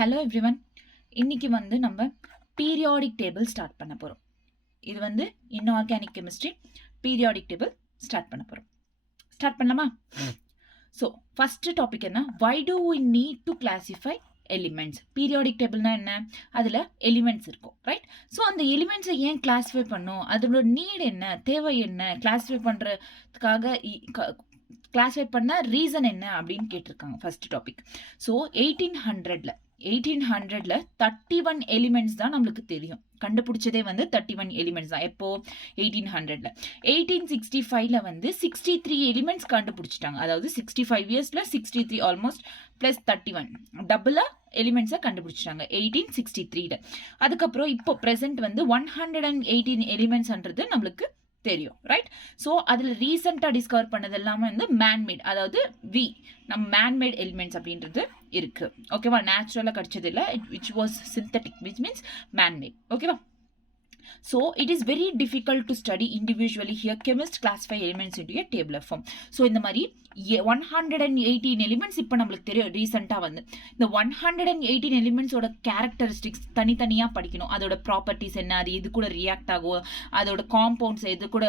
Hello everyone. இன்னைக்கு நம்ம periodic table start பண்ண போகிறோம். இது inorganic chemistry periodic table start பண்ண போகிறோம். ஸ்டார்ட் பண்ணலாமா? ஸோ ஃபஸ்ட்டு டாபிக் என்ன? Why do we need to classify elements. Periodic டேபிள்னா என்ன? அதில் எலிமெண்ட்ஸ் இருக்கும், ரைட்? ஸோ அந்த எலிமெண்ட்ஸை ஏன் கிளாஸிஃபை பண்ணும்? அதோட நீட் என்ன, தேவை என்ன, கிளாஸிஃபை பண்ணுறதுக்காக கிளாஸிஃபை பண்ண ரீசன் என்ன அப்படின்னு கேட்டிருக்காங்க. First topic. ஸோ 1800ல் 31 எலிமெண்ட்ஸ் தான் நம்மளுக்கு தெரியும். கண்டுபிடிச்சதே 31 எலிமெண்ட்ஸ் தான். எப்போ? 1800ல். 1865ல் 63 எலிமெண்ட்ஸ் கண்டுபிடிச்சிட்டாங்க. அதாவது 65 இயர்ஸில் 63 ஆல்மோஸ்ட் ப்ளஸ் 31 டபுளாக எலிமெண்ட்ஸை கண்டுபிடிச்சிட்டாங்க 1863ல். அதுக்கப்புறம் இப்போ ப்ரெசென்ட் 118 எலிமெண்ட்ஸ்ன்றது நம்மளுக்கு தெரியும், ரைட்? ஸோ அதில் ரீசெண்டாக டிஸ்கவர் பண்ணது எல்லாமே மேன்மேட், அதாவது நம்ம மேன்மேட் எலிமெண்ட்ஸ் அப்படின்றது இருக்கு. ஓகேவா? நேச்சுரலாக கிடைச்சது இல்லை, which was synthetic, which means man-made. ஓகேவா? So it is very difficult to study individually. Here chemists classify elements into a tabular form. So இந்த மாதிரி 118 எலிமெண்ட்ஸ் இப்போ நம்மளுக்கு தெரியும். ரீசெண்டாக இந்த 118 எலிமெண்ட்ஸோட கேரக்டரிஸ்டிக்ஸ் தனித்தனியாக படிக்கணும். அதோட ப்ராப்பர்ட்டிஸ் என்ன, அது எது கூட ரியாக்ட் ஆகும், அதோட காம்பவுண்ட்ஸ் எது கூட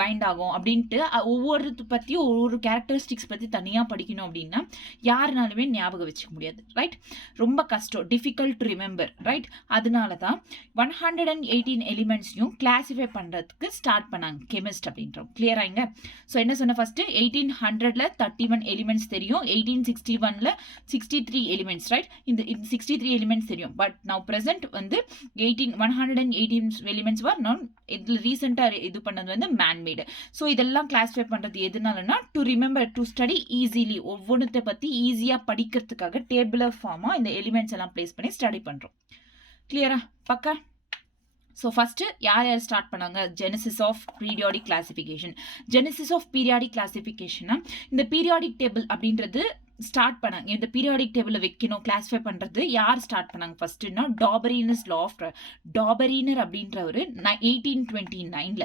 பைண்ட் ஆகும் அப்படின்ட்டு ஒவ்வொரு பற்றியும் ஒவ்வொரு கேரக்டரிஸ்டிக்ஸ் பற்றி தனியாக படிக்கணும். அப்படின்னா யாருனாலுமே ஞாபகம் வச்சுக்க முடியாது, ரைட்? ரொம்ப கஷ்டம், டிஃபிகல்ட் டு ரிமெம்பர், ரைட்? அதனால தான் 118 எலிமெண்ட்ஸையும் கிளாசிஃபை பண்ணுறதுக்கு ஸ்டார்ட் பண்ணாங்க கெமிஸ்ட் அப்படின்றோம். கிளியராங்க? ஸோ என்ன சொன்ன? ஃபர்ஸ்ட் 1800ல் 31 எலிமெண்ட்ஸ் தெரியும், 1861ல் 63 எலிமெண்ட்ஸ், ரைட்? இந்த 63 எலிமெண்ட்ஸ் தெரியும். பட் நவ் ப்ரெசென்ட் 118 எலிமெண்ட்ஸ் வர் நான் இதில் ரீசெண்டாக இது பண்ணது மேன்மேடு. ஸோ இதெல்லாம் கிளாஸிஃபை பண்ணுறது எதுனாலனா to remember, to study easily, ஒவ்வொன்றத்தை பற்றி ஈஸியாக படிக்கிறதுக்காக டேபிளர் ஃபார்மாக இந்த எலிமெண்ட்ஸ் எல்லாம் பிளேஸ் பண்ணி ஸ்டடி பண்ணுறோம். கிளியரா? பக்கா? ஸோ ஃபஸ்ட்டு யார் ஸ்டார்ட் பண்ணாங்க? Genesis of periodic classification. Genesis of periodic கிளாசிஃபிகேஷனா இந்த பீரியாடிக் டேபிள் அப்படின்றது ஸ்டார்ட் பண்ணாங்க. இந்த பீரியாடிக் டேபிளை வைக்கணும், கிளாஸிஃபை பண்ணுறது யார் ஸ்டார்ட் பண்ணாங்க ஃபர்ஸ்ட்னா டாபரீனஸ் லா ஆஃப் டாபரீனர் அப்படின்றவர் 1829ல்.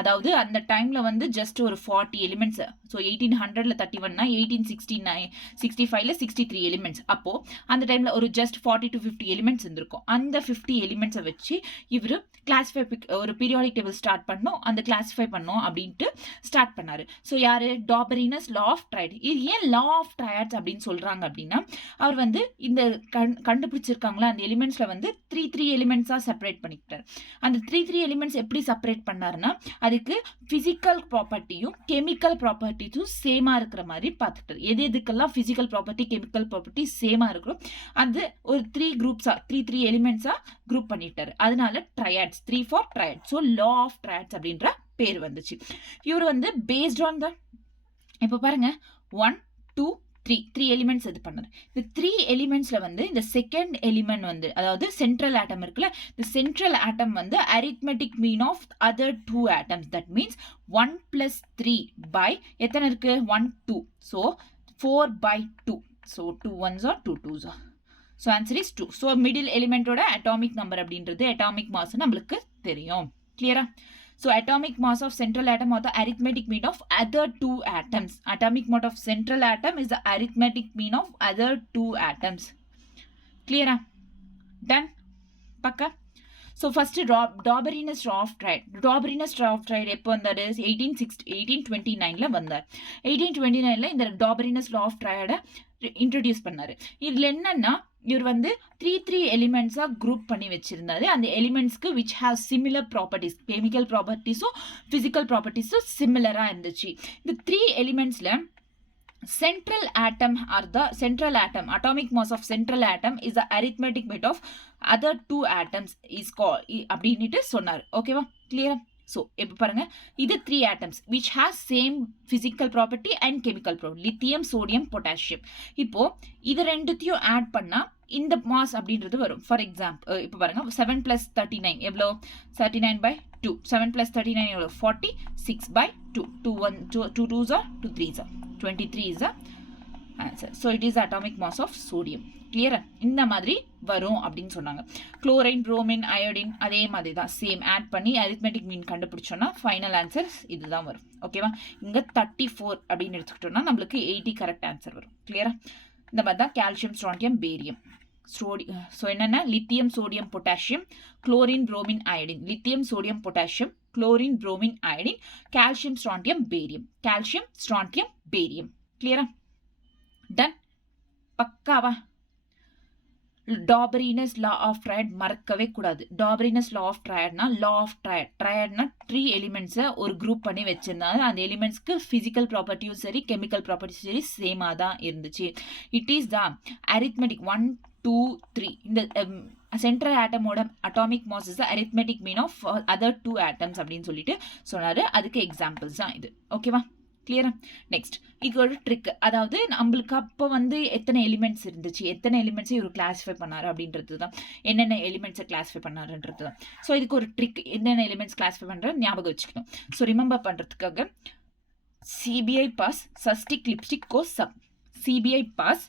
அதாவது அந்த டைமில் ஜஸ்ட் ஒரு 40 எலிமெண்ட்ஸ். ஸோ 1800ல் 31னா 1865ல் 63 எலிமெண்ட்ஸ். அப்போது அந்த டைமில் ஒரு ஜஸ்ட் 40 to 50 எலிமெண்ட்ஸ் இருந்திருக்கும். அந்த 50 எலிமெண்ட்ஸை வச்சு இவர் கிளாஸிஃபை ஒரு பீரியாடிக் டேபிள் ஸ்டார்ட் பண்ணோம், அந்த கிளாஸிஃபை பண்ணோம் அப்படின்ட்டு ஸ்டார்ட் பண்ணார். ஸோ யார்? டாபரீனஸ் லா ஆஃப் ட்ரைட். இது ஏன் லா ஆஃப் ட்ரையாட்ஸ் அப்படின்னு சொல்றாங்க அப்படின்னா, அவர் இந்த கண்டுபிடிச்சிருக்காங்களா அந்த எலிமெண்ட்ஸ்ல 3 எலிமெண்ட்ஸா செப்பரேட் பண்ணிக்கிட்டார். அந்த 3 எலிமெண்ட்ஸ் எப்படி செப்பரேட் பண்ணாருன்னா, அதுக்கு பிசிக்கல் ப்ராப்பர்ட்டியும் கெமிக்கல் ப்ராப்பர்ட்டிஸும் சேமா இருக்கிற மாதிரி பார்த்துட்டார். எதுக்கெல்லாம் பிசிக்கல் ப்ராப்பர்ட்டி கெமிக்கல் ப்ராப்பர்ட்டி சேமா இருக்கிறோம் அது ஒரு 3 குரூப்ஸா 3 எலிமெண்ட்ஸா குரூப் பண்ணிட்டாரு. அதனால triads, 3 for triads. So law of triads அப்படின்ற பேர் வந்துச்சு. இவர் பேஸ்ட் ஆன் த இப்போ பாருங்க 1 2 3 எலிமெண்ட்ஸ் இது பண்ணாரு. இந்த 3 எலிமெண்ட்ஸ்ல இந்த செகண்ட் எலிமெண்ட் அதாவது சென்ட்ரல் ஆட்டம் இருக்குல்ல, இந்த central atom arithmetic mean of other 2 atoms. That means 1 + 3 by எத்தனை இருக்கு? 1 2. So 4/2. So 2 1s are 2 2s are. So answer is 2. So middle எலிமெண்டோட அட்டாமிக் நம்பர் அப்படின்றது அட்டாமிக் மாஸ் நம்மளுக்கு தெரியும். கிளியரா? So atomic mass of central atom or the arithmetic mean of other 2 atoms. Atomic mass of central atom is the arithmetic mean of other 2 atoms. Clear? Done? Pakka? So first Dauberey's law of trade. Dauberey's law of trade எப்போ வந்தாரு? 1829ல வந்தார். 1829ல இந்த Dauberey's law of trade introduce பண்ணாரு. இதுல என்னன்னா இவர் 3 எலிமெண்ட்ஸா group பண்ணி வச்சிருந்தாரு. அந்த எலிமெண்ட்ஸ்க்கு which have similar properties, chemical ப்ராப்பர்ட்டிஸும் பிசிக்கல் ப்ராப்பர்ட்டிஸும் சிமிலரா இருந்துச்சு. இந்த 3 எலிமெண்ட்ஸ்ல central atom or the central atom, atomic mass of central atom is the arithmetic mean of other 2 atoms is called அப்படின்னுட்டு சொன்னார். ஓகேவா? கிளியரா? ஸோ இப்போ பாருங்க, இது 3 atoms which has same physical property and chemical property, lithium sodium potassium. இப்போ இது ரெண்டுத்தையும் ஆட் பண்ணா இந்த மாஸ் அப்படின்றது வரும். ஃபார் எக்ஸாம்பிள் இப்போ பாருங்க 7 + 39 எவ்வளோ? 39/2. 7 + 39 எவ்வளோ? 46/2. 2 2s are 2 3s are 23 is the answer. So it is atomic mass of sodium. Clear? இந்த மாதிரி வரும் அப்படின்னு சொன்னாங்க. குளோரைன், புரோமின், அயோடின் அதே மாதிரி தான் சேம் ஆட் பண்ணி அரித்மெட்டிக் மீன் கண்டுபிடிச்சோன்னா ஃபைனல் ஆன்சர் இதுதான் வரும். ஓகேவா? இங்கே 34 அப்படின்னு எடுத்துக்கிட்டோம்னா நம்மளுக்கு 80 கரெக்ட் ஆன்சர் வரும். கிளியரா? இந்த மாதிரி தான் கால்சியம், ஸ்ட்ராண்டியம், பேரியம். ஸோ என்னென்ன lithium sodium potassium chlorine bromine iodine lithium sodium potassium chlorine bromine iodine calcium strontium barium calcium strontium barium கிளியரா டன் பக்காவா டாபரினஸ் லா ஆஃப் ட்ரையட் மறக்கவே கூடாது டாபரினஸ் லா ஆஃப் ட்ரையட்னா லா ஆஃப் ட்ரையட் ட்ரையட்னா 3 எலிமெண்ட்ஸை ஒரு group பண்ணி வச்சிருந்தாங்க அந்த எலிமெண்ட்ஸ்க்கு ஃபிசிக்கல் ப்ராப்பர்ட்டியும் சரி கெமிக்கல் ப்ராப்பர்ட்டியும் சரி சேமாக தான் இருந்துச்சு இட் இஸ் த அரித்மெட்டிக் 1 2 3 இந்த சென்ட்ரல் ஆட்டமோட atomic mass is the arithmetic mean of other 2 atoms அப்படின்னு சொல்லிட்டு சொன்னாரு அதுக்கு எக்ஸாம்பிள்ஸ் தான் இது ஓகேவா கிளியரா நெக்ஸ்ட் இது ஒரு ட்ரிக் அதாவது நம்மளுக்கு அப்போ வந்து எத்தனை எலிமெண்ட்ஸ் இருந்துச்சு எத்தனை எலிமெண்ட்ஸை இவர் கிளாஸிஃபை பண்ணாரு அப்படின்றது தான் என்னென்ன எலிமெண்ட்ஸை கிளாஸிஃபை பண்ணாருன்றது தான் ஸோ இதுக்கு ஒரு ட்ரிக் என்னென்ன எலிமெண்ட்ஸ் கிளாஸிஃபை பண்ணுறது ஞாபகம் வச்சுக்கணும் ஸோ ரிமெம்பர் பண்ணுறதுக்காக சிபிஐ பாஸ் சஸ்டிக் lipstick go sub CBI boss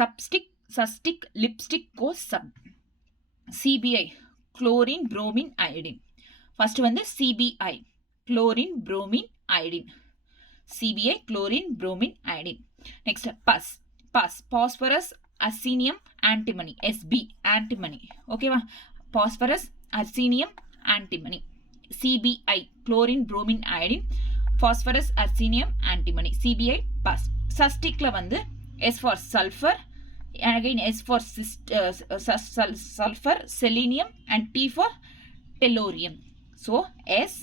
சப்ஸ்டிக் சஸ்டிக் lipstick go sub CBI chlorine bromine iodine first வந்து CBI chlorine bromine iodine CBI chlorine bromine iodine next pus phosphorus arsenium antimony SB antimony okay va phosphorus arsenium antimony CBI chlorine bromine iodine phosphorus arsenium antimony CBI pus sustic la vandu S for sulfur and again S for sulfur selenium and T for tellurium so S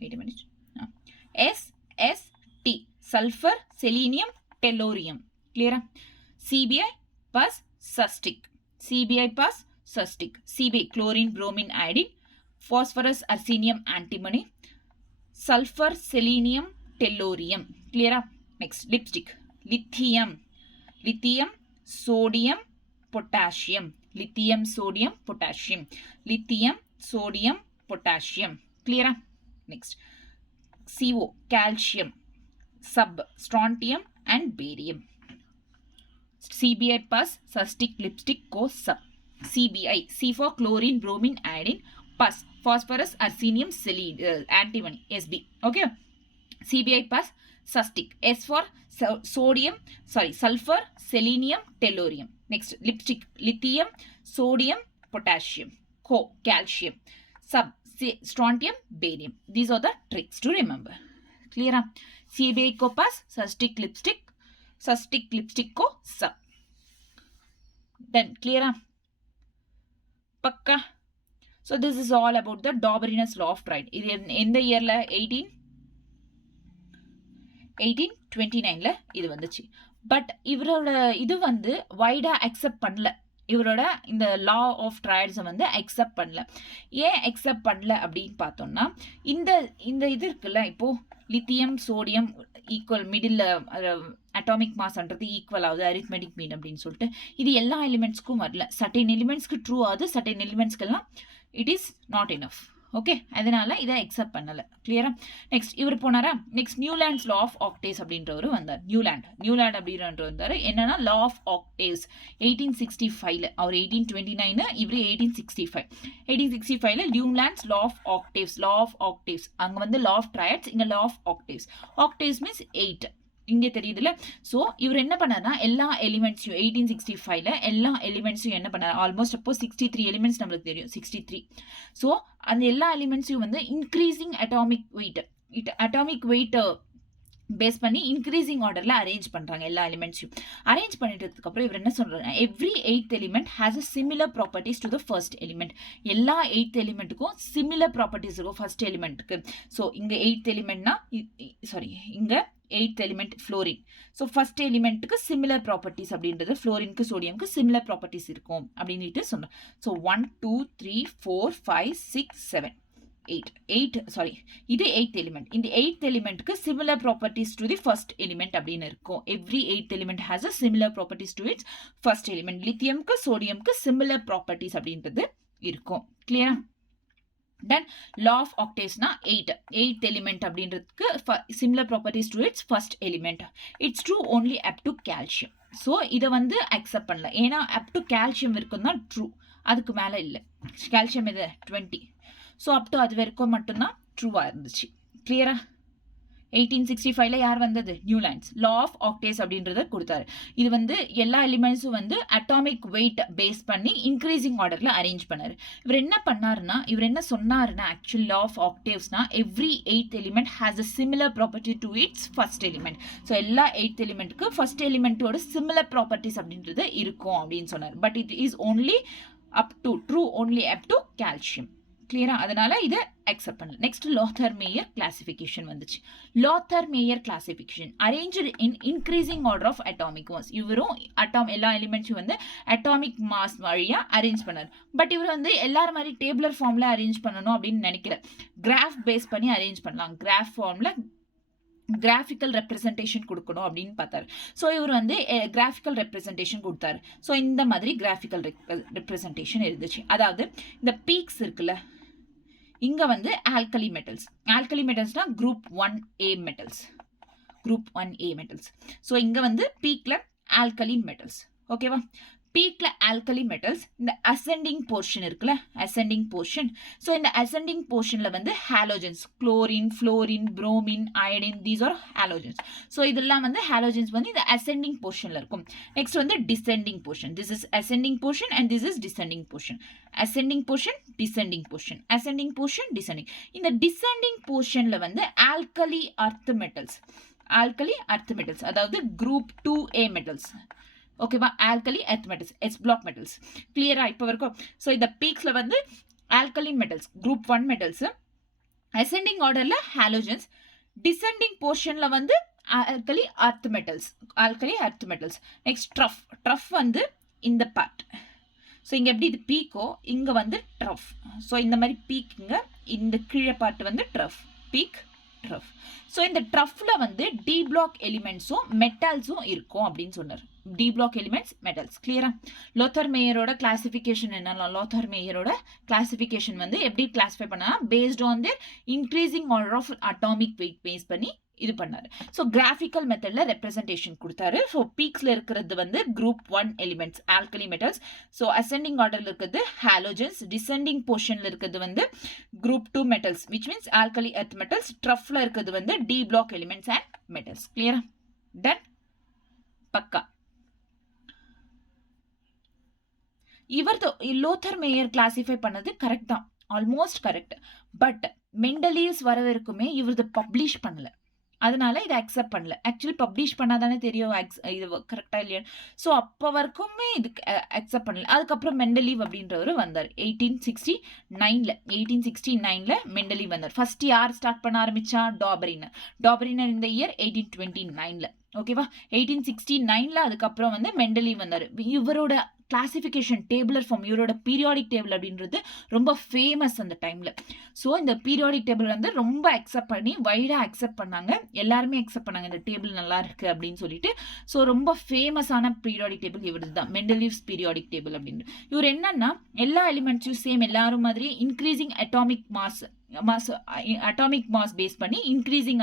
wait a minute SST sulfur selenium tellurium clear CBI pus sustic CBI chlorine bromine iodine phosphorus arsenium antimony sulfur selenium tellurium clear next lipstick lithium sodium potassium lithium sodium potassium clear next CO calcium sub strontium and barium CBI pus sustic lipstick co sub CBI C for chlorine bromine iodine pus phosphorus arsenium antimony SB okay CBI pus sustic S for sulfur selenium tellurium next lipstick lithium sodium potassium co calcium sub strontium barium these are the tricks to remember clear CBI को पास sustic lipstick को sub then clear pakka so this is all about the Doberanus law of trade in the year 1829 ல இது வந்துச்சு but இவரோட இது வந்து வைடா accept பண்ணல இவரோட இந்த லா ஆஃப் ட்ரையட்ஸை வந்து அக்செப்ட் பண்ணல ஏன் அக்செப்ட் பண்ணல அப்படின்னு பார்த்தோம்னா இந்த இது இருக்குல்ல இப்போது lithium sodium equal middle atomic மாஸ்ன்றது ஈக்குவல் ஆகுது அரித்மெட்டிக் மீன் அப்படின்னு சொல்லிட்டு இது எல்லா எலிமெண்ட்ஸ்க்கும் வரல சர்டைன் எலிமெண்ட்ஸ்க்கு ட்ரூ ஆகுது சர்டைன் எலிமெண்ட்ஸ்க்கெல்லாம் it is not enough okay அதனால இதை அக்செப்ட் பண்ணலை கிளியரா நெக்ஸ்ட் இவர் போனாரா next Newlands law of octaves அப்படின்றவர் வந்தார் நியூலாண்ட் அப்படின்ற வந்தார் என்னன்னா லா ஆஃப் ஆக்டேவ்ஸ் 1865 அவர் 1829 இவர் 1865 நியூலாண்ட்ஸ் லா ஆஃப் ஆக்டேவ்ஸ் அங்கே வந்து லா ஆஃப் ட்ரையட்ஸ் இங்கே லா ஆஃப் ஆக்டேவ்ஸ் மீன்ஸ் 8 இங்கே தெரியுதுல்ல ஸோ இவர் என்ன பண்ணார்னா எல்லா எலிமெண்ட்ஸையும் 1865 எல்லா எலிமெண்ட்ஸையும் என்ன பண்ணார் ஆல்மோஸ்ட் அப்போ 63 எலிமெண்ட்ஸ் நம்மளுக்கு தெரியும் 63 ஸோ அந்த எல்லா எலிமெண்ட்ஸையும் வந்து இன்க்ரீசிங் அட்டாமிக் வெயிட் பேஸ் பண்ணி இன்க்ரீசிங் ஆர்டரில் அரேஞ்ச் பண்ணுறாங்க எல்லா எலிமெண்ட்ஸையும் அரேஞ்ச் பண்ணிட்டதுக்கப்புறம் இவர் என்ன சொல்கிறாங்க every 8th element has a similar properties to the first element எல்லா 8th எலிமெண்ட்டுக்கும் சிமிலர் ப்ராப்பர்ட்டிஸ் இருக்கும் ஃபர்ஸ்ட் எலிமெண்ட்டுக்கு ஸோ இங்கே 8th எலிமெண்ட்னா இங்கே 8th element fluorine so first elementக்கு similar properties அப்படின்றது fluorineக்கு sodiumக்கு similar properties இருக்கும் அப்படின்னுட்டு சொன்னோம் so 1 2 3 4 5 6 7 8 இது 8th element இந்த 8th elementக்கு similar properties to the first element அப்படின்னு இருக்கும் every 8th element has a similar properties to its first element lithiumக்கு sodiumக்கு similar properties அப்படின்றது இருக்கும் clear then law of octaves na 8th element அப்படின்றதுக்கு similar properties to its first element it's true only up to calcium so இதை வந்து accept பண்ணல ஏன்னா up to calcium வரைக்கும் தான் true அதுக்கு மேலே இல்லை calcium இது 20 ஸோ அப் டு அது வரைக்கும் மட்டும்தான் ட்ரூவாக இருந்துச்சு கிளியரா 1865 யார் வந்தது? நியூலாண்ட்ஸ். லா ஆஃப் ஆக்டேவ்ஸ் அப்படின்றத கொடுத்தாரு. இது வந்து எல்லா எலிமெண்ட்ஸும் வந்து அட்டாமிக் வெயிட் பேஸ் பண்ணி இன்க்ரீசிங் ஆர்டர்ல அரேஞ்ச் பண்ணாரு. இவர் என்ன சொன்னாருன்னா ஆக்சுவல் லா ஆஃப் ஆக்டேவ்ஸ்னா every 8th element has a similar property to its first element. So எல்லா 8th எலிமெண்ட்டுக்கு ஃபர்ஸ்ட் எலிமெண்ட்டோட சிமிலர் ப்ராப்பர்ட்டிஸ் அப்படின்றது இருக்கும் அப்படின்னு சொன்னார். But it is only only up to calcium. கிளியரா? அதனால இதை அக்செப்ட் பண்ணல. நெக்ஸ்ட் லாத்தர் மேயர் கிளாசிஃபிகேஷன் வந்துச்சு. Lothar Meyer classification arranged in increasing order of atomic mass. இவரும் எல்லா எலிமெண்ட்ஸும் வந்து அட்டாமிக் மாஸ் வழியா அரேஞ்ச் பண்ணார். பட் இவர் வந்து எல்லாரும் மாதிரி டேபிளர் ஃபார்ம்ல அரேஞ்ச் பண்ணணும் அப்படின்னு நினைக்கல. கிராஃப் பேஸ் பண்ணி அரேஞ்ச் பண்ணலாம். கிராஃப் ஃபார்ம்ல கிராஃபிக்கல் ரெப்ரசன்டேஷன் கொடுக்கணும் அப்படின்னு பார்த்தாரு. ஸோ இவர் வந்து கிராஃபிக்கல் ரெப்ரசன்டேஷன் கொடுத்தாரு. ஸோ இந்த மாதிரி கிராஃபிக்கல் ரெப்ரசன்டேஷன் இருந்துச்சு. அதாவது இந்த பீக்ஸ் இருக்குல்ல, இங்க வந்து ஆல்கலி மெட்டல்ஸ்னா குரூப் 1A மெட்டல்ஸ். ஸோ இங்க வந்து பீக்ல ஆல்கலி மெட்டல்ஸ். ஓகேவா? பீக்ல ஆல்கலி மெட்டல்ஸ். இந்த அசெண்டிங் போர்ஷன் இருக்குல்ல, ஸோ இந்த அசெண்டிங் போர்ஷன்ல வந்து halogens, chlorine, fluorine, bromine, iodine, these are halogens. So இதெல்லாம் வந்து ஹாலோஜன்ஸ் வந்து இந்த அசெண்டிங் போர்ஷன்ல இருக்கும். நெக்ஸ்ட் வந்து descending portion. This is ascending portion and this is descending portion. Ascending portion, descending portion, ascending portion, descending. இந்த descending போர்ஷன்ல வந்து alkali earth metals, அதாவது குரூப் 2A மெட்டல்ஸ். ஓகேவா? Alkali earth metals, S block metals. கிளியரா இப்போ வரைக்கும்? So இந்த பீக்ஸ்ல வந்து alkali metals, group 1 metals, ascending ஆர்டர்ல ஹாலோஜன்ஸ், டிசெண்டிங் போர்ஷன்ல வந்து ஆல்கலி அர்த் மெட்டல்ஸ். நெக்ஸ்ட் ட்ரஃப் வந்து இந்த பார்ட். ஸோ இங்கே எப்படி இது பீக்கோ, இங்கே வந்து ட்ரஃப். ஸோ இந்த மாதிரி பீக்குங்க, இந்த கீழே பார்ட் வந்து ட்ரஃப். ஸோ இந்த ட்ரஃப்ல வந்து டி பிளாக் எலிமெண்ட்ஸும் மெட்டல்ஸும் இருக்கும் அப்படின்னு சொன்னார். D block elements, metals. கிளியரா? லோத்தர் மேயரோட கிளாசிஃபிகேஷன் என்னன்னா, வந்து எப்படி கிளாஸிஃபை பண்ணா, based on their increasing order of atomic weight base பண்ணி இது பண்ணாரு. ஸோ கிராஃபிக்கல் மெத்தட்ல ரெப்ரசன்டேஷன் கொடுத்தாரு. ஸோ பீக்ஸ்ல இருக்கிறது வந்து group 1 elements, alkali metals. So ascending ஆர்டர்ல இருக்கிறது ஹாலோஜன்ஸ், டிசெண்டிங் போர்ஷன்ல இருக்கிறது வந்து group 2 metals, which means alkali earth metals. ட்ரஃப்ல இருக்கிறது வந்து D block elements and metals. கிளியரா? டன்? பக்கா. லோத்தர் மேயர் கிளாசிஃபை பண்ணது கரெக்ட் தான், ஆல்மோஸ்ட் கரெக்ட். பட் மெண்டலீவ்ஸ் வரவருக்குமே இவரது பப்ளிஷ் பண்ணல. அதனால இதை அக்செப்ட் பண்ணல. ஆக்சுவலி பப்ளிஷ் பண்ணாதானே தெரியும் இது கரெக்டா இல்லையா. ஸோ அப்போ வரைக்குமே இது அக்செப்ட் பண்ணல. அதுக்கப்புறம் மெண்டலீவ் அப்படின்றவர் வந்தார் 1869ல மெண்டலீவ் வந்தார். ஃபர்ஸ்ட் யார் ஸ்டார்ட் பண்ண ஆரம்பிச்சா? டாபரினர் இந்த இயர் 1829ல. ஓகேவா? 1869ல அதுக்கப்புறம் வந்து மெண்டலீவ் வந்தார். இவரோட கிளாசிஃபிகேஷன் டேபிளர் ஃபார்ம், இவரோட பீரியாடிக் டேபிள் அப்படின்றது ரொம்ப ஃபேமஸ் அந்த டைம்ல. ஸோ இந்த பீரியாடிக் டேபிள் வந்து ரொம்ப அக்செப்ட் பண்ணி வைடா அக்செப்ட் பண்ணாங்க. எல்லாருமே அக்செப்ட் பண்ணாங்க இந்த டேபிள் நல்லா இருக்கு அப்படின்னு சொல்லிட்டு. ஸோ ரொம்ப ஃபேமஸான பீரியாடிக் டேபிள் இவரது தான், மெண்டலீவ்ஸ் பீரியாடிக் டேபிள் அப்படின்னு. இவர் என்னன்னா எல்லா எலிமெண்ட்ஸையும் சேம் எல்லாரும் மாதிரி இன்க்ரீசிங் அட்டாமிக் மாஸ் பேஸ் பண்ணி இன்க்ரீசிங்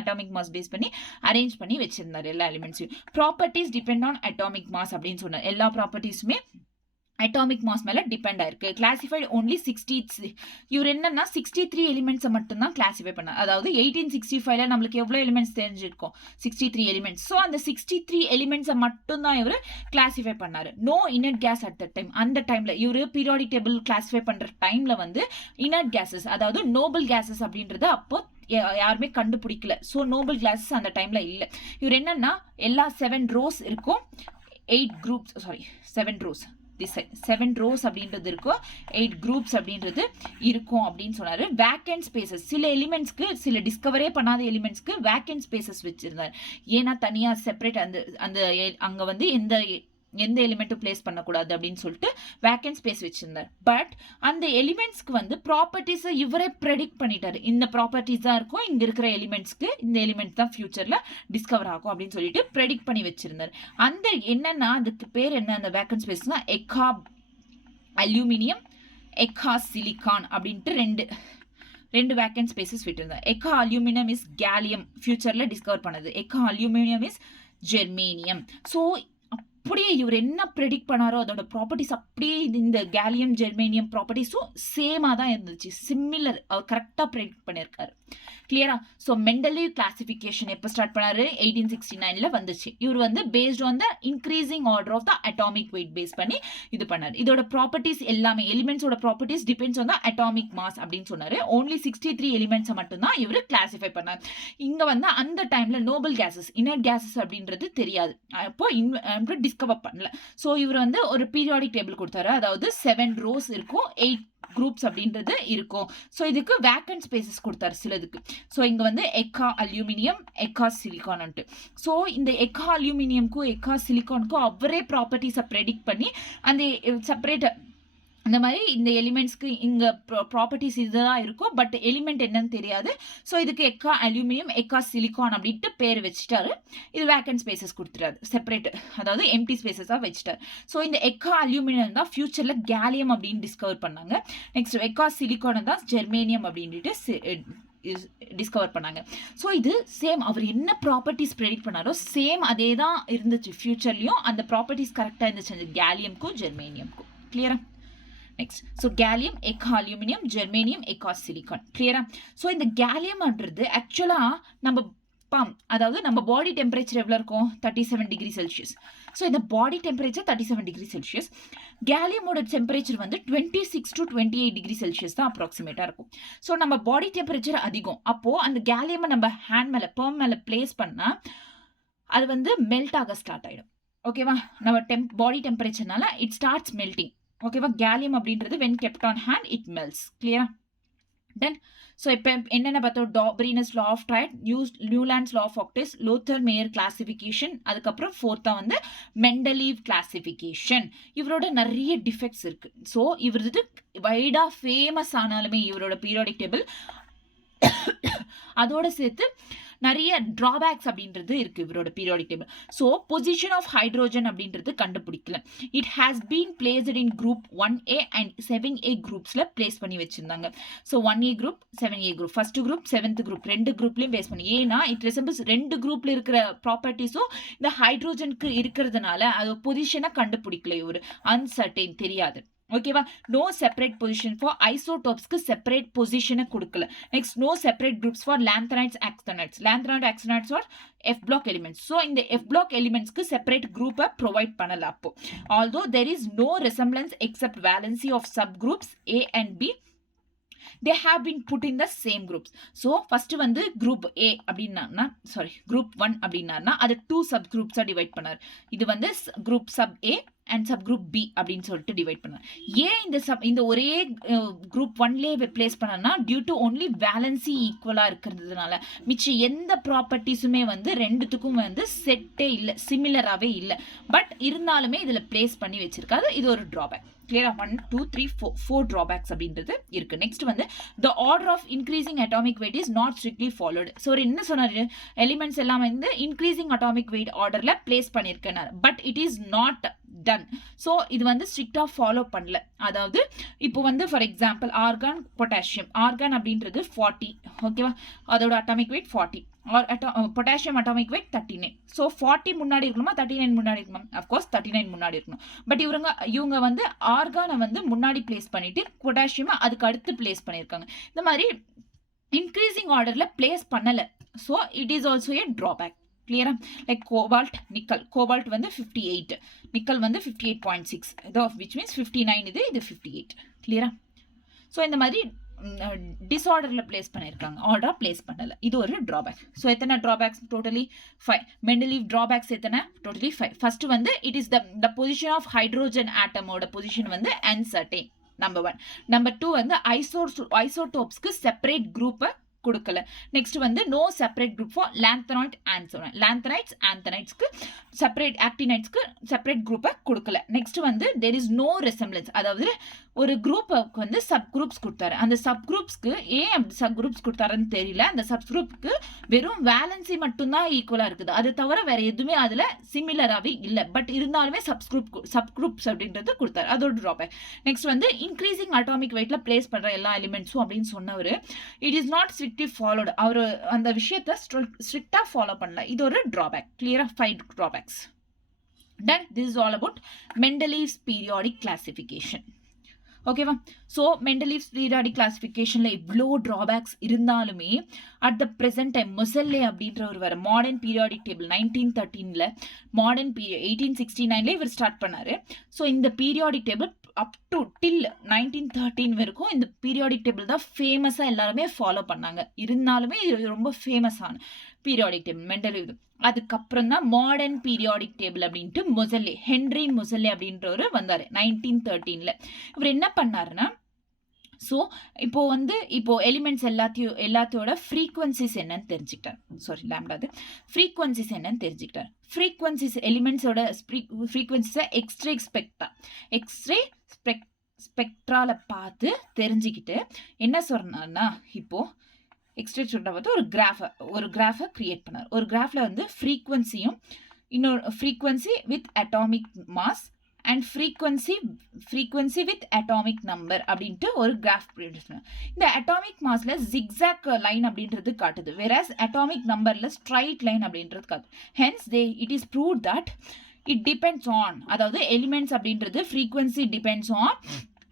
அட்டாமிக் மாஸ் பேஸ் பண்ணி அரேஞ்ச் பண்ணி வச்சிருந்தாரு எல்லா எலிமெண்ட்ஸையும். Properties depend on atomic mass அப்படின்னு சொன்னார். எல்லா ப்ராப்பர்ட்டிஸுமே அட்டாமிக் மாஸ் மேல டிபெண்ட் ஆயிருக்கு. Classified only 63. இவர் என்னன்னா 63 எலிமெண்ட்ஸை மட்டும் தான் கிளாசிஃபை பண்ணார். அதாவது 1865ல நம்மளுக்கு எவ்வளவு எலிமெண்ட்ஸ் தெரிஞ்சிருக்கும்? 63 எலிமெண்ட்ஸ். ஸோ அந்த 63 எலிமெண்ட்ஸை மட்டும் தான் இவர் கிளாசிஃபை பண்ணாரு. No inert gas at the time. அந்த டைம்ல இவர் பீரியாடிக் டேபிள் கிளாசிஃபை பண்ற டைம்ல வந்து இனர்ட் கேசஸ், அதாவது நோபல் கேசஸ் அப்படின்றது அப்போ யாருமே கண்டுபிடிக்கல. ஸோ நோபல் கேசஸ் அந்த டைம்ல இல்லை. இவர் என்னன்னா எல்லா 7 ரோஸ் இருக்கும், 8 குரூப்ஸ், 7 ரோஸ், 7 ரோஸ் அப்படின்றது இருக்கும், 8 குரூப்ஸ் அப்படின்றது இருக்கும் அப்படின்னு சொன்னாரு. வேக்கன்ட் ஸ்பேசஸ், சில எலிமெண்ட்ஸ்க்கு, சில டிஸ்கவரே பண்ணாத எலிமெண்ட்ஸ்க்கு வேக்கன்ட் ஸ்பேசஸ் வச்சிருந்தார். ஏன்னா தனியா செப்பரேட் அந்த அங்க வந்து எந்த எலிமெண்ட்டும் பிளேஸ் பண்ணக்கூடாது அப்படின்னு சொல்லிட்டு வேக்கன்ட் ஸ்பேஸ் வச்சிருந்தார். பட் அந்த எலிமெண்ட்ஸ்க்கு வந்து ப்ராப்பர்ட்டிஸை இவரே ப்ரெடிக்ட் பண்ணிட்டாரு. இந்த ப்ராப்பர்ட்டிஸ் தான் இருக்கும் இங்க இருக்கிற எலிமெண்ட்ஸ்க்கு, இந்த எலிமெண்ட் தான் ஃபியூச்சர்ல டிஸ்கவர் ஆகும் அப்படின்னு சொல்லிட்டு ப்ரெடிக்ட் பண்ணி வச்சிருந்தார். அந்த என்னன்னா அதுக்கு பேர் என்ன, அந்த வேக்கன்ட் ஸ்பேஸ்னா எக்கா அல்யூமினியம், எக்கா சிலிகான் அப்படின்ட்டு ரெண்டு வேக்கன்ட் ஸ்பேசஸ் விட்டுருந்தார். எக்கா அல்யூமினியம் இஸ் கேலியம், ஃபியூச்சர்ல டிஸ்கவர் பண்ணது. Eka aluminium is germanium. So அப்படியே இவர் என்ன ப்ரெடிக்ட் பண்ணாரோ அதோட ப்ராப்பர்ட்டிஸ் அப்படியே இந்த கேலியம் ஜெர்மேனியம் ப்ராப்பர்ட்டிஸும் சேமாக தான் இருந்துச்சு, சிமிலர். அவர் கரெக்டாக ப்ரெடிக்ட் பண்ணியிருக்காரு. கிளியரா? ஸோ மெண்டலீவ் கிளாசிஃபிகேஷன் எப்போ ஸ்டார்ட் பண்ணாரு? 1869ல வந்துச்சு. இவர் வந்து based on the increasing order of the atomic weight base பண்ணி இது பண்ணாரு. இதோட ப்ராப்பர்ட்டிஸ் எல்லாமே எலிமெண்ட்ஸோட properties depends on the atomic mass அப்படின்னு சொன்னாரு. ஓன்லி 63 எலிமெண்ட்ஸை மட்டும்தான் இவர் கிளாசிஃபை பண்ணார். இங்க வந்து அந்த டைம்ல நோபல் கேசஸ் இனர்ட் கேசஸ் அப்படின்றது தெரியாது. அப்போ டிஸ்கவர் பண்ணல. ஸோ இவர் வந்து ஒரு பீரியாடிக் டேபிள் கொடுத்தாரு. அதாவது 7 ரோஸ் இருக்கும், 8 குரூப்ஸ் அப்படின்றது இருக்கும். ஸோ இதுக்கு வேக்கன்ட் ஸ்பேசஸ் கொடுத்தாரு சிலதுக்கு. ஸோ இங்க வந்து எக்கா அல்யூமினியம், எக்கா சிலிகான்ட்டு. ஸோ இந்த எக்கா அல்யூமினியம்க்கும் எக்கா சிலிகானுக்கும் அவரே ப்ராப்பர்ட்டிஸை ப்ரெடிக்ட் பண்ணி அந்த செப்பரேட் இந்த மாதிரி இந்த எலிமெண்ட்ஸ்க்கு இங்க ப்ராப்பர்ட்டிஸ் இதுதான் இருக்கும், பட் எலிமெண்ட் என்னன்னு தெரியாது. ஸோ இதுக்கு எக்கா அல்யூமினியம், எக்கா சிலிகான் அப்படின்ட்டு பேர் வச்சுட்டாரு. இது வேக்கன்ட் ஸ்பேசஸ் கொடுத்துட்டாரு, செப்பரேட், அதாவது எம்டி ஸ்பேசஸாக வச்சுட்டாரு. ஸோ இந்த எக்கா அல்யூமினியம் தான் ஃபியூச்சர்ல கேலியம் அப்படின்னு டிஸ்கவர் பண்ணாங்க. நெக்ஸ்ட் எக்கா சிலிகான் தான் ஜெர்மேனியம் அப்படின்ட்டு டிஸ்கவர் பண்ணாங்க. ஸோ இது சேம் அவர் என்ன ப்ராப்பர்ட்டிஸ் ப்ரெடிக்ட் பண்ணாரோ சேம் அதே தான் இருந்துச்சு ஃபியூச்சர்லையும். அந்த ப்ராப்பர்ட்டிஸ் கரெக்டாக இருந்துச்சு அந்த கேலியம்க்கும் ஜெர்மேனியம்க்கும். கிளியரா? நெக்ஸ்ட், ஸோ கேலியம், எக்கா அல்யூமினியம், ஜெர்மேனியம், எக்கா சிலிகான். கிளியரா? ஸோ இந்த கேலியம்ன்றது ஆக்சுவலாக நம்ம அதாவது நம்ம பாடி டெம்பரேச்சர் எவ்வளோ இருக்கும்? 37 டிகிரி செல்சியஸ். ஸோ இந்த பாடி டெம்பரேச்சர் 37 டிகிரி செல்சியஸ். கேலியமோட டெம்பரேச்சர் வந்து 26 to 28 டிகிரி செல்சியஸ் தான் அப்ராக்சிமேட்டாக இருக்கும். ஸோ நம்ம பாடி டெம்பரேச்சர் அதிகம். அப்போது அந்த கேலியமை நம்ம ஹேண்ட் மேலே பெர்ம் மேலே பிளேஸ் பண்ணால் அது வந்து மெல்ட் ஆக ஸ்டார்ட் ஆகிடும். ஓகேவா? நம்ம பாடி டெம்பரேச்சர்னால இட் ஸ்டார்ட்ஸ் மெல்டிங். ஓகேவா? கேலியம் அப்படின்றது when kept on hand it melts. கிளியரா? தென் ஸோ இப்போ என்னென்ன பார்த்தோம்? Dobereiner's law of triad, Newlands law of octaves, Lothar Meyer classification, அதுக்கப்புறம் ஃபோர்த்தா வந்து மெண்டலீவ் கிளாசிஃபிகேஷன். இவரோட நிறைய டிஃபெக்ட்ஸ் இருக்கு. ஸோ இவரது வைடா ஃபேமஸ் ஆனாலுமே இவரோட பீரியாடிக் டேபிள் அதோட சேர்த்து நிறைய டிராபேக்ஸ் அப்படின்றது இருக்கு இவரோட periodic table. So position of hydrogen அப்படின்றது கண்டுபிடிக்கல. It has been placed in group 1A and 7A குரூப்ஸ்ல பிளேஸ் பண்ணி வச்சிருந்தாங்க. So 1A group, 7A group, first group, 7th group, ரெண்டு குரூப்லயும் பேஸ் பண்ணி. ஏன்னா இட் ரிசம்பிள்ஸ் ரெண்டு குரூப்ல இருக்கிற ப்ராப்பர்ட்டிஸும் இந்த ஹைட்ரோஜனுக்கு இருக்கிறதுனால அது பொசிஷனை கண்டுபிடிக்கல. இவர் அன்சர்டைன், தெரியாது. ஓகேவா? நோ செப்பரேட் பொசிஷன் ஃபார் ஐசோடோப்ஸ்க்கு செப்பரேட் பொசிஷனை கொடுக்கல. Next, no separate groups for lanthanides, actinides. Lanthanide, actinides are F block elements. So இந்த F block elementsக்கு separate group provide பண்ணல அப்போ. Although there is no resemblance except valency of subgroups A and B, they have been put in the same groups. So first வந்து group A அப்படின்னா group 1 அப்படின்னா அது 2 subgroups divide பண்ணார். இது வந்து group sub A and subgroup B அப்படின்னு சொல்லிட்டு divide பண்ணார். ஏன் இந்த ஒரே group 1லே பிளேஸ் பண்ணனா டியூ டு ஒன்லி வேலன்சி ஈக்குவலா இருக்கிறதுனால. மிச்ச எந்த ப்ராப்பர்ட்டிஸுமே வந்து ரெண்டுத்துக்கும் வந்து செட்டே இல்லை, சிமிலராகவே இல்லை. பட் இருந்தாலுமே இதில் பிளேஸ் பண்ணி வச்சிருக்காது. இது ஒரு டிராபேக். கிளியரா? 1 2 3 4 டிராபேக்ஸ் அப்படின்றது இருக்கு. நெக்ஸ்ட் வந்து the order of increasing atomic weight is not strictly followed. So என்ன சொன்னாரு? எலிமெண்ட்ஸ் எல்லாம் வந்து இன்க்ரீசிங் அட்டாமிக் வெயிட் ஆர்டர்ல பிளேஸ் பண்ணியிருக்கேன், but it is not done. So இது வந்து ஸ்ட்ரிக்டா ஃபாலோ பண்ணல. அதாவது இப்போ வந்து for example argon, potassium. Argon அப்படின்றது 40. ஓகேவா? அதோட atomic wait 40. Potassium atomic wait 39. So 40 முன்னாடி இருக்கணுமா, 39 முன்னாடி இருக்கணுமா? அஃப்கோர்ஸ் 39 முன்னாடி இருக்கணும். பட் இவங்க வந்து ஆர்கானை வந்து முன்னாடி பிளேஸ் பண்ணிட்டு பொட்டாசியம் அதுக்கு அடுத்து பிளேஸ் பண்ணியிருக்காங்க. இந்த மாதிரி இன்க்ரீசிங் ஆர்டர்ல பிளேஸ் பண்ணல. So it is also a drawback. கிளியரா? Like cobalt, nickel. கோபால்ட் வந்து 58, நிக்கல் வந்து 58.6, இதோ விச் மீன்ஸ் 59, இது 58. கிளியரா? ஸோ இந்த மாதிரி டிஸ்ஆர்டர்ல பிளேஸ் பண்ணியிருக்காங்க, ஆர்டரா பிளேஸ் பண்ணல. இது ஒரு டிராபேக். ஸோ எத்தனை டிராபேக்ஸ்? டோட்டலி 5. மெண்டலீவ் டிராபேக்ஸ் எத்தனை? டோட்டலி 5. ஃபர்ஸ்ட் வந்து it is the position of hydrogen ஆட்டமோட பொசிஷன் வந்து அன்சர்டைன், நம்பர் 1. நம்பர் 2 வந்து ஐசோடோப்ஸ்க்கு செப்பரேட் குரூப்பை கொடுக்கல. நெக்ஸ்ட் வந்து no separate group for lanthanide, lanthanides, ஆந்தனைட்ஸ்க்கு செப்பரேட், ஆக்டினைட்ஸ்க்கு செப்பரேட் குரூப்பை கொடுக்கல. நெக்ஸ்ட் வந்து தேர் இஸ் நோ ரெசம்பிளன்ஸ், அதாவது ஒரு குரூப்புக்கு வந்து சப் குரூப்ஸ் கொடுத்தாரு. அந்த சப் குரூப்ஸ்க்கு ஏன் சப் குரூப்ஸ் கொடுத்தாருன்னு தெரியல. அந்த சப் குரூப்க்கு வெறும் வேலன்சி மட்டும்தான் ஈக்குவலா இருக்குது, அது தவிர வேற எதுவுமே அதுல சிமிலராகவே இல்லை. பட் இருந்தாலுமே சப் குரூப்ஸ் அப்படின்றது கொடுத்தாரு. அதோட டிராபேக். நெக்ஸ்ட் வந்து இன்க்ரீசிங் அட்டாமிக் வெயிட்ல பிளேஸ் பண்ற எல்லா எலிமெண்ட்ஸும் அப்படின்னு சொன்னவர் it is not strictly followed. அவர் அந்த விஷயத்தை ஸ்ட்ரிக்டா ஃபாலோ பண்ணல. இது ஒரு டிராபேக். கிளியரா? 5 drawbacks. Then this is all about Mendeleev's periodic classification. ஓகேவா? ஸோ மெண்டலீவ்ஸ் பீரியாடிக் கிளாசிஃபிகேஷனில் இவ்வளோ ட்ராபேக்ஸ் இருந்தாலுமே அட் த ப்ரெசென்ட் டைம் மொசல்லே அப்படின்ற ஒரு வர modern periodic table 1913 modern period 1869 இவர் ஸ்டார்ட் பண்ணாரு. ஸோ இந்த பீரியாடிக் டேபிள் அப் டு டில் 1913 வரைக்கும் இந்த பீரியாடிக் டேபிள் தான் ஃபேமஸாக எல்லாருமே ஃபாலோ பண்ணாங்க. இருந்தாலுமே இது ரொம்ப ஃபேமஸான பீரியாடிக் டேபிள் மெண்டலீவ். அதுக்கப்புறம் தான் மாடர்ன் பீரியாடிக் டேபிள் அப்படின்ட்டு மொசல்லே ஹென்ரி மொசல்லே அப்படின்றவர் வந்தார் 1913. இவர் என்ன பண்ணாருன்னா, ஸோ இப்போ எலிமெண்ட்ஸ் எல்லாத்தையோட ஃப்ரீக்வன்சிஸ் என்னன்னு தெரிஞ்சுக்கிட்டார். சாரி லேம்டாது ஃப்ரீக்வன்சிஸ் என்னன்னு தெரிஞ்சுக்கிட்டார். ஃப்ரீக்வன்சிஸ் எலிமெண்ட்ஸோட ஃப்ரீக்வன்சிஸை எக்ஸ்ரே ஸ்பெக்ட்ரால பார்த்து தெரிஞ்சுக்கிட்டு என்ன சொன்னார்னா, இப்போ எக்ஸ்ரே ஸ்பெக்ட்ரா பார்த்து ஒரு கிராஃபை கிரியேட் பண்ணார். ஒரு கிராஃபில் வந்து ஃப்ரீக்வன்சியும் இன்னொரு frequency with atomic mass and frequency with atomic number அப்படின்ட்டு ஒரு கிராஃப் ப்ரொடியூஸ் பண்ணார். இந்த அட்டாமிக் மாஸ்ல ஜிக்ஸாக் லைன் அப்படின்றது காட்டுது, வேறஸ் அட்டாமிக் நம்பர்ல ஸ்ட்ரைட் லைன் அப்படின்றது காட்டுது. Hence it is proved that it depends on, அதாவது எலிமெண்ட்ஸ் அப்படின்றது frequency depends on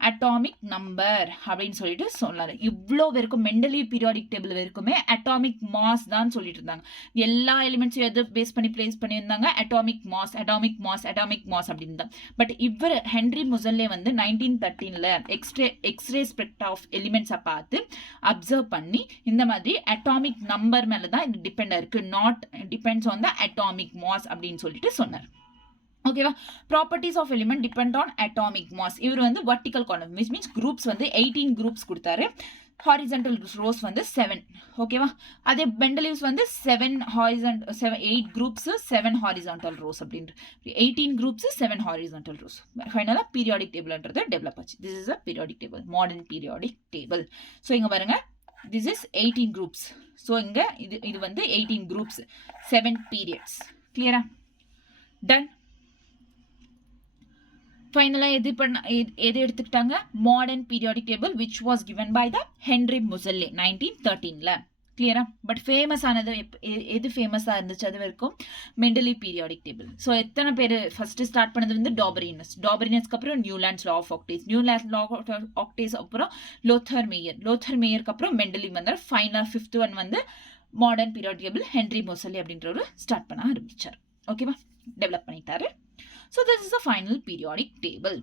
atomic number அப்படின்னு சொல்லிட்டு சொன்னாரு. இவ்வளோ வரைக்கும் மெண்டலீவ் பீரியாடிக் டேபிள் வரைக்குமே அட்டாமிக் மாஸ் தான் சொல்லிட்டு இருந்தாங்க. எல்லா எலிமெண்ட்ஸையும் எது பேஸ் பண்ணி பிளேஸ் பண்ணியிருந்தாங்க, அட்டாமிக் மாஸ் அப்படின்னு தான். பட் இவர் ஹென்ரி மொசல்லே வந்து 1913 எக்ஸ்ரே ஸ்பெக்ட்ரா ஆஃப் எலிமெண்ட்ஸை பார்த்து அப்சர்வ் பண்ணி இந்த மாதிரி அட்டாமிக் நம்பர் மேலே தான் இது டிபெண்ட் இருக்கு, not depends on the atomic mass அப்படின்னு சொல்லிட்டு சொன்னார். ஓகேவா? Properties of element depend on atomic mass. இவர் வந்து வர்டிகல் காலம் விச் மீன்ஸ் குரூப்ஸ் வந்து 18 குரூப்ஸ் கொடுத்தாரு. ஹாரிசன்டல் ரோஸ் வந்து 7. ஓகேவா? அதே மெண்டலீவ்ஸ் வந்து 8 குரூப்ஸ் 7 ஹாரிசான்டல் ரோஸ் அப்படின்ற 18 குரூப்ஸ் 7 ஹாரிசான்டல் ரோஸ். ஃபைனலாக பீரியாடிக் டேபிள்ன்றது டெவலப் ஆச்சு. This is a periodic table, modern periodic table. So இங்கே பாருங்க, திஸ் இஸ் 18 குரூப்ஸ். ஸோ இங்கே இது வந்து 18 குரூப்ஸ் 7 பீரியட்ஸ். கிளியரா? டன். ஃபைனலாக எது எடுத்துக்கிட்டாங்க? Modern periodic table which was given by the Henry Moseley 1913. கிளியரா? பட் ஃபேமஸ் ஆனது எது ஃபேமஸாக இருந்துச்சு அது வரைக்கும்? Mendeleev periodic table. ஸோ எத்தனை பேர் ஃபர்ஸ்ட் ஸ்டார்ட் பண்ணது வந்து டாபரினஸ்க்கு அப்புறம் Newlands law of octaves, Newland law of octaves அப்புறம் லோத்தர் மேயருக்கு அப்புறம் மெண்டலீவ் வந்தார். ஃபைனலாக 5th ஒன் வந்து மாடர்ன் பீரியாடிக் டேபிள் ஹென்ரி மொசல்லே அப்படின்றவர் ஸ்டார்ட் பண்ண ஆரம்பிச்சார். ஓகேவா? டெவலப் பண்ணிட்டாரு. So this is the final periodic table.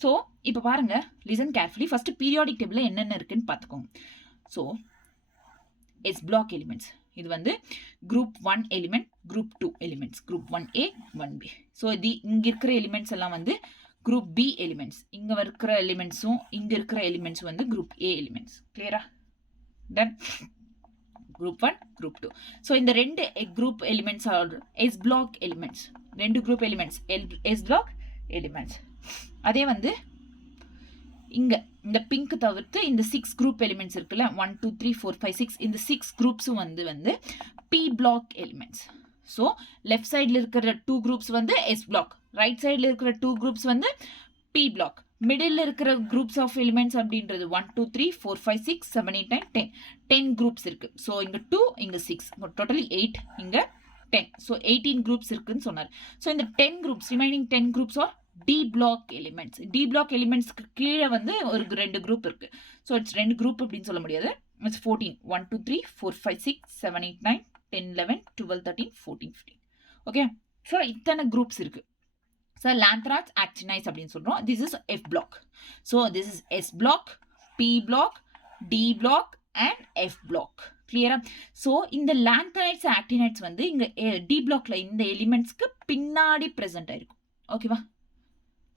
So இப்போ பாருங்க, listen carefully. First periodic table என்னென்ன இருக்குன்னு பார்த்துக்கோங்க. So S block elements. இது வந்து group 1 element, group 2 elements, group 1A, 1B. So இங்க இருக்கிற எலிமெண்ட்ஸ் எல்லாம் வந்து group B elements. இங்க இருக்கிற எலிமெண்ட்ஸும் இங்க இருக்கிற எலிமெண்ட்ஸ் வந்து group A elements. கிளியரா? Done. group 1, group 2. So இந்த ரெண்டு group elements are S block elements. ரெண்டு group elements S block elements. அதே வந்து இங்க இந்த பிங்க் தவிர்த்து இந்த 6 group elements இருக்குல்ல, 1 2 3 4 5 6, இந்த 6 groups வந்து P block elements. So left sideல இருக்கிற 2 groups வந்து S block, right sideல இருக்கிற 2 groups வந்து P block, மிடில் இருக்கிற குரூப்ஸ் ஆஃப் எலிமெண்ட்ஸ் அப்படின்றது 1 2 3 4 5 6 7 8 9 10 குரூப்ஸ் இருக்கு. ஸோ இங்க 2 இங்க 6 டோட்டலி 8 இங்க 10. ஸோ 18 குரூப்ஸ் இருக்குன்னு சொன்னார். ஸோ இந்த 10 groups remaining 10 groups are D block elements. D block எலிமெண்ட்ஸ்க்கு கீழே வந்து ஒரு 2 குரூப் இருக்கு. ஸோ இட்ஸ் 2 குரூப் அப்படின்னு சொல்ல முடியாது. இட்ஸ் 14 1 2 3 4 5 6 7 8 9 10 11 12 13 14 15. ஓகே? ஸோ இத்தனை குரூப்ஸ் இருக்கு. So Lanthrax actinides அப்படின்னு சொல்றோம். This is F block. So this is S block, P block, D block and F block. Clear? So இந்த Lanthanides actinides வந்து இங்க D blockல இந்த எலிமெண்ட்ஸ்க்கு பின்னாடி present ஆயிருக்கும். ஓகேவா?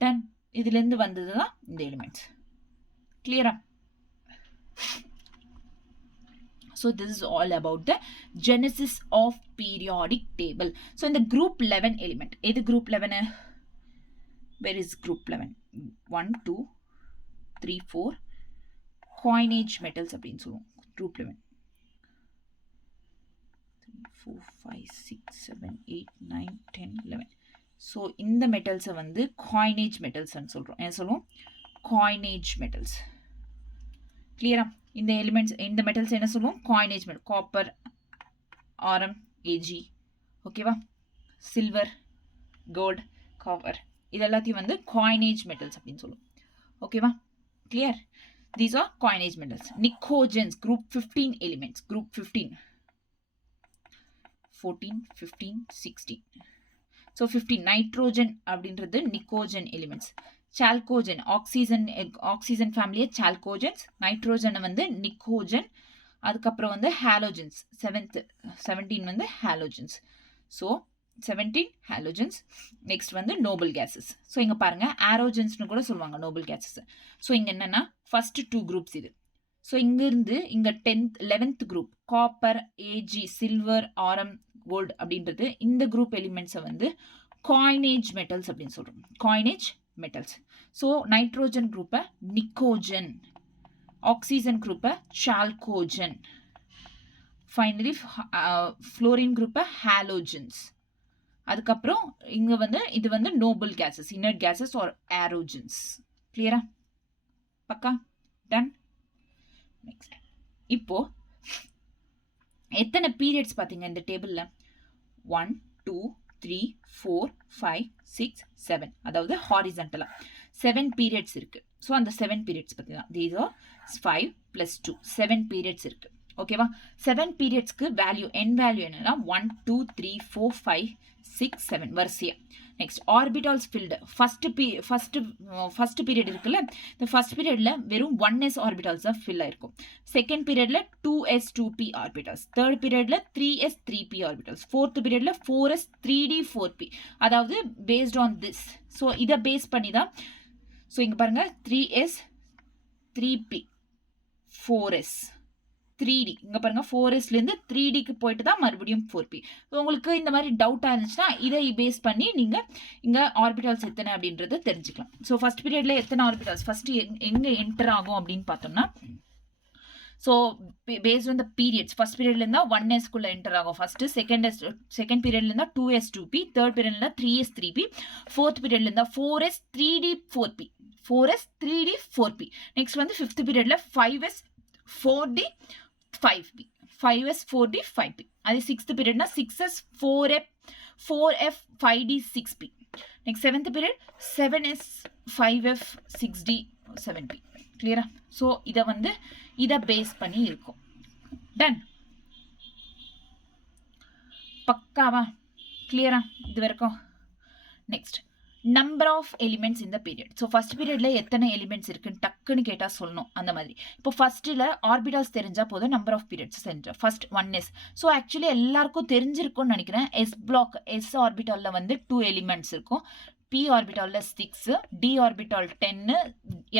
Then இதுல இருந்து வந்ததுதான் இந்த elements. Clear? So this is all about the genesis of periodic table. So in the group 11 element, எது group 11? Where is group 11? 1 2 3 4 coinage metals அப்படின்னு சொல்லுவோம். group 11 3 4 5 6 7 8 9 10 11. ஸோ இந்த மெட்டல்ஸை வந்து coinage metals ன்னு சொல்கிறோம். என்ன சொல்லுவோம்? coinage metals. கிளியரா? இந்த எலிமெண்ட்ஸ் இந்த மெட்டல்ஸ் என்ன சொல்லுவோம்? coinage metal. காப்பர், ஆரம், ஏஜி, ஓகேவா? சில்வர், கோல்டு, காப்பர், இது எல்லாத்தையும் வந்து coinage metals அப்படின்னு சொல்லுவோம். ஓகேவா? clear? These are coinage metals. Nicogens, group 15 elements. Group 15. 14, 15, 16. So 15 nitrogen அப்படின்றது nicogen elements. Chalcogen, oxygen family chalcogens, nitrogen வந்து nicogen, அதுக்கப்புறம் வந்து halogens, 17 வந்து halogens. So 17 halogens. Next வந்து noble gases. So இங்க பாருங்க aerogens னு கூட சொல்லுவாங்க noble gases. So இங்க என்னன்னா first two groups இது. So இங்க இருந்து இங்க 10th 11th group copper, Ag, silver, aurum, gold அப்படின்றது இந்த group elements வந்து coinage metals அப்படின்னு சொல்றோம். coinage metals. So nitrogen group nicogen, oxygen group chalcogen, finally fluorine group halogens. அதுக்கப்புறம் இங்க வந்து இது வந்து noble gases, inert gases or aerogens. clear? பக்கா? done? next இப்போ எத்தனை பீரியட்ஸ் பாத்தீங்க இந்த டேபிள்ல? 1 2 3 4 5 6 7, அதாவது ஹாரிசன்டலா 7 பீரியட்ஸ் இருக்கு. ஸோ அந்த 7 பீரியட்ஸ் பத்தி தான். these are 5 plus 2 7 பீரியட்ஸ் இருக்கு. ஓகேவா? 7 பீரியட்ஸ்க்கு வேல்யூ என் வேல்யூ என்னன்னா 1 2 3 4 5 6 7 வரிசையா. Next orbitals filled. First period இருக்குல்ல, இந்த ஃபர்ஸ்ட் பீரியட்ல வெறும் 1s ஆர்பிட்டால்ஸ் தான் ஃபில் ஆயிருக்கும். செகண்ட் பீரியட்ல 2s 2p ஆர்பிட்டால்ஸ், தேர்ட் பீரியட்ல 3s 3p ஆர்பிட்டால்ஸ், ஃபோர்த் பீரியட்ல 4s 3d 4p. அதாவது பேஸ்ட் ஆன் திஸ். ஸோ இதை பேஸ் பண்ணி தான். ஸோ இங்க பாருங்க 3s 3p 4s 3D. இங்க பாருங்க 4sல இருந்து 3Dக்கு போயிட்டு தான் மறுபடியும் 4p. உங்களுக்கு இந்த மாதிரி டவுட்டா இருந்துச்சுன்னா இதை பேஸ் பண்ணி நீங்க இங்க ஆர்பிட்டால்ஸ் எத்தனை அப்படின்றத தெரிஞ்சுக்கலாம். ஸோ ஃபர்ஸ்ட் பீரியட்ல எத்தனை ஆர்பிட்டால்ஸ் ஃபர்ஸ்ட் எங்க என்டர் ஆகும் அப்படின்னு பார்த்தோம்னா, so based on the periods first பீரியட்ல இருந்தா 1s குள்ள என்டர் ஆகும் ஃபர்ஸ்ட், செகண்ட் பீரியட்ல இருந்தா 2s 2p, தேர்ட் பீரியட்ல இருந்தா 3s 3p, ஃபோர்த் பீரியட்ல இருந்தா 4s 3d 4p, 4s 3d 4p. Next வந்து ஃபிஃப்த் பீரியட்ல 5s 4d 5p, 5s 4d 5p. அது சிக்ஸ்த் பீரியட்னா 6s 4f 5d 6p. Next seventh period 7s 5f 6d 7p. கிளியரா? So இதை வந்து இதை பேஸ் பண்ணி இருக்கும். டன்? பக்காவா? கிளியரா இது வரைக்கும்? நெக்ஸ்ட் நம்பர் ஆஃப் எலிமெண்ட்ஸ் இந்த பீரியட். ஸோ ஃபர்ஸ்ட் பீரியட்ல எத்தனை எலிமெண்ட்ஸ் இருக்குன்னு டக்குன்னு கேட்டா சொல்லணும். அந்த மாதிரி இப்போ ஃபர்ஸ்ட்ல ஆர்பிட்டால்ஸ் தெரிஞ்சா போதும், நம்பர் ஆஃப் பீரியட்ஸ் தெரிஞ்சா. First 1s. ஸோ ஆக்சுவலி எல்லாருக்கும் தெரிஞ்சிருக்கும்னு நினைக்கிறேன். எஸ் பிளாக் எஸ் ஆர்பிட்டால்ல வந்து 2 எலிமெண்ட்ஸ் இருக்கும். p ஆர்பிட்டால்ல 6, d orbital 10,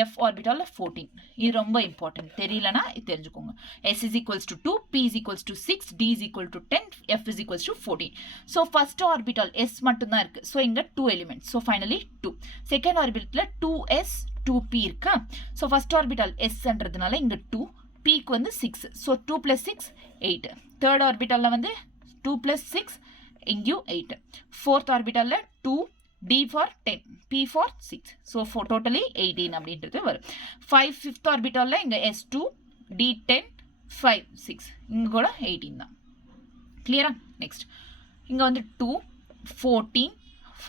f ஆர்பிட்டால்ல 14. இது ரொம்ப இம்பார்ட்டன்ட். தெரியலனா இது தெரிஞ்சுக்கோங்க. s is equals to 2, p is equals to 6, d is equal to 10, f is equals to 14. So first orbital s மட்டும் தான் இருக்கு. ஸோ இங்க 2 எலிமெண்ட்ஸ். So finally 2. செகண்ட் ஆர்பிட்டல்ல 2s 2p இருக்கா. ஸோ ஃபர்ஸ்ட் ஆர்பிட்டால் sன்றதுனால இங்க 2, pக்கு வந்து 6. So 2 plus 6 8. தேர்ட் ஆர்பிட்டால்ல வந்து 2 plus 6 இங்கேயும் 8. ஃபோர்த் ஆர்பிட்டால்ல 2, d for 10, p for 6. So for totally 18 அப்படின்றது வரும். 5 fifth orbitalல இங்க s2, d10, 5, 6. இங்க கூட 18 தான். கிளியரா? நெக்ஸ்ட் இங்க வந்து 2, 14,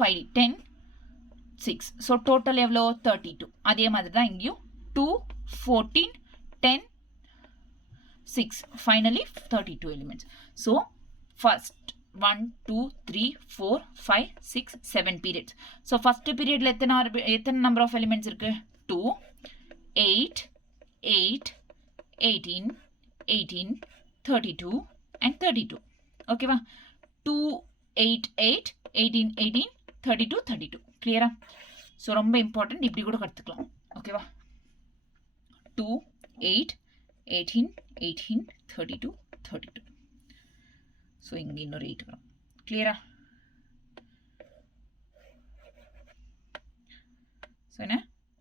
5, 10, 6. ஸோ டோட்டல் எவ்வளோ? 32. அதே மாதிரி தான் இங்கேயும் 2, 14, 10, 6. Finally 32 elements. So first 1 2 3 4 5 6 7 periods. So first periodல எத்தனை number of elements இருக்கு? 2 8 8 18 18 32 and 32. ஓகேவா? 2 8 8 18 18 32 32. கிளியரா? ஸோ ரொம்ப இம்பார்ட்டன்ட். இப்படி கூட கற்றுக்கலாம். ஓகேவா? 2 8 18 18 32 32. ஸோ இங்கே இன்னொரு 8 வரும். கிளியரா? ஸோ என்ன?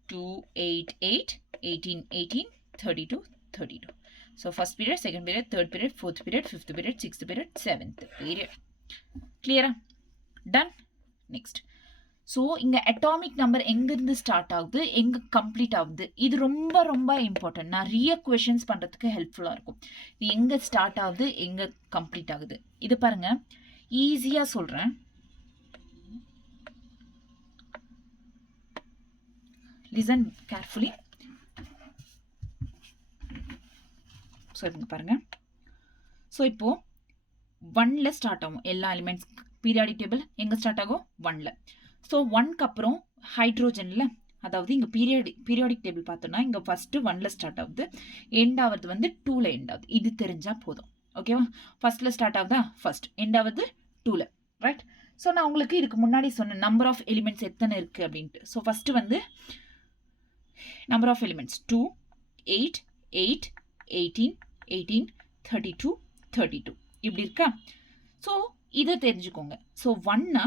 2 8 8 18 18 32 32. So first period, second period, third period, fourth period, fifth period, sixth period, seventh period. கிளியரா? டன்? நெக்ஸ்ட் ஸோ இங்கே அட்டாமிக் நம்பர் எங்கேருந்து ஸ்டார்ட் ஆகுது, எங்கே கம்ப்ளீட் ஆகுது, இது ரொம்ப ரொம்ப இம்பார்ட்டன்ட். நிறைய கொஷின்ஸ் பண்ணுறதுக்கு ஹெல்ப்ஃபுல்லாக இருக்கும். இது எங்கே ஸ்டார்ட் ஆகுது, எங்கே கம்ப்ளீட் ஆகுது. இது பாருங்க, ஈஸியாக சொல்கிறேன். Listen carefully. ஸோ இங்கே பாருங்கள். ஸோ இப்போது 1ல் ஸ்டார்ட் ஆகும் எல்லா எலிமெண்ட்ஸ். பீரியாடிக் டேபிள் எங்கே ஸ்டார்ட் ஆகும்? 1ல். ஸோ 1க்கு அப்புறம் ஹைட்ரோஜனில், அதாவது இங்கே பீரியாடிக் டேபிள் பார்த்தோன்னா இங்கே ஃபஸ்ட்டு 1ல் ஸ்டார்ட் ஆகுது, எண்ட் ஆகிறது வந்து 2ல் எண்ட் ஆகுது. இது தெரிஞ்சால் போதும். ஓகேவா? ஃபஸ்ட்டில் ஸ்டார்ட் ஆகுதா? ஃபஸ்ட். எண்ட் ஆகுது 2ல். ரைட்? ஸோ நான் உங்களுக்கு இதுக்கு முன்னாடி சொன்ன நம்பர் ஆஃப் எலிமெண்ட்ஸ் எத்தனை இருக்குது அப்படின்ட்டு. ஸோ ஃபஸ்ட்டு வந்து நம்பர் ஆஃப் எலிமெண்ட்ஸ் 2, 8, 8, 18, 18, 32, 32 இப்படி இருக்கா? ஸோ இதை தெரிஞ்சுக்கோங்க. ஸோ 1னா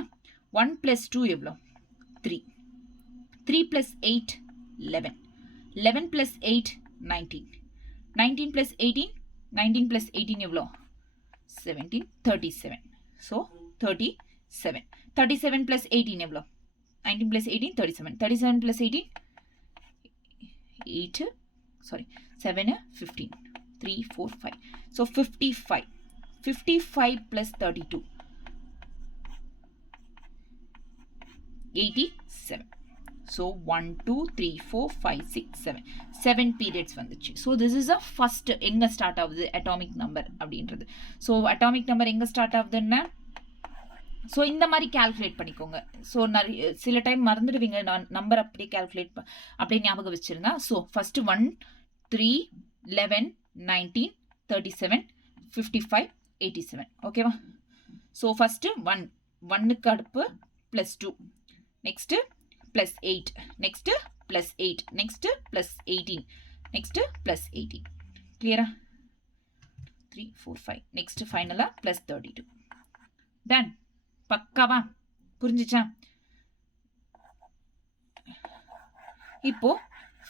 1 + 2 எவ்வளோ? 3. 3 + 8 11. 11 + 8 19. 19 + 18 19 + 18 எவ்வளோ? 17. 37. ஸோ 37. 37 + 18 எவ்வளோ? 19 + 18 37. 37 + 18 8 sorry 7 15 3 4 5. So 55. 55 + 32 87. So 1 2 3 4 5 6 7 7 periods வந்துச்சு. So this is a first எங்க ஸ்டார்ட் ஆகுது atomic number அப்படின்றது. So atomic number எங்க ஸ்டார்ட் ஆகுதுன்னா, ஸோ இந்த மாதிரி கால்குலேட் பண்ணிக்கோங்க. ஸோ நிறைய சில டைம் மறந்துடுவீங்க, நான் நம்பர் அப்படியே கால்குலேட் அப்படியே ஞாபகம் வச்சுருங்க. So first 1 3 11 19 37 55 87. ஓகேவா? ஸோ ஃபஸ்ட்டு 1க்கு அடுப்பு +2, நெக்ஸ்ட்டு +8, நெக்ஸ்ட்டு +8, நெக்ஸ்ட்டு +18, நெக்ஸ்ட்டு +18. கிளியரா? 3 4 5. நெக்ஸ்ட்டு ஃபைனலாக +32. டன். பக்காவா? புரிஞ்சிச்சா? இப்போ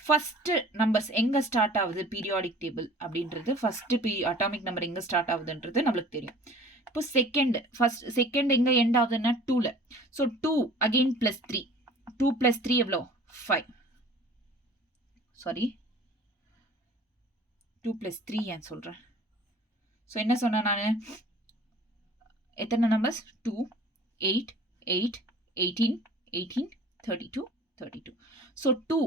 ஃபர்ஸ்ட் நம்பர்ஸ் எங்க ஸ்டார்ட் ஆகுது பீரியாடிக் டேபிள் அப்படின்றது, ஃபர்ஸ்ட் அட்டாமிக் நம்பர் எங்க ஸ்டார்ட் ஆகுதுன்றது நம்மளுக்கு தெரியும். இப்போ செகண்ட் எங்க எண்ட் ஆகுதுன்னா 2ல. So 2 again +3. 2 + 3 எவ்வளோ? 5. சாரி 2 + 3 ஏன் சொல்கிறேன்? ஸோ என்ன சொன்னேன் நான்? எத்தனை நம்பர்ஸ்? 2 8 8 18 18 32 32. So 2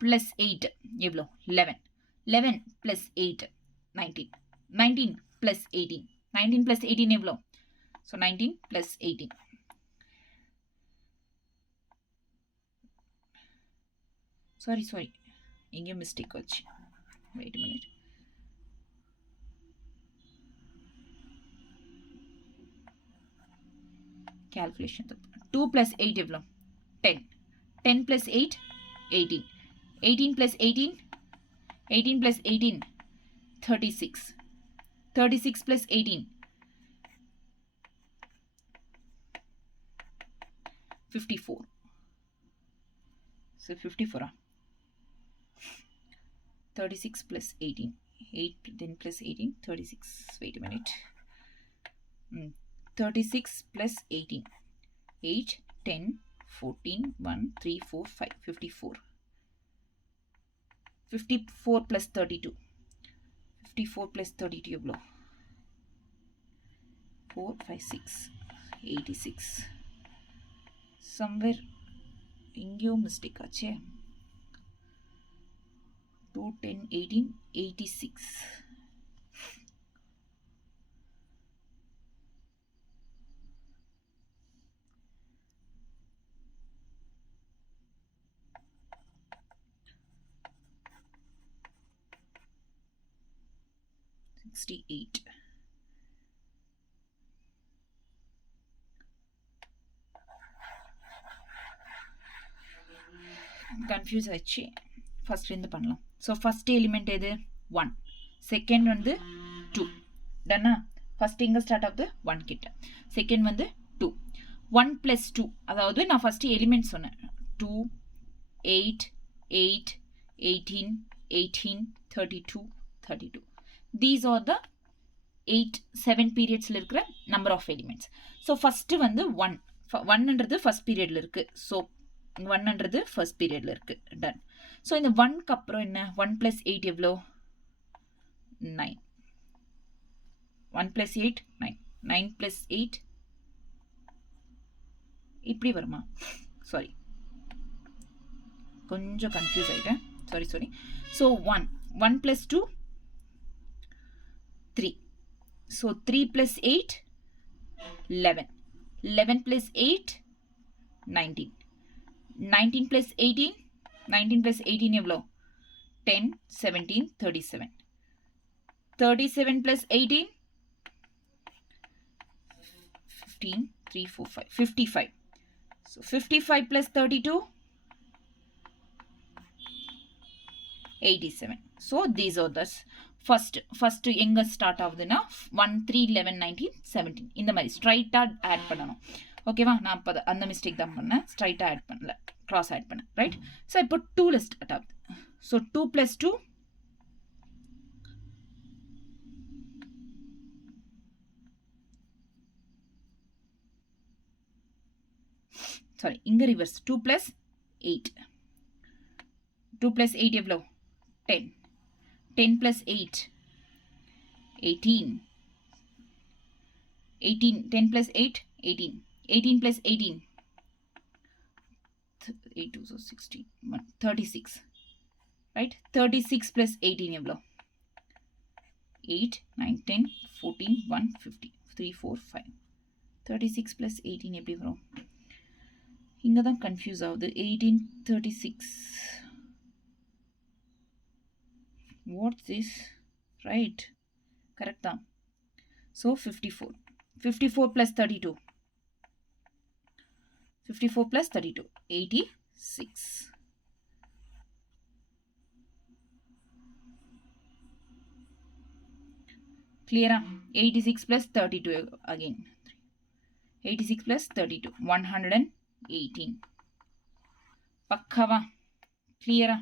+ 8 எவ்வளோ? 11. 11 + 8 19. 19 + 18. 19 + 18 எவ்வளோ? So 19 + 18. சாரி எங்கேயும் மிஸ்டேக் வச்சு. Wait a minute. Calculation. 2 + 8 எவ்வளோ? 10. 10 + 8 18. 18 + 18 18 + 18 36. 36 + 18 54. So 54. 36 + 18 8 10 + 18 36. Wait a minute. 36 + 18 8 10 14 1 3 4 5 54. 54 + 32. 54 + 32 எவ்வளோ? 4 5 6 86. somewhere எங்கேயோ மிஸ்டேக் ஆச்சே. 2 10 18 86. கன்ஃபியூஸ் ஆயிடுச்சு. ஃபர்ஸ்ட்லேருந்து பண்ணலாம். ஸோ ஃபர்ஸ்ட் எலிமெண்ட் எது? 1. செகண்ட் வந்து 2. டன்னா? ஃபர்ஸ்ட் எங்கே ஸ்டார்ட் ஆகுது? 1 கிட்ட. செகண்ட் வந்து 2. 1 + 2, அதாவது நான் ஃபஸ்ட்டு எலிமெண்ட் சொன்னேன். 2 8 8 18 18 32 32. These are the 7 பீரியட்ஸில் இருக்கிற number of elements. So first வந்து 1ன்றது ஃபஸ்ட் பீரியடில் இருக்குது. ஸோ 1ன்றது ஃபர்ஸ்ட் பீரியடில் இருக்குது. டன். ஸோ இந்த 1க்கு அப்புறம் என்ன? 1 + 8 எவ்வளோ? 9. 1 + 8 9. 9 + 8 இப்படி வருமா? சாரி கொஞ்சம் கன்ஃபியூஸ் ஆகிட்டேன், சாரி. ஸோ 1 + 2 3. ஸோ 3 + 8 11. 11 + 8 19. 19 + 18 19 + 18 எவ்வளோ? 10 17 37. 37 + 18 15 3 4 5 55. So 55 + 32 87. So these are the first எங்க ஸ்டார்ட் ஆகுதுன்னா 1 3 11 19 17 இந்த மாதிரி ஸ்ட்ரைட்டா ஆட் பண்ணணும். ஓகேவா? நான் அப்போ அந்த மிஸ்டேக் தான் பண்ணேன், ஸ்ட்ரைட்டா ஆட் பண்ணல, கிராஸ் ஆட் பண்ணேன், ரைட்? ஸோ இப்போ 2ல ஸ்டார்ட் ஆகுது. ஸோ 2 + 2 சாரி, இங்க ரிவர்ஸ். 2 + 8. 2 + 8 எவ்வளோ? 10. 10 + 8 18. 18. 10 + 8 18. 18 + 18 8 2 so 16 1 36, right? 36 + 18 எவ்வளோ? 8 9 10 14 1 50 3 4 5. 36 + 18 எப்படி வரும்? இங்கே தான் கன்ஃபியூஸ் ஆகுது. 18 36. Watts this? ரைட், கரெக்ட் தான். ஸோ 54. 54 + 32. 54 + 32 86. Clear? 86 + 32 again. 86 + 32 118. பக்காவா? கிளியரா?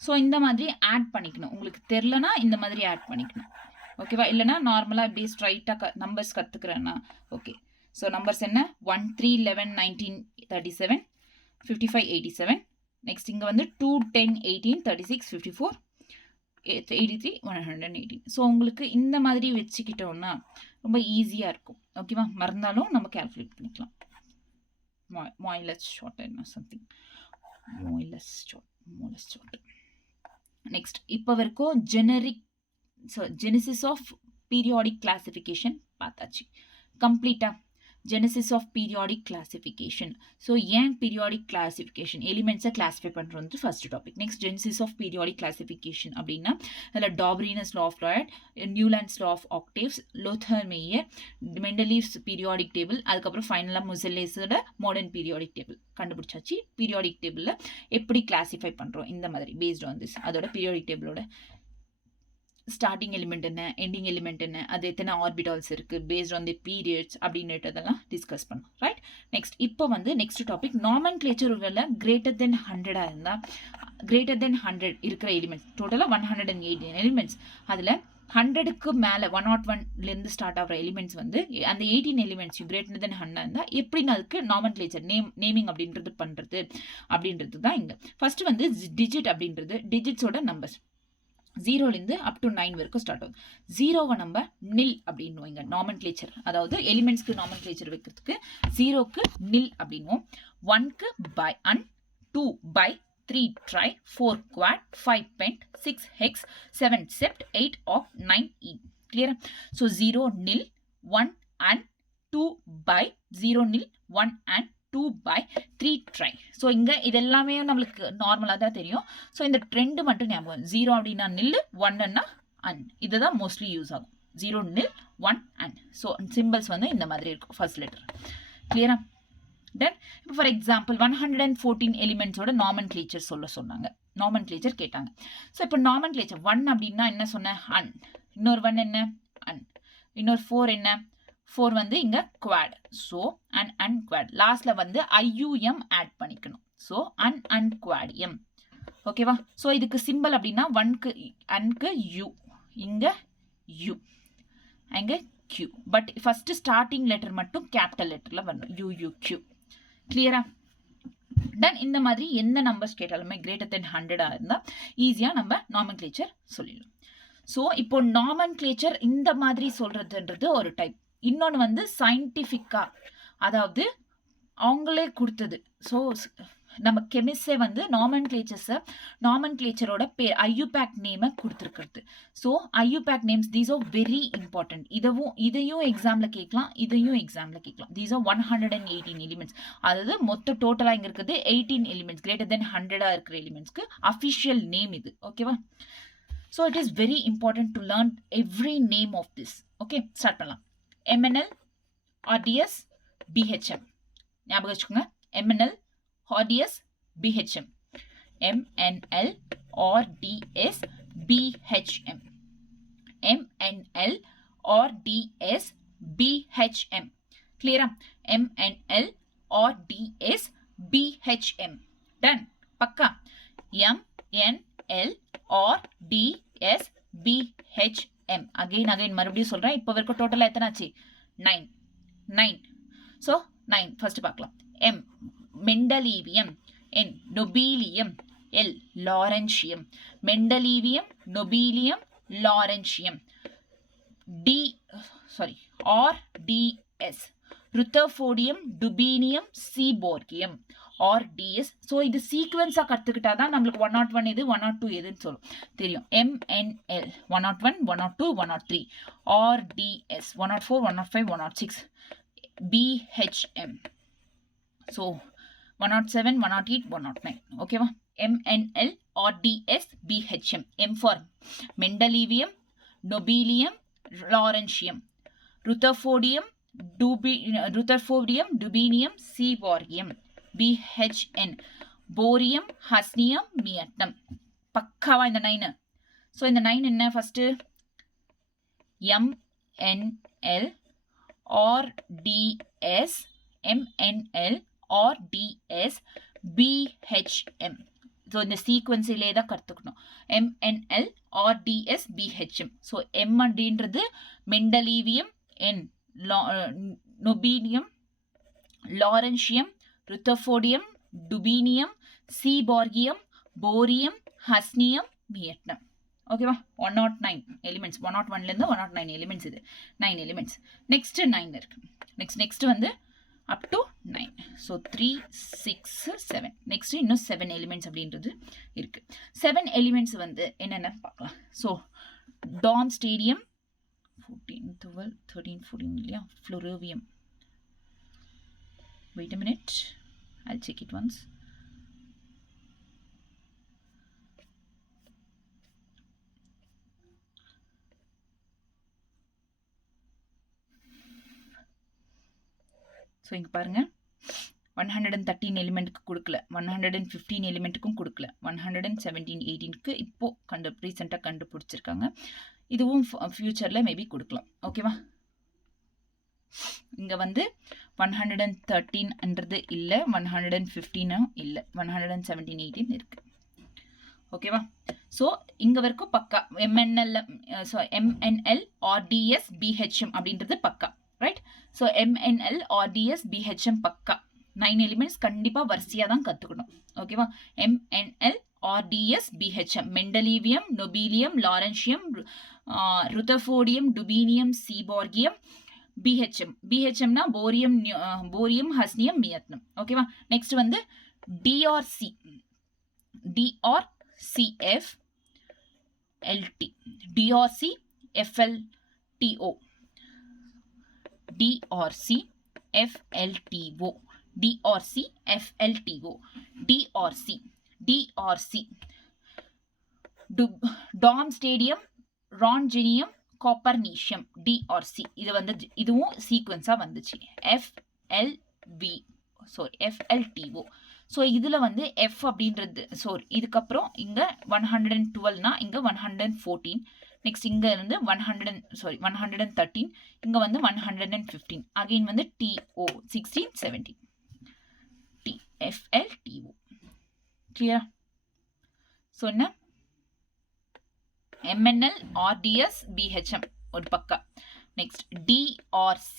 ஸோ இந்த மாதிரி ஆட் பண்ணிக்கணும். உங்களுக்கு தெரிலனா இந்த மாதிரி ஆட் பண்ணிக்கணும். ஓகேவா? இல்லைனா நார்மலாக இப்படியே ஸ்ட்ரைட்டாக நம்பர்ஸ் கற்றுக்குறேன்னா ஓகே. ஸோ நம்பர்ஸ் என்ன? 1 3 11 19 37 55 87. நெக்ஸ்ட் இங்கே வந்து 2 10 18 36 54 83 118. ஸோ உங்களுக்கு இந்த மாதிரி வச்சுக்கிட்டோன்னா ரொம்ப ஈஸியாக இருக்கும். ஓகேவா? மறந்தாலும் நம்ம கேல்குலேட் பண்ணிக்கலாம். Oneshot என்ன சம்திங், Oneshot. நெக்ஸ்ட் இப்போ வரைக்கும் ஜெனசிஸ் ஆஃப் பீரியாடிக் கிளாசிஃபிகேஷன் பார்த்தாச்சு. கம்ப்ளீட்டா genesis of periodic classification. So ஏன் பீரியாடிக் கிளாசிஃபிகேஷன் எலிமெண்ட்ஸை கிளாஸிஃபை பண்ணுறது first topic. Next genesis of periodic classification அப்படின்னா அதில் Dobereiner's law of triad, Newlands law of octaves, Lothar Meyer, Mendeleev's periodic table, அதுக்கப்புறம் ஃபைனலாக முசல்லேஸோட மாடர்ன் பீரியாடிக் டேபிள் கண்டுபிடிச்சாச்சு. Periodic டேபிளில் எப்படி கிளாஸிஃபை பண்ணுறோம் இந்த மாதிரி பேஸ்ட் ஆன் திஸ், அதோட பீரியாடிக் டேபிளோட ஸ்டார்டிங் எலிமெண்ட் என்ன, எண்டிங் எலிமெண்ட் என்ன, அது எத்தனை ஆர்பிட்டால்ஸ் இருக்குது பேஸ்ட் ஆன் தி பீரியட்ஸ் அப்படின்றதெல்லாம் டிஸ்கஸ் பண்ணோம், ரைட்? நெக்ஸ்ட் இப்போ வந்து நெக்ஸ்ட் டாபிக் நாமென்க்ளேச்சர் ஒருவேளை greater than 100 இருந்தால் greater than 100 இருக்கிற எலிமெண்ட்ஸ் டோட்டலாக 118 எலிமெண்ட்ஸ், அதில் 100க்கு மேலே 101லேருந்து ஸ்டார்ட் ஆகிற எலிமெண்ட்ஸ் வந்து அந்த 18 எலிமெண்ட்ஸ் greater than 100 இருந்தால் எப்படின்னு அதுக்கு நாமென்க்ளேச்சர் நேமிங் அப்படின்றது பண்ணுறது அப்படின்றது தான் இங்கே. ஃபர்ஸ்ட் வந்து டிஜிட் அப்படின்றது டிஜிட்ஸோட நம்பர்ஸ் 0லேருந்து அப் டு 9 வரைக்கும் ஸ்டார்ட் ஆகும். 0வை நம்ம நில் அப்படின்னுவோம் இங்கே நாமென்க்ளேச்சர், அதாவது எலிமெண்ட்ஸ்க்கு நாமென்க்ளேச்சர் வைக்கிறதுக்கு 0க்கு நில் அப்படின்னுவோம். 1க்கு bi un, 2 bi, 3 tri, 4 quad, 5 pent, 6 hex, 7 sept, 8 oct, 9 இ. கிளியரா? ஸோ 0 நில், 1 அண்ட் 2 பை, 0 நில், 1 அண்ட் 2 by 3 ட்ரை. ஸோ இங்கே இது எல்லாமே நம்மளுக்கு நார்மலாக தான் தெரியும். ஸோ இந்த ட்ரெண்டு மட்டும் ஞாபகம். 0 அப்படின்னா நில், 1ன்னா அன், இதுதான் மோஸ்ட்லி யூஸ் ஆகும். 0 நில், 1 அன். ஸோ சிம்பிள்ஸ் வந்து இந்த மாதிரி இருக்கும் ஃபர்ஸ்ட் லெட்டர். கிளியரா? தென் இப்போ ஃபார் எக்ஸாம்பிள் 114 எலிமெண்ட்ஸோட நாமென்க்ளேச்சர் சொன்னாங்க, நாமென்க்ளேச்சர் கேட்டாங்க. ஸோ இப்போ நாமென்க்ளேச்சர் 1 அப்படின்னா என்ன சொன்னேன்? அன். இன்னொரு 1 என்ன? அன். இன்னொரு 4 என்ன? 4 வந்து இங்கே குவாட். So un quad. லாஸ்ட்ல வந்து ஐயூஎம் ஆட் பண்ணிக்கணும். So un quad M. ஓகேவா? ஸோ இதுக்கு சிம்பிள் அப்படின்னா 1க்கு அன்க்கு யூ, இங்கே யூ, அங்கே Q. But first starting letter மட்டும் கேபிட்டல் லெட்டரில் வரணும், யூ கியூ. கிளியரா? தென் இந்த மாதிரி எந்த நம்பர்ஸ் கேட்டாலுமே greater than 100 இருந்தால் ஈஸியாக நம்ம நாமென்க்ளேச்சர் சொல்லிடலாம். ஸோ இப்போ நாமென்க்ளேச்சர் இந்த மாதிரி சொல்றதுன்றது ஒரு டைப். இன்னொன்று வந்து சயின்டிஃபிக்காக, அதாவது அவங்களே கொடுத்தது. ஸோ நம்ம கெமிஸ்டே வந்து நாமன்கிளேச்சரோட பேர் ஐயூபேக் நேமை கொடுத்துருக்கிறது. So IUPAC names these are very important. இதையும் எக்ஸாமில் கேட்கலாம், இதையும் எக்ஸாமில் கேட்கலாம். These are 118 elements. அதாவது மொத்த டோட்டலாக இங்கே இருக்கிறது 18 எலிமெண்ட்ஸ், கிரேட்டர் தென் 100 இருக்கிற எலிமெண்ட்ஸ்க்கு அஃபிஷியல் நேம் இது. ஓகேவா? So it is very important to learn every name of this. Okay, start பண்ணலாம். MNL, RDS, BHM. ஞாபகம் வச்சுக்கோங்க. MNL, RDS, BHM. MNL, RDS, BHM. MNL, RDS, BHM. Clear? MNL, RDS, BHM. Done. Pakka. MNL, RDS, BHM. Again மறுபடியும் சொல்றேன். இப்போ வரைக்கும் டோட்டலா எத்தனை ஆச்சு? 9. So 9 first பார்க்கலாம். M மெண்டலீவியம், N நொபீலியம், L லாரன்ஷியம். மெண்டலீவியம், nobelium, லாரன்ஷியம். RDS ருத்தர்ஃபோர்டியம், டுபீனியம், சீபோர்கியம். RDS. So இது சீக்வன்ஸாக கற்றுக்கிட்டா தான் நம்மளுக்கு 101 எது 102 எதுன்னு சொல்லும் தெரியும். MNL 101, 102, 103. RDS 104, 105, 106. BHM. So 107, 108, 109. Okay va? MNL, RDS, BHM. M for Mendelevium, Nobelium, Laurentium. Rutherfordium, Dubinium, Seaborgium. BHN. Borium, Hafnium, Meatum. Pakkava in the 9. So in the 9 in first MNL, RDS, MNL, RDS, BHM. So in the sequence ile da karthukno. MNL, RDS, BHM. So M அப்படின்றது மெண்டலீவியம், N நொபீனியம், லாரன்ஷியம், rutherfordium, dubnium, சீபார்கியம், bohrium, ஹஸ்னியம், Vietnam. ஓகேவா? 109 elements. 101லேருந்து 109 elements. இது 9 elements. Next 9 இருக்கு. Next வந்து up to 9. So 3, 6, 7. Next இன்னும் 7 elements அப்படின்றது இருக்கு. 7 elements வந்து என்னென்ன பார்க்கலாம். ஸோ டாம் ஸ்டேடியம் 14, 12, 13, 14 இல்லையா? ஃப்ளோரோவியம். Wait a minute. I'll check it once. So இங்கே பாருங்க, 113 எலிமெண்ட்டுக்கு கொடுக்கல, 115 எலிமெண்ட்டுக்கும் கொடுக்கல, 117, 18க்கு இப்போ ரீசெண்டாக கண்டுபிடிச்சிருக்காங்க. இதுவும் ஃபியூச்சரில் மேபி கொடுக்கலாம். ஓகேவா? இங்கே வந்து 113ன்றது இல்லை, 115 இல்லை, 117, 18 இருக்கு. ஓகேவா? ஸோ இங்கே வரைக்கும் பக்கா. MNL, RDS, BHM அப்படின்றது பக்கா. Right? So MNL, RDS, BHM பக்கா. 9 எலிமெண்ட்ஸ் கண்டிப்பாக வரிசையாக தான் கற்றுக்கணும். ஓகேவா? MNL, RDS, BHM. Mendelevium, nobelium, lawrencium, rutherfordium, dubnium, seaborgium. BHMனா போரியம், ஹஸ்னியம், மியத்னம். ஓகேவா? நெக்ஸ்ட் வந்து DRCF, LT. DRCFLTO. DRCFLTO. Darmstadtium, roentgenium, copernicium. DRC. இது வந்து இதுவும் சீக்வன்ஸாக வந்துச்சு. FLTO. ஸோ இதில் வந்து F அப்படின்றது இதுக்கப்புறம் இங்கே 112னா இங்கே 114. நெக்ஸ்ட் இங்கே இருந்து 113. இங்கே வந்து 115. அகெயின் வந்து TO 16, 17. FLTO. கிளியரா? ஸோ என்ன? MNL, RDS, BHM ஒரு பக்கா. Next DRC,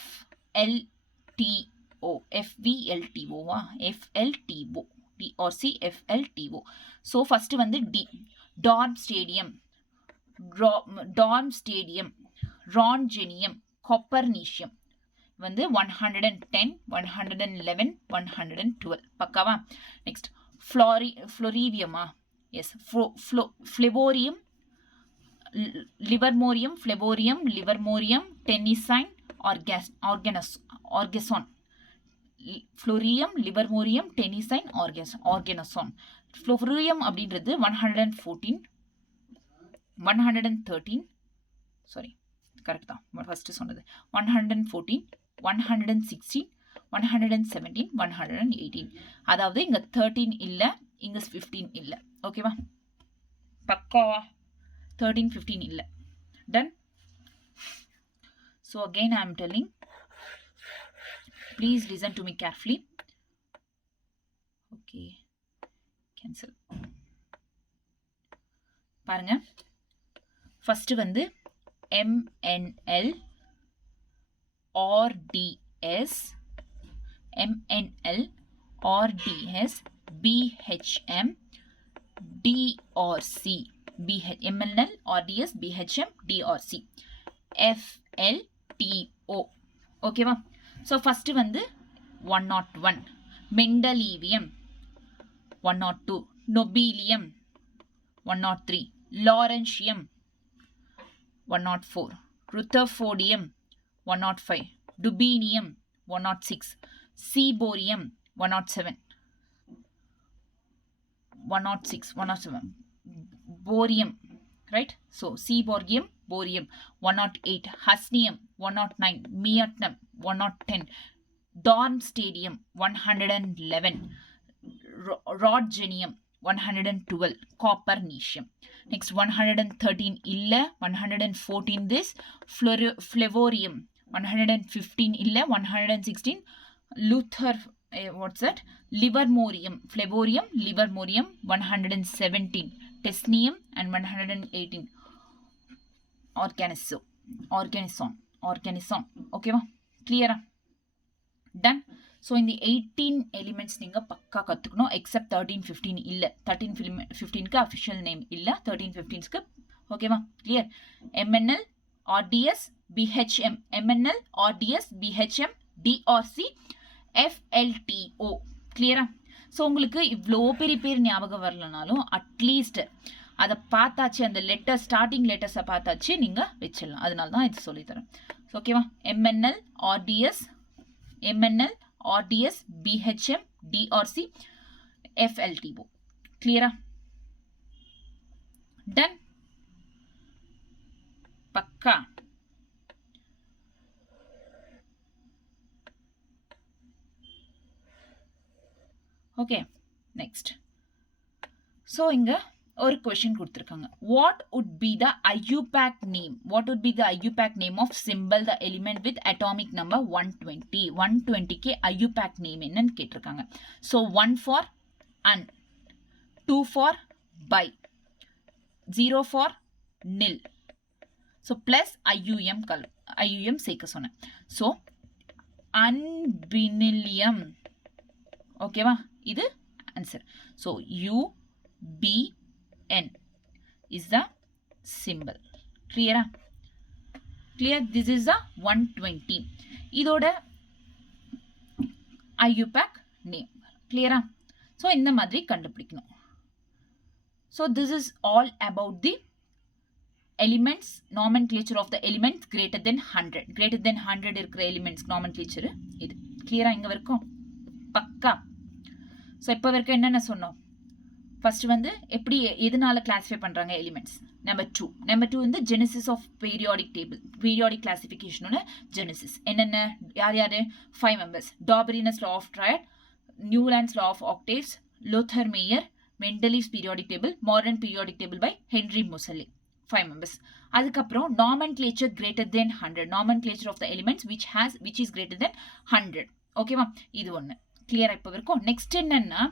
FLTO, FVLTO. DRC, FLTO. So first வந்து டார்ம் ஸ்டேடியம், ரான்ஜெனியம், காப்பர்னீஷியம். வந்து 110, 111, 112. பக்காவா? நெக்ஸ்ட் ஃப்ளோரிவியமா? எஸ். ஃப்ளெவோரியம், லிவர்மோரியம், டென்னிசைன், ஆர்கெசான். ஃப்ளோரியம், லிவர்மோரியம், டென்னிசைன், ஆர்கெனசான். ஃப்ளோரியம் அப்படின்றது 114, 113, சாரி கரெக்ட் தான் ஃபர்ஸ்ட் சொன்னது. 114, 116, 117, 118. அதாவது இங்க 13 இல்ல, இங்க 15 இல்ல. ஓகேவா? பக்காவா? 13, 15 இல்ல. Ton. So again I am telling, please listen to me carefully. Okay, cancel. பாருங்க, ஃபர்ஸ்ட் வந்து MNL, RDS, MNL, RDS, BHM, DRC, MNL, RDS, BHM, DRC, FLTO. ஓகேவா? ஸோ ஃபர்ஸ்ட் வந்து 101 மெண்டலீவியம், 102 நொபீலியம், 103 லாரன்ஷியம், 104 ருத்தர்ஃபோர்டியம், 105 டுபீனியம், 106 சீபோரியம், 107 bohrium, right? So seaborgium, borium. 108 husnium, 109 miatinum, 110 dorm stadium, 111 rodgenium, 112 copernicium. Next 113 illa, 114 this flavorium, 115 illa, 116 luther, what's that? Livermorium, flavorium, livermorium, 117 tesnium, and 118 organism. ஓகேவா? கிளியரா? Done. So இந்த 18 elements நீங்கள் பக்கா கற்றுக்கணும். Accept 13, 15 இல்லை. 13, 15க்கு official name இல்லை. 13, 15க்கு ஓகேவா? Clear? MNL, RDS, BHM, MNL, RDS, BHM, DRC, FLTO. கிளியரா? ஸோ உங்களுக்கு இவ்வளோ பெரிய ஞாபகம் வரலனாலும் அட்லீஸ்ட் அதை பார்த்தாச்சு, அந்த லெட்டர் ஸ்டார்டிங் லெட்டர்ஸை பார்த்தாச்சு நீங்கள் வச்சிடலாம். அதனால தான் இது சொல்லித்தரேன். ஓகேவா? MNL, RDS, BHM, DRC, FLTO. கிளியரா? Done. Pakka. Okay, next. So இங்க ஒரு கொஸ்டின் கொடுத்துருக்காங்க. What would be the IUPAC name? What would be the IUPAC name of simple the element with atomic number 120? 120க்கு IUPAC நேம் என்னன்னு கேட்டிருக்காங்க. So 1 for un, 2 for bi, 0 for nil. So plus IUM சேர்க்க சொன்னேன். So unbinilium. ஓகேவா? இது answer. So UBN is the symbol. Clear? Clear? This is the 120. இதோட IUPAC name. Clear? So இந்த மாதிரி கண்டுபிடிக்கணும். So this is all about the elements, nomenclature of the elements greater than 100. Greater than 100 இருக்கிற elements nomenclature இது. Clear? இங்க வரைக்கும் பக்கா. So இப்போ வரைக்கும் என்னென்ன சொன்னோம்? ஃபர்ஸ்ட் வந்து எப்படி எதனால கிளாஸிஃபை பண்ணுறாங்க எலிமெண்ட்ஸ். நம்பர் 2 வந்து genesis of periodic table, periodic கிளாசிஃபிகேஷனோட ஜெனசிஸ். என்னென்ன? யார் 5 members. Dobereiner's law of triad, Newlands law of octaves, Lothar Meyer, Mendeleev's periodic table, modern periodic table by Henry Moseley. 5 members. அதுக்கப்புறம் nomenclature greater than 100. Nomenclature of the elements which is greater than 100. ஓகேவா? இது ஒன்று கிளியரா இப்போ இருக்கும். Next என்னன்னா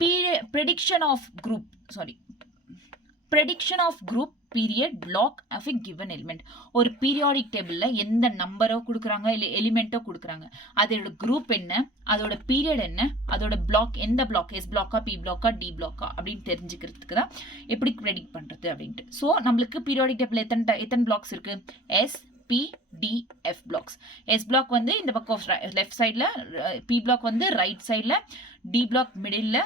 prediction of group period block of a given element. ஒரு periodic டேபிள்ல எந்த நம்பரோ கொடுக்குறாங்க இல்லை எலிமெண்ட்டோ கொடுக்குறாங்க, அதோட குரூப் என்ன, அதோட பீரியட் என்ன, அதோட பிளாக் எந்த பிளாக், எஸ் பிளாக்கா, பி பிளாக்கா, டி பிளாக்கா அப்படின்னு தெரிஞ்சுக்கிறதுக்கு தான் எப்படி ப்ரெடிக்ட் பண்றது அப்படின்ட்டு. ஸோ நம்மளுக்கு பீரியாடிக் டேபிள் எத்தனை பிளாக்ஸ் இருக்கு? S, P, D, F blocks. S block வந்து இந்த பக்கம் left sideல, P block வந்து right sideல, D block middleல,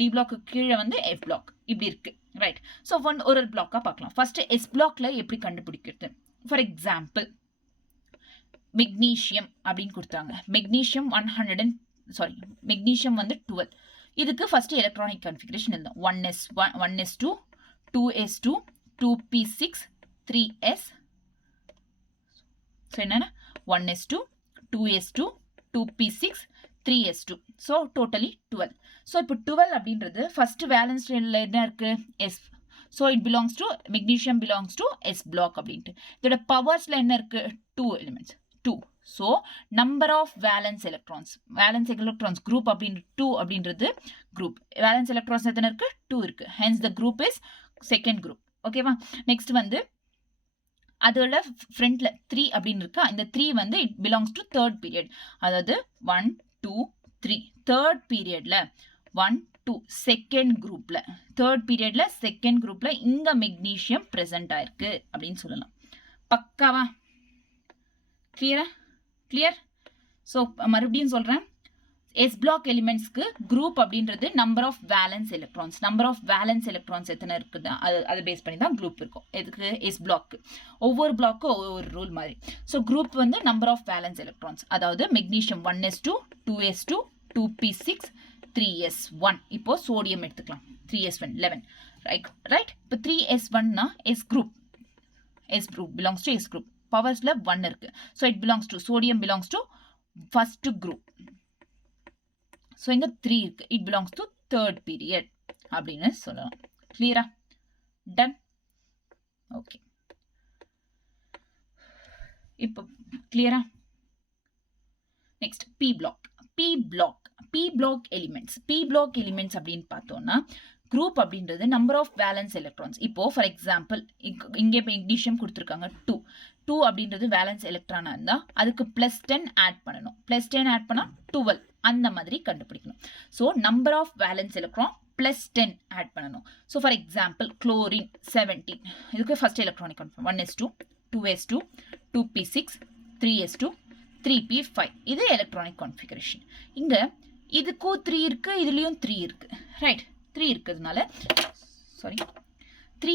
D block கீழே வந்து F block இப்படி இருக்கு. ரைட். ஸோ ஒரு பிளாக்கா பார்க்கலாம். ஃபர்ஸ்ட் S blockல எப்படி கண்டுபிடிக்கிறது? ஃபார் எக்ஸாம்பிள் மெக்னீஷியம் அப்படின்னு கொடுத்தாங்க. மெக்னீஷியம் மெக்னீஷியம் வந்து 12. இதுக்கு ஃபர்ஸ்ட் எலக்ட்ரானிக் கன்ஃபிகரேஷன் எழுதும். 1s2 2s2 2p6 3s. So என்னன்னா 1s2 2s2 2p6 3s2. So totally 12. So இப்போ 12 அப்படின்றது ஃபர்ஸ்ட் வேலன்ஸ் என்ன இருக்கு? S. So it belongs to magnesium belongs to S block அப்படின்ட்டு. இதோட பவர்ஸ்ல என்ன இருக்கு? 2 elements 2. So number of valence electrons group அப்படின்னு 2 அப்படின்றது குரூப். வேலன்ஸ் எலக்ட்ரான்ஸ் எத்தனை இருக்கு? 2 இருக்கு. Hence the group is second group. ஓகேவா? நெக்ஸ்ட் வந்து அதோட ஃப்ரண்ட்ல 3 அப்படின்னு இருக்கா. இந்த 3 வந்து it belongs to third period. அதாவது 1 2 3 தேர்ட் பீரியட்ல 1 2 செகண்ட் குரூப்ல தேர்ட் பீரியட்ல செகண்ட் குரூப்ல இங்க மெக்னீஷியம் பிரசன்ட் ஆயிருக்கு அப்படின்னு சொல்லலாம். பக்காவா? கிளியர்? ஸோ மறுபடியும் சொல்றேன். எஸ் பிளாக் எலிமெண்ட்ஸ்க்கு குரூப் அப்படின்றது நம்பர் ஆஃப் வேலன்ஸ் எலக்ட்ரான்ஸ் எத்தனை இருக்குது அதை பேஸ் பண்ணி தான் குரூப் இருக்கும். எதுக்கு? S block. ஒவ்வொரு பிளாக்கும் ஒவ்வொரு ரூல் மாதிரி. ஸோ குரூப் வந்து நம்பர் ஆஃப் வேலன்ஸ் எலக்ட்ரான்ஸ். அதாவது magnesium 1s2 2s2 2p6 3s1. இப்போ சோடியம் எடுத்துக்கலாம். 3s1 11. ரைட். இப்போ 3s1னா S group belongs to S group. பவர்ஸ்ல 1 இருக்கு. So it belongs to sodium belongs to first group. So இங்க 3 இருக்கு. It belongs to third period அப்படின்னு சொல்லலாம். கிளியரா? டன். ஓகே. இப்போ கிளியரா? நெக்ஸ்ட் P பிளாக் எலிமெண்ட்ஸ் அப்படின்னு பார்த்தோம்னா குரூப் அப்படின்றது நம்பர் ஆஃப் வேலன்ஸ் எலக்ட்ரான்ஸ். இப்போ ஃபார் எக்ஸாம்பிள் இங்கே மெக்னீஷியம் கொடுத்துருக்காங்க 2 அப்படின்றது வேலன்ஸ் எலக்ட்ரானா இருந்தா அதுக்கு +10 ஆட் பண்ணணும். +10 ஆட் பண்ணா 12 அந்த மாதிரி கண்டுபிடிக்கணும். So number of valence electron +10 add பண்ணணும். So for example chlorine 17. இதுக்கு first electronic confirm 1s2 2s2 2p6 3s2 3p5. இது எலக்ட்ரானிக் கான்ஃபிகரேஷன். இங்க இதுக்கும் 3 இருக்கு, இதுலயும் 3 இருக்கு. ரைட். 3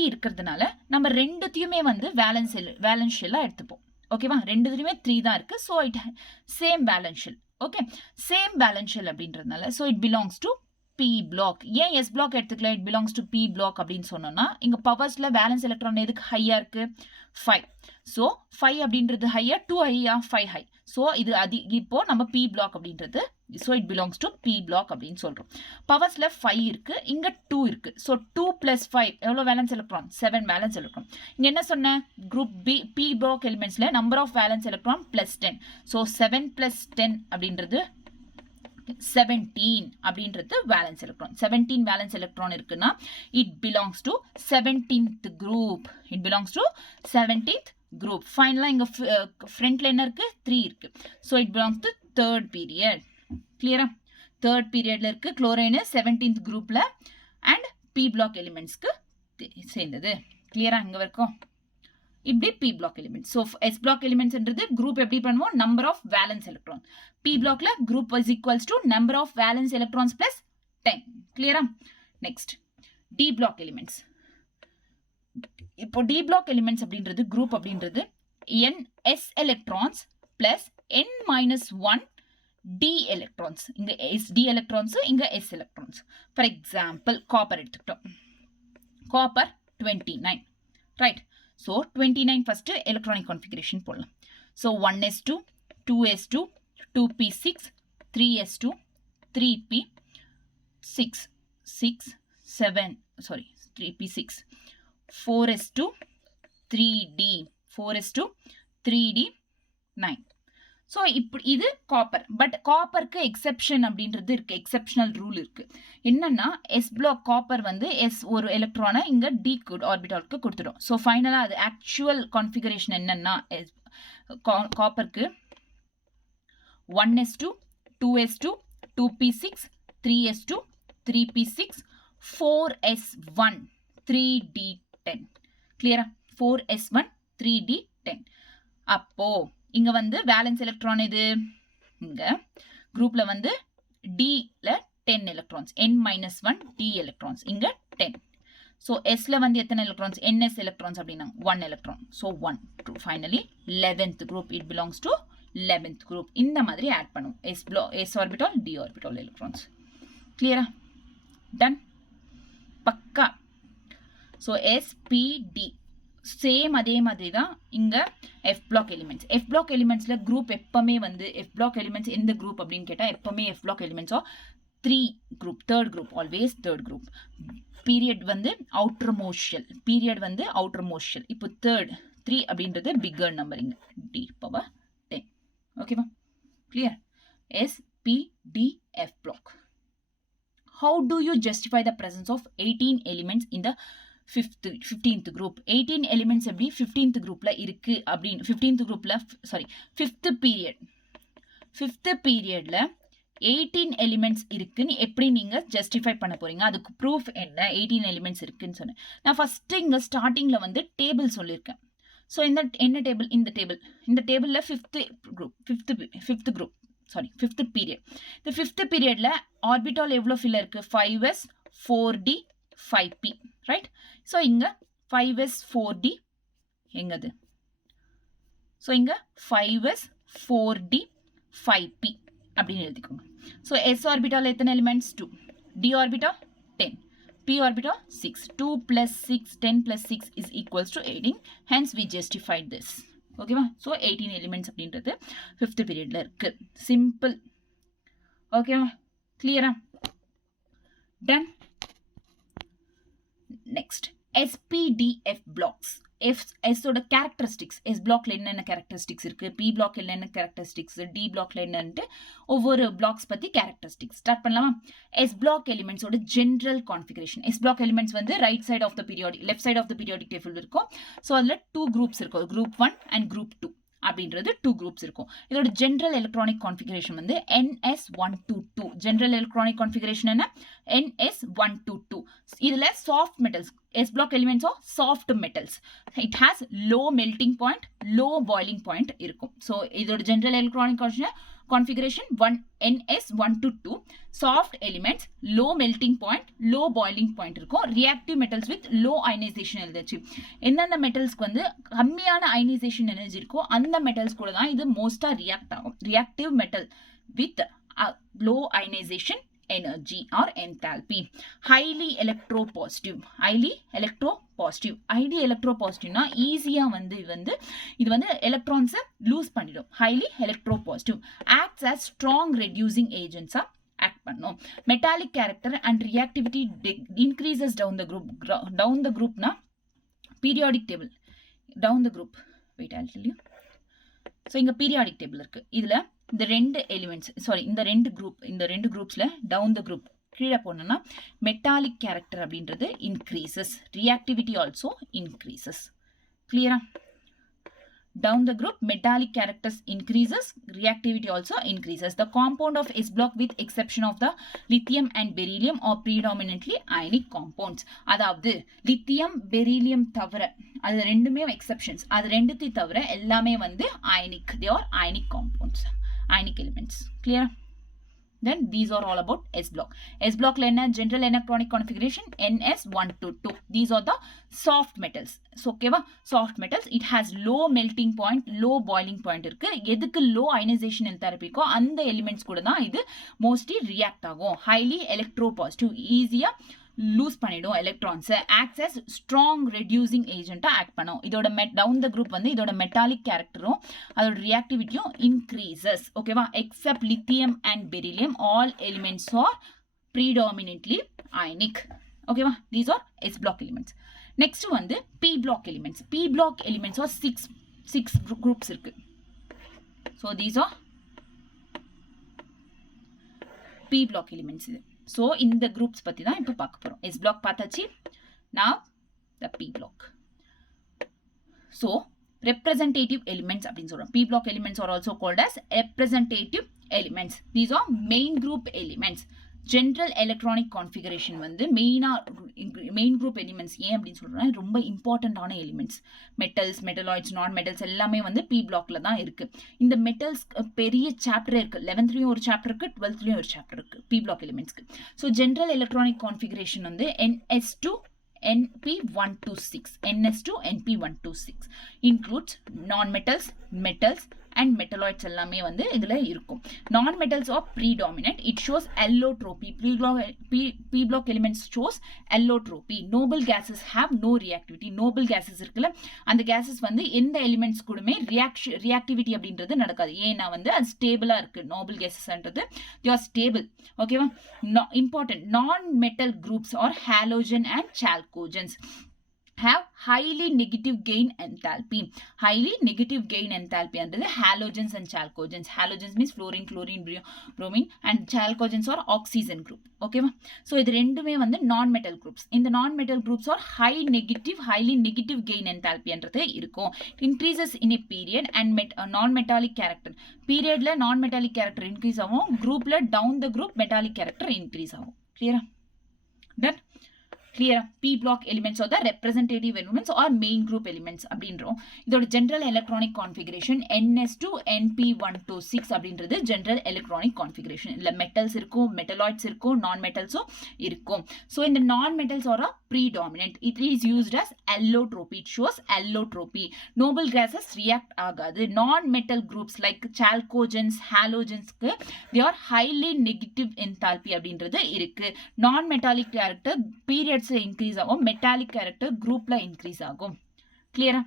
இருக்கிறதுனால நம்ம ரெண்டுத்தையுமே வந்து வேலன்ஷியலா எடுத்துப்போம். ஓகேவா? ரெண்டுத்துலயுமே 3 தான் இருக்கு. So it same valence shell. Okay, same valence shell அப்படின்றதுனால so it belongs to P block. ஏன் S பிளாக் எடுத்துக்கலாம்? It belongs to P block அப்படின்னு சொன்னோம்னா இங்க பவர்ஸ்ல வேலன்ஸ் எலக்ட்ரான் எதுக்கு ஹையா இருக்கு? 5. ஸோ 5 அப்படின்றது ஹையா, 2 ஹையா, 5 ஹை. ஸோ இது இப்போ நம்ம P பிளாக் அப்படின்றது so it belongs to P block அப்படின்னு சொல்றோம். பவர்ஸ்ல 5 இருக்கு, இங்க 2 இருக்கு. ஸோ 2 + 5 எவ்வளோ வேலன்ஸ் எலக்ட்ரான்? 7 valence electron. இங்க என்ன சொன்னேன்? குரூப் P பிளாக் எலிமெண்ட்ஸ்ல number of valence electron +10. So 7 + 10 அப்படின்றது 17 அப்படின்றது வேலன்ஸ் எலக்ட்ரான். 17 வேலன்ஸ் எலக்ட்ரான் இருக்குன்னா it belongs to 17th group. ஃபைனலா இங்க ஃப்ரண்ட்ல என்ன இருக்கு? 3 இருக்கு. So it belongs to third period. கிளியரா? தேர்ட் பீரியட்ல இருக்கு. குளோரைன் 17th குரூப்ல அண்ட் P பிளாக் எலிமெண்ட்ஸ்க்கு சேர்ந்தது. கிளியரா? இங்க வரைக்கும் இப்படி P block elements. So S block எலிமெண்ட்ஸ்ன்றது குரூப் எப்படி பண்ணுவோம்? Number of valence electron. P பிளாக்ல group is equals to number of valence electrons plus 10. கிளியரா? Next D block elements. இப்போ D பிளாக் எலிமெண்ட்ஸ் அப்படின்றது குரூப் அப்படின்றது NS electrons plus N-1 D electrons. இங்க D electrons, இங்க S electrons. For example copper எடுத்துக்கிட்டோம். Copper 29. Right. So 29 first electronic configuration போடலாம். ஸோ 1s2 2s2 2p6 3s2 3p6 3p6 4s2 3d 9. So இப்படி இது copper. But காப்பருக்கு exception அப்படின்றது இருக்கு. Exceptional rule இருக்கு. என்னன்னா எஸ் பிளாக் காப்பர் வந்து எஸ் ஒரு எலக்ட்ரானை இங்க டி ஆர்பிட்டாலுக்கு கொடுத்துடும். ஸோ ஃபைனலா அது ஆக்சுவல் கான்ஃபிகரேஷன் என்னன்னா காப்பருக்கு 1s2 2s2 2p6 3s2 3p6 4s1 3d10. கிளியரா? 4s1 3d10. அப்போ இங்க வந்து வேலன்ஸ் எலக்ட்ரான் எது இங்க குரூப்ல வந்து Dல 10 electrons n-1 D electrons இங்க 10. So Sல வந்து எத்தனை electrons ns electrons அப்படினா 1 electron. So 1 2 finally 11th group it belongs to 11th group. இந்த மாதிரி ஆட் பண்ணும் s orbital d orbital electrons. Clear? Done? பக்கா. So s p d same அதே மாதிரி தான் இங்க F block elements. F block elementsல குரூப் எப்பவுமே வந்து F block elements எந்த குரூப் அப்படின்னு கேட்டா எப்பவுமே F block elements are 3 group, third group, always third group. Period வந்து outermost shell. Period வந்து outermost shell. இப்போ third 3 அப்படின்றது bigger number இங்க D power 10. ஓகேவா? Clear? S P D F block. How do you justify the presence of 18 elements in the 15th group? 18 elements எப்படி 15th groupல இருக்கு அப்படின்னு 15th groupல sorry 5th period 5th periodல 18 elements இருக்குன்னு எப்படி நீங்க justify பண்ண போறீங்க? அதுக்கு ப்ரூஃப் என்ன? 18 elements இருக்குன்னு சொன்னேன். நான் ஃபர்ஸ்ட் இங்க ஸ்டார்டிங்ல வந்து டேபிள் சொல்லியிருக்கேன். ஸோ இந்த என்ன டேபிள்? இந்த டேபிள்ல 5th group sorry 5th period. இந்த 5th periodல ஆர்பிட்டால் எவ்வளோ ஃபில் இருக்கு? 5s 4d 5p right? So இங்க 5s 4d எங்கது? ஸோ இங்க 5s 4d 5p அப்படின்னு எழுதிக்கோங்க. ஸோ s ஆர்பிட்டால் எத்தனை elements? 2. d orbital 10. p orbital 6. 2 plus 6 10 plus 6 is equals to 18. Hence we justified this. ஓகேவா? So 18 elements அப்படின்றது 5th பீரியட்ல இருக்கு. Simple. ஓகேவா? கிளியரா? Done. Next SPDF blocks. S ஓட characteristics. S blockல என்னென்ன characteristics இருக்கு? P blockல என்னென்ன characteristics? D blockல என்னன்ட்டு ஒவ்வொரு blocks பத்தி characteristics. ஸ்டார்ட் பண்ணலாமா? S block elements ஓட general configuration. S block elements வந்து right side of the periodic, left side of the periodic table இருக்கும். ஸோ அதில் 2 groups இருக்கும். Group 1 and Group 2 அப்படின்றது 2 groups இருக்கும். இதோட general electronic configuration வந்து NS122. general electronic configuration என்ன? NS122. இதுல soft metals. S block elements are soft metals. It has low melting point, low boiling point இருக்கும். So இதோட general electronic configuration NS122. soft elements, low melting point, low boiling point இருக்கும். reactive metals with low ionization எழுதாச்சு. எந்தெந்த மெட்டல்ஸ்க்கு வந்து கம்மியான ionisation energy இருக்கோ அந்த metals கூட தான் இது மோஸ்டா ரியாக்ட் ஆகும். reactive metal with low ionization energy or enthalpy. highly electropositive. highly electropositive னா ஈஸியா வந்து இது வந்து எலக்ட்ரான்ஸை லூஸ் பண்ணிடும். highly electropositive acts as strong reducing agents act பண்ணும். Metallic character and reactivity increases down the group னா periodic table down the group. wait I'll tell you. So இங்க periodic table இருக்கு. இதுல இந்த ரெண்டு எலிமெண்ட்ஸ் சாரி இந்த ரெண்டு குரூப்ஸ்ல டவுன் த குரூப் கீழே போனோம்னா மெட்டாலிக் கேரக்டர் அப்படின்றது இன்க்ரீசஸ், ரியாக்டிவிட்டி ஆல்சோ இன்க்ரீசஸ். கிளியரா? down the group metallic characters increases, reactivity also increases. The compound of S block with exception of the lithium and beryllium are predominantly ionic compounds. அதாவது lithium beryllium தவிர அது ரெண்டுமே exceptions. அது ரெண்டுத்தை தவிர எல்லாமே வந்து ionic. They are ionic compounds, ionic elements. Clear? Then these are all about S block. S block general electronic configuration NS122. These are the soft metals. So okay va? Soft metals. It has low melting point, low boiling point இருக்கு. எதுக்கு low ionization enthalpy இருக்கோ அந்த elements கூட தான் இது mostly react ஆகும். highly electropositive. ஈஸியா loose பண்ணிடும் electrons. Acts as strong reducing agent act பண்ணும். இதோட டவுன் த குரூப் வந்து இதோட மெட்டாலிக் கேரக்டரும் அதோட ரியாக்டிவிட்டியும் இன்க்ரீசஸ். ஓகேவா? Except lithium and beryllium all elements are predominantly ionic. ஓகேவா? These are S block elements. Next வந்து P block elements. P block elements are six groups இருக்கு. So these are P block elements. இது so இந்த குரூப்ஸ் பற்றி தான் இப்போ பார்க்க போகிறோம். எஸ் பிளாக் பார்த்தாச்சு. now the P block. So representative elements அப்படின்னு சொல்கிறோம். P block elements are also called as representative elements. These are main group elements. General electronic configuration வந்து மெயின் குரூப் எலிமெண்ட்ஸ் ஏன் அப்படின்னு சொல்றேன், ரொம்ப இம்பார்ட்டண்டான எலிமெண்ட்ஸ். மெட்டல்ஸ், மெட்டலாய்ட்ஸ், நான் மெட்டல்ஸ் எல்லாமே வந்து பி பிளாக்ல தான் இருக்கு. இந்த மெட்டல்ஸ் பெரிய சாப்டரே இருக்கு. 11th ஒரு சாப்டர் இருக்கு, 12th ஒரு சாப்டர் இருக்கு பி பிளாக் எலிமெண்ட்ஸ்க்கு. ஸோ ஜென்ரல் எலக்ட்ரானிக் கான்ஃபிகரேஷன் வந்து NS2 NP126 NS2 NP126 includes non-metals, metals and metalloids எல்லாமே வந்து இதுல இருக்கும். Non-metals are predominant. It shows allotropy. P block elements shows allotropy. Noble gases have no reactivity. Noble gases இருக்குல்ல, அந்த gases வந்து எந்த elements கூடமே reactivity அப்படின்றது நடக்காது. ஏன்னா வந்து அது ஸ்டேபிளா இருக்கு. noble gasesன்றது they are stable. ஓகேவா? Important non-metal groups are halogen and chalcogens have highly negative gain enthalpy. Highly negative gain enthalpy under the halogens and chalcogens. Halogens means fluorine, chlorine, bromine, and chalcogens are oxygen group. Okay, so இது ரெண்டுமே வந்து non-metal groups. இந்த non-metal groups are highly negative gain enthalpy என்றது இருக்கும். It increases in a period and non-metallic character. Periodல non-metallic character increase ஆகும், groupல down the group metallic character increase ஆகும். Clear? Done? Clear? P block elements or the representative elements or main group elements அப்படின்றோம். இதோட general electronic configuration NS2 NP126 அப்படின்றது general electronic configuration. இல்ல metals இருக்கும், metalloids இருக்கும், non-metalsம் இருக்கும். So இந்த non-metals are predominant. It is used as allotropy. It shows allotropy. Noble gases react ஆகாது. Non-metal groups like chalcogens, halogens they are highly negative enthalpy அப்படின்றது இருக்கு. Non-metallic character periods increase ஆகும், metallic character groupல increase ஆகும். Clear?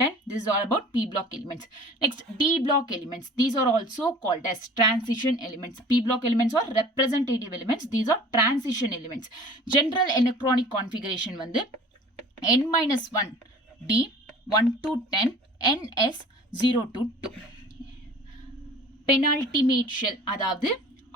Then this is all about P block elements. Next, D block elements. These are also called as transition elements. P block elements are representative elements. These are transition elements. General electronic configuration வந்து N-1 D 1 to 10 NS 0 to 2. Penultimate shell, அதாவது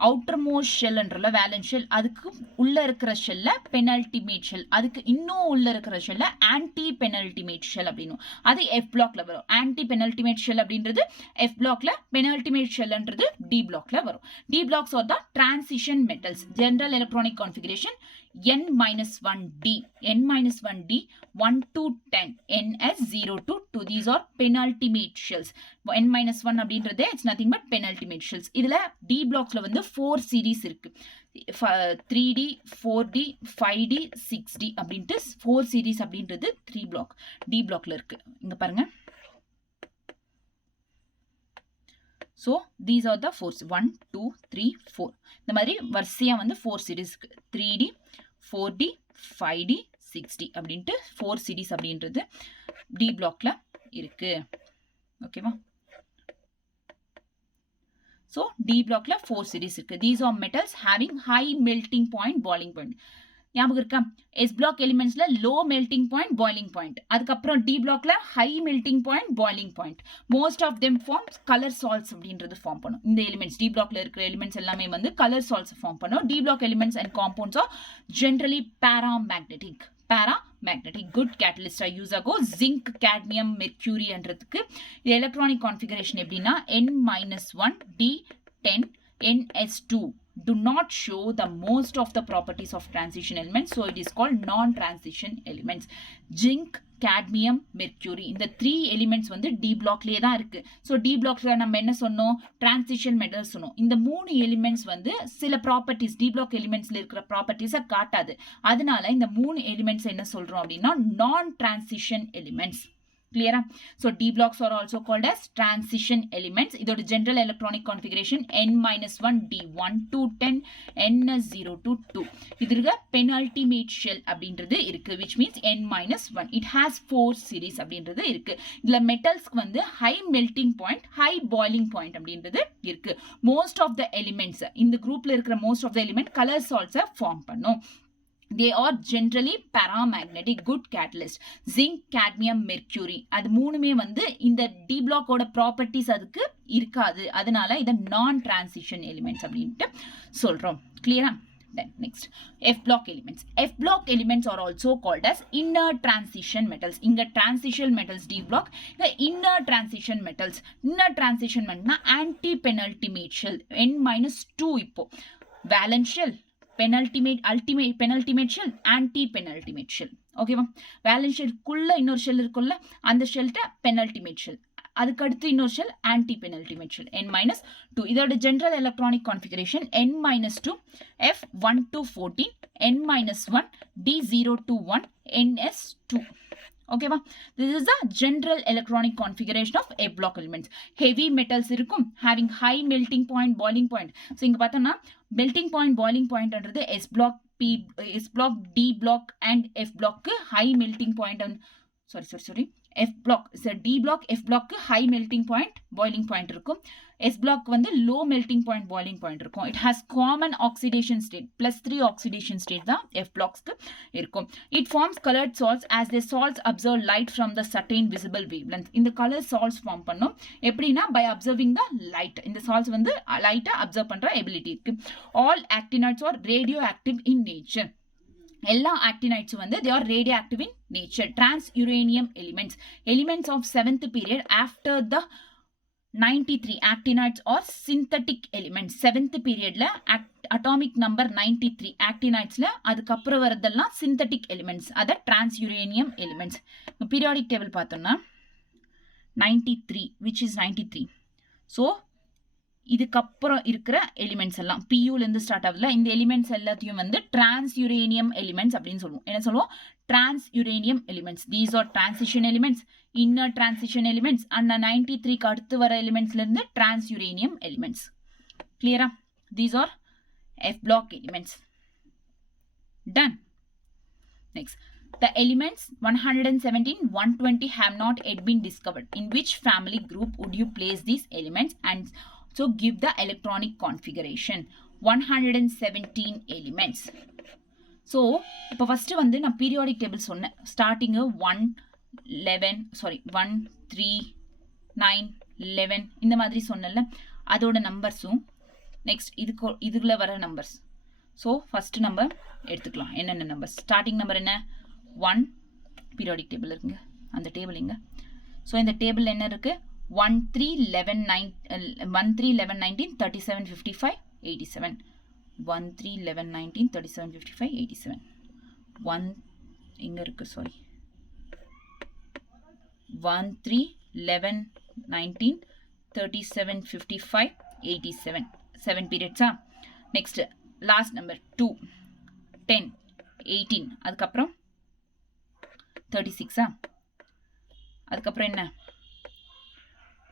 outermost shell என்றல valence shell, அதுக்கு உள்ள இருக்கிற ஷெல்ல penultimate shell, அதுக்கு இன்னும் உள்ள இருக்கிற ஷெல்ல anti penultimate shell அப்படினும். அது F blockல வரும். anti penultimate shell அப்படின்றது F blockல, penultimate shellன்றது D blockல வரும். D blocks are the transition metals. General electronic configuration N-1D, N-1D 1 to 10, NS 0 to 2. These are penultimate shells. N-1 அப்படின்றது it's nothing but penultimate shells. இதுல D blocksல வந்து 4 series இருக்கு. 3D, 4D, 5D, 6D அப்படின்ட்டு 4 series அப்படின்றது 3 block. D blockல இருக்கு. இங்க பாருங்க. So these are the 4. 1, 2, 3, 4. இந்த மாதிரி வரிசையா வந்து 4 series இருக்கு. 3D, 4D, 5D, 6D அப்படின்ட்டு 4 series அப்படின்றது D blockல இருக்கு. ஓகேவா? So D blockல 4 series இருக்கு. These are metals having high melting point, boiling point. ஞாபகம் இருக்கா? S block elementsல low melting point, boiling point. அதுக்கப்புறம் D blockல high melting point, boiling point. Most of them forms color salts அப்படின்றது form பண்ணும். இந்த elements D blockல இருக்கிற elements எல்லாமே வந்து color salts form பண்ணும். D block elements and compounds are generally paramagnetic. Good catalyst use ஆகும். zinc, cadmium, mercury என்றதுக்கு இது எலக்ட்ரானிக் கான்ஃபிகரேஷன் எப்படின்னா N-1 D10 NS2 do not show the most of the properties of transition elements, so it is called non-transition elements. Zinc, cadmium, mercury இந்த 3 elements வந்து D blockலயே தான் இருக்கு. So D blockல நம்ம என்ன சொன்னோம்? transition metals சொன்னோம். இந்த 3 elements வந்து சில properties D block elementsல இருக்கிற properties காட்டாது. அதனால இந்த 3 elements என்ன சொல்றோம் அப்படின்னா non-transition elements. Clear? So D blocks are also called as transition elements. இதோட general electronic configuration N-1 D 1 to 10 NS 0 to 2. இதுக்கு penultimate shell அப்படின்றது இருக்கு, which means N-1. It has 4 series அப்படின்றது இருக்கு. இதுல metals வந்து high melting point, high boiling point அப்படின்றது இருக்கு. Most of the elements இந்த groupல இருக்கிற most of the element color salts form பண்ணும். They are generally paramagnetic, good catalyst. Zinc, cadmium, mercury அது மூணுமே வந்து இந்த D block ஓட ப்ராப்பர்ட்டிஸ் அதுக்கு இருக்காது. அதனால இத நான் டிரான்சிஷன் எலிமெண்ட்ஸ் அப்படின்ட்டு சொல்றோம். கிளியரா? Then next, F block elements. F block elements are also called as inner transition metals. இங்க transition metals D block, the inner transition metals. Inner transition metals anti penultimate shell N-2 இப்போ valence shell, penultimate shell, anti-penultimate shell. ஓகேவா? Valence ஷெல்க்குள்ள இன்னொரு shell இருக்குல்ல, அந்த ஷெல்ட்ட penultimate shell, அதுக்கு அடுத்து இன்னொரு shell anti penultimate shell, n-2. இதோட general electronic configuration n-2 f1 to 14, n-1 d0 to 1 ns2. ஓகேவா? this is the general electronic configuration of a block elements. heavy metals இருக்கும், having high melting point, boiling point. so இங்க பார்த்தோம்னா melting point, boiling point என்றது s block, s block, d block and f block high melting point and sorry f block, so d block, f block high melting point, boiling point இருக்கும். s block வந்து low melting point, boiling point இருக்கும். it has common oxidation state, +3 oxidation state தான் f blocks க்கு இருக்கும். it forms colored salts as the salts observe light from the certain visible wavelength. இந்த color salts form பண்ணும் எப்படின்னா by observing the light. இந்த salts வந்து light observe பண்ற ability இருக்கு. all actinides are radioactive in nature. எல்லா actinides வந்து they are radioactive in nature. Transuranium elements of 7th period after the 93 actinides or synthetic elements. 7th periodல atomic number 93 actinidesல அதுக்கப்புறம் வரதெல்லாம் synthetic elements, அத transuranium elements. periodic table பார்த்தோம்னா 93, which is 93. so இதுக்கப்புறம் இருக்கிற elements எல்லாம் பியூல இருந்து ஸ்டார்ட் ஆகுதுல, இந்த எலிமெண்ட்ஸ் எல்லாத்தையும் வந்து டிரான்ஸ்யூரேனியம் எலிமெண்ட்ஸ் அப்படின்னு சொல்லுவோம். என்ன சொல்லுவோம்? Transuranium elements. These are transition elements, inner transition elements and 93க்கு அடுத்து வர எலிமெண்ட்ஸ்ல இருந்து டிரான்ஸ்யூரேனியம் எலிமெண்ட்ஸ். கிளியரா? These are F block elements. Done. Next, the elements 117, 120 have not yet been discovered. In which family group would you place these elements and so give the electronic configuration? 117 elements. so இப்போ first வந்து நான் periodic table சொன்னேன். starting 1 3 9 11 இந்த மாதிரி சொன்னேன்ல, அதோட நம்பர்ஸும் next இதுக்குள்ள வர நம்பர்ஸ். so first நம்பர் எடுத்துக்கலாம். என்னென்ன நம்பர்ஸ்? ஸ்டார்டிங் நம்பர் என்ன? 1. பீரியாடிக் டேபிள் இருக்குங்க, அந்த டேபிள் இங்க. ஸோ இந்த டேபிள் என்ன இருக்கு? 1 3 11 19 37 55 87. 1 3 11 19 37 55 87. 1 இங்க இருக்கு, sorry. 1 3 11 19 37 55 87. 7 periods. Next last number 2 10 18. அதுக்கப்புறம் 36. அதுக்கப்புறம் என்ன?